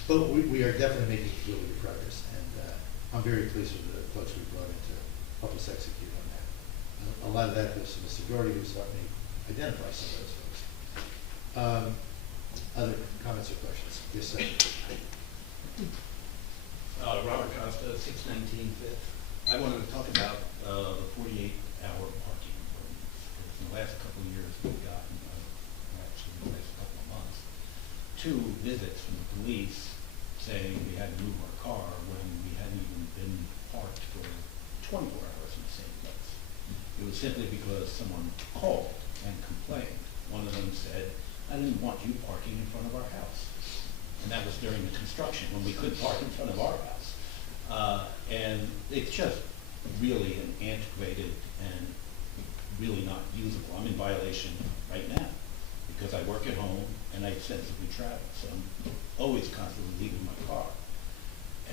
But we are definitely making really good progress, and I'm very pleased with the folks we brought in to help us execute on that. A lot of that goes to Mr. Doherty, who's helped me identify some of those folks. Other comments or questions? Yes, sir. Robert Costa, 619 Fifth. I wanted to talk about the 48-hour parking ordinance. Because in the last couple of years, we've gotten, actually in the last couple of months, 2 visits from the police saying we had to move our car when we hadn't even been parked for 24 hours in the same place. It was simply because someone called and complained. One of them said, I didn't want you parking in front of our house. And that was during the construction, when we couldn't park in front of our house. And it's just really an antiquated and really not usable. I'm in violation right now because I work at home and I extensively travel, so I'm always constantly leaving my car.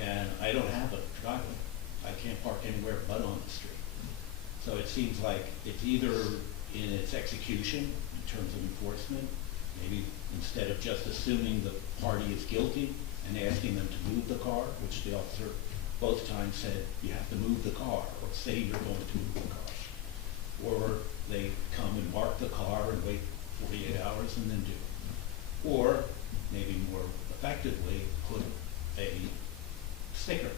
And I don't have a driveway. I can't park anywhere but on the street. So it seems like it's either in its execution in terms of enforcement, maybe instead of just assuming the party is guilty and asking them to move the car, which the officer both times said, you have to move the car, or say you're going to move the car. Or they come and mark the car and wait 48 hours and then do it. Or, maybe more effectively, put a sticker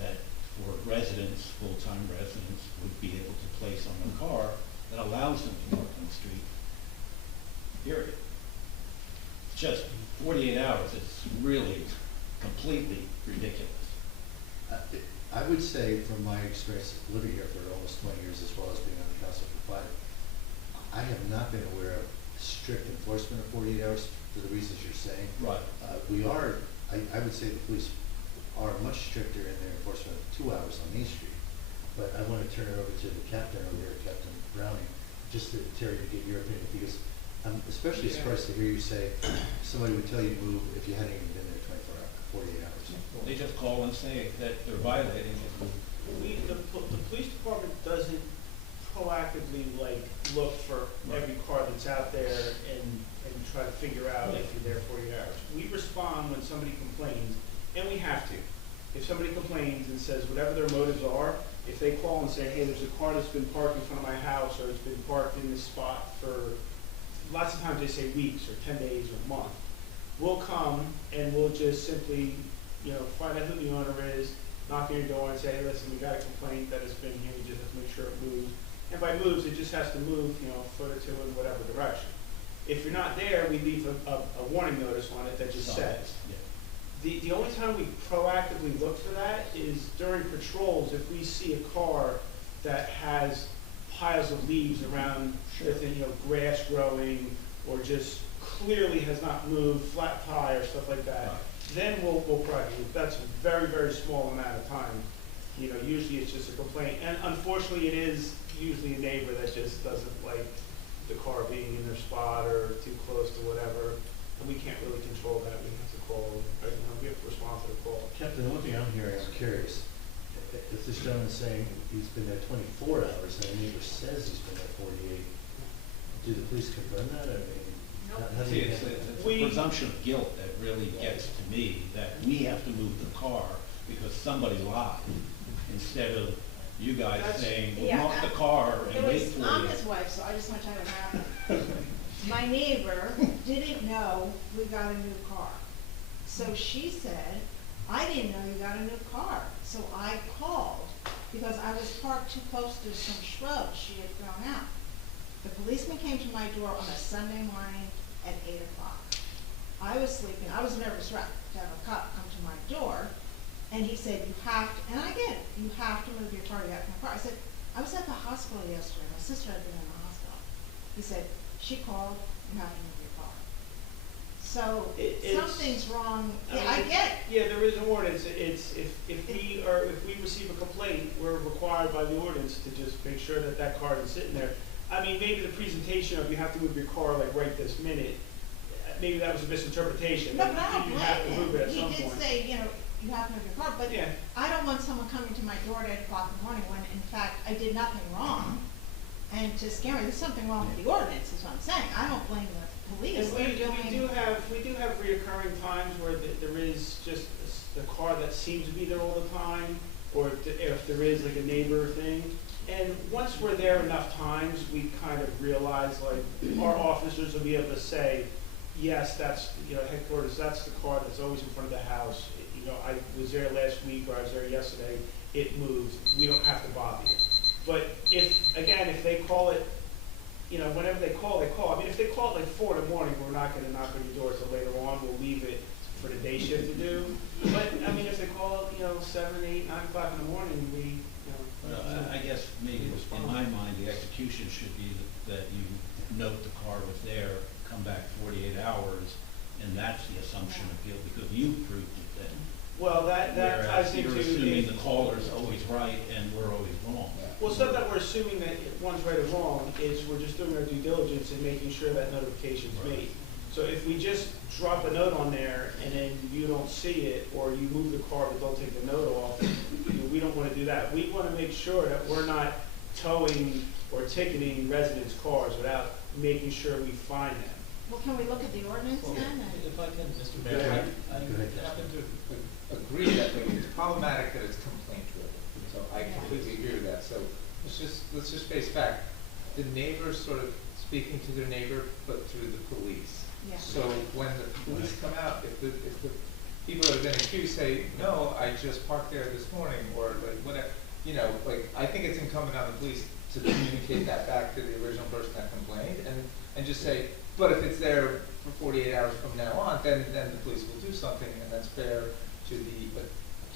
that for residents, full-time residents, would be able to place on the car that allows them to park on the street, period. It's just 48 hours, it's really completely ridiculous. I would say, from my experience living here for almost 20 years, as well as being on the council for 5, I have not been aware of strict enforcement of 48 hours for the reasons you're saying. Right. We are, I would say the police are much stricter in their enforcement of 2 hours on Main Street. But I want to turn it over to the captain over here, Captain Browning, just to, Terry, to get your opinion, because I'm especially surprised to hear you say somebody would tell you to move if you hadn't even been there 48 hours. They just call and say that they're violating it. The police department doesn't proactively like look for every car that's out there and try to figure out if you're there 48 hours. We respond when somebody complains, and we have to. If somebody complains and says whatever their motives are, if they call and say, hey, there's a car that's been parked in front of my house, or it's been parked in this spot for, lots of times they say weeks or 10 days or a month, we'll come and we'll just simply, find out who the owner is, knock on your door and say, hey, listen, we got a complaint that it's been here, we just have to make sure it moves. And by moves, it just has to move, a foot or two in whatever direction. If you're not there, we leave a warning notice on it that just says. The only time we proactively look for that is during patrols. If we see a car that has piles of leaves around, grass growing, or just clearly has not moved, flat tire, stuff like that, then we'll proactively. That's a very, very small amount of time. Usually it's just a complaint, and unfortunately it is usually a neighbor that just doesn't like the car being in their spot or too close to whatever, and we can't really control that. We have to call, we have to respond to the call. Captain, the one thing I'm hearing, I'm curious, if this gentleman's saying he's been there 24 hours and a neighbor says he's been there 48, do the police confirm that? I mean, how do See, you it's handle a it? presumption of guilt that really gets to me, that we have to move the car because somebody lied, instead of you guys saying, we'll Yeah, mark the car and wait for I'm you. his wife, so I just want to tell you what happened. My neighbor didn't know we got a new car. So she said, I didn't know you got a new car. So I called because I was parked too close to some shrubs she had thrown out. The policeman came to my door on a Sunday morning at 8 o'clock. I was sleeping. I was a nervous wreck to have a cop come to my door. And he said, you have to, and I get it, you have to move your car, you have to move your car. I said, I was at the hospital yesterday. My sister had been in the hospital. He said, she called, you have to move your car. So something's wrong. Yeah, I get it. Yeah, there is an ordinance. It's if we receive a complaint, we're required by the ordinance to just make sure that car is sitting there. I mean, maybe the presentation of you have to move your car like right this minute, maybe that was a misinterpretation. No, but I don't You have to blame move it him. at He some did point. say, you have to move your car, but Yeah. I don't want someone coming to my door at 8 o'clock in the morning when, in fact, I did nothing wrong. And to scare me, there's something wrong with the ordinance, is what I'm saying. I don't blame the police. And we do have reoccurring times where there is just the car that seems to be there all the time, or if there is like a neighbor thing. And once we're there enough times, we kind of realize, like, our officers will be able to say, yes, that's, headquarters, that's the car that's always in front of the house. I was there last week, or I was there yesterday, it moves. We don't have to bother you. But if they call it, whenever they call. I mean, if they call it like 4 in the morning, we're not going to knock on your door till later on. We'll leave it for the day shift to do. But, I mean, if they call it, 7, 8, 9 o'clock in the morning, I guess maybe in my mind, the execution should be that you note the car was there, come back 48 hours, and that's the assumption of guilt, because you proved it then. Well, that ties Whereas into. you're assuming the caller's always right and we're always wrong. Well, it's not that we're assuming that one's right or wrong, it's we're just doing our due diligence and making sure that notification's made. So if we just drop a note on there and then you don't see it, or you move the car but don't take the note off, we don't want to do that. We want to make sure that we're not towing or ticketing residents' cars without making sure we find them. Well, can we look at the ordinance Well, then? if I can, Mr. Go Mayor, ahead. I Go ahead. happen to agree that it's problematic that it's complaint driven. So I completely agree with that. So let's just face fact. The neighbors sort of speaking to their neighbor, but through the police. Yeah. So when the police come out, if the people that have been accused say, no, I just parked there this morning, or like whatever, I think it's incumbent on the police to communicate that back to the original person that complained, and just say, but if it's there for 48 hours from now on, then the police will do something, and that's fair to the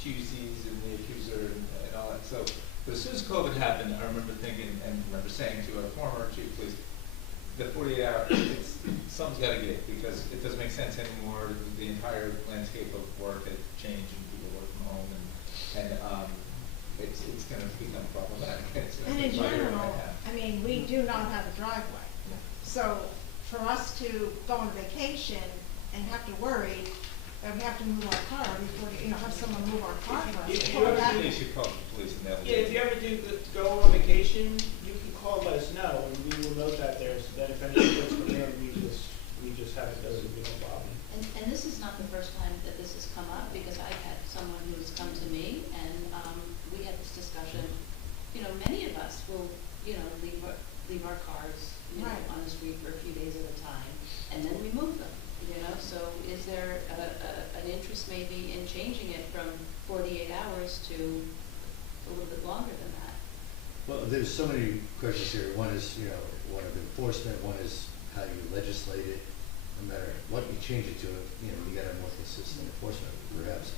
accusees and the accuser and all that. So, but as soon as COVID happened, I remember thinking and remember saying to our former chief of police, the 48 hours, something's got to give, because it doesn't make sense anymore. The entire landscape of work had changed and people work from home, and it's gonna become problematic. It's gonna And in be right here, general, right now. I mean, we do not have a driveway. So for us to go on vacation and have to worry that we have to move our car before, have someone move our car for us. If you Well, ever that- You should call the police and they'll. Yeah, if you ever do go on vacation, you can call, let us know, and we will note that that if anything gets prepared, we just have it go, it'll be no problem. And this is not the first time that this has come up, because I've had someone who has come to me, and we had this discussion. Many of us will, leave our cars, Right. on the street for a few days at a time, and then we move them, So is there an interest maybe in changing it from 48 hours to a little bit longer than that? Well, there's so many questions here. One is, one of enforcement, one is how you legislate it. No matter what you change it to, you gotta have more consistent enforcement, perhaps.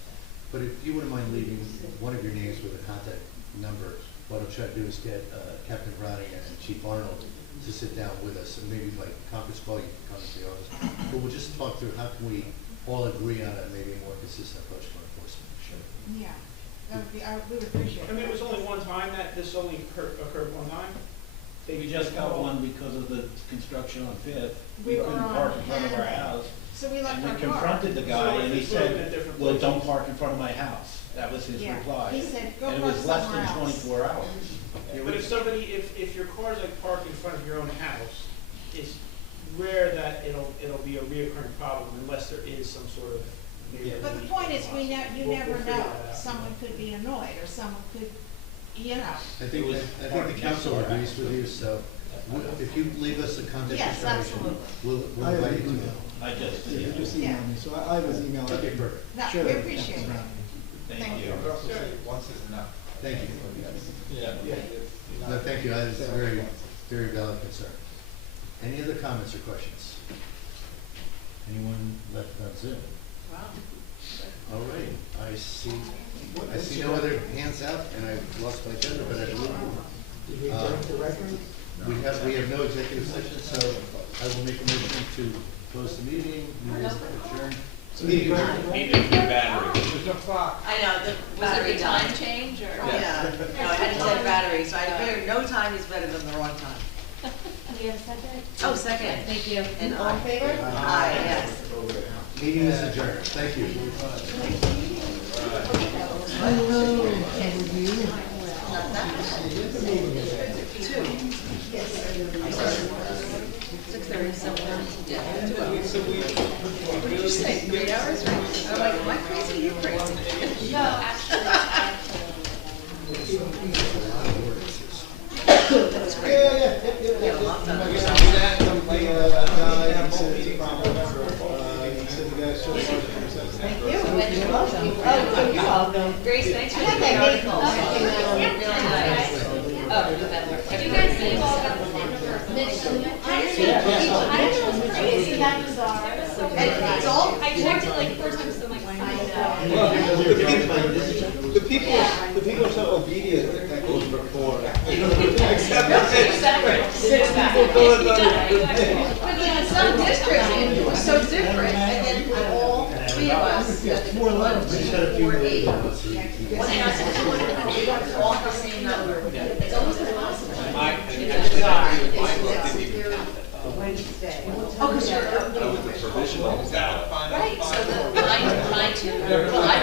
But if you wouldn't mind leaving one of your names with a contact number, what I'll try to do is get Captain Browning and Chief Arnold to sit down with us, and maybe like conference call, you can come to the office. But we'll just talk through how can we all agree on maybe a more consistent approach for enforcement. Sure. Yeah, that would be, we would appreciate I mean, it that. was only one time that this only occurred one time. We just got one because of the construction on Fifth. We couldn't were on park in front of our Hanover. house. So we left And our we car. confronted the guy So and he it's sort of in said, different well, don't places. park in front of my house. That was his Yeah. reply. He said, "Go And it park was less somewhere than else." 24 hours. But if somebody, if your car's like parked in front of your own house, it's rare that it'll be a reoccurring problem unless there is some sort of. But the point is, you We'll never figure know. that out. Someone could be annoyed, or someone could, I think the council agrees with you, so if you leave us the contact Yes, information, we'll I have invite you an to. email. I just, You just Yeah. emailed me, so I was emailed. Okay, perfect. No, Share we it with appreciate Captain it. Brown. thank you. Once is enough. Thank you. Yeah. No, thank you. That is a very, very valid concern. Any other comments or questions? Anyone left on Zoom? Wow. All right, I see no other hands out, and I've lost my agenda, but I believe. We have no executive session, so I will make a motion to close the meeting, adjourn. Need a new battery. There's no clock. I know, the Was battery it the died. time change, or? Yeah, no, I had a dead battery, so I figured no time is better than the wrong time. Do we have a second? Oh, second. Thank you. And All in favor? Aye, yes. Meeting is adjourned. Thank you. Not that. Two. 6:30, 7:30. Yeah, 2 hours. What did you say, 3 hours? I'm like, am I crazy? You're crazy. No, actually, I. Yeah, a long time. Thank you. You're welcome. Oh, you're welcome. Grace, thanks for I have the that article. meeting. Really nice. Oh, November. Have you guys seen all the minutes? I don't know, crazy that bizarre. And it's all, I checked it like 4 times, so I'm like, The people are so obedient that that goes before. Separate. Six people go about it. But in some districts, it was so different, and then all 3 of us, four loads, 4 8. One house, all the same number. It's almost impossible. Wednesday. Oh, because you're. That was the provisional. right, so the, mine too, well, I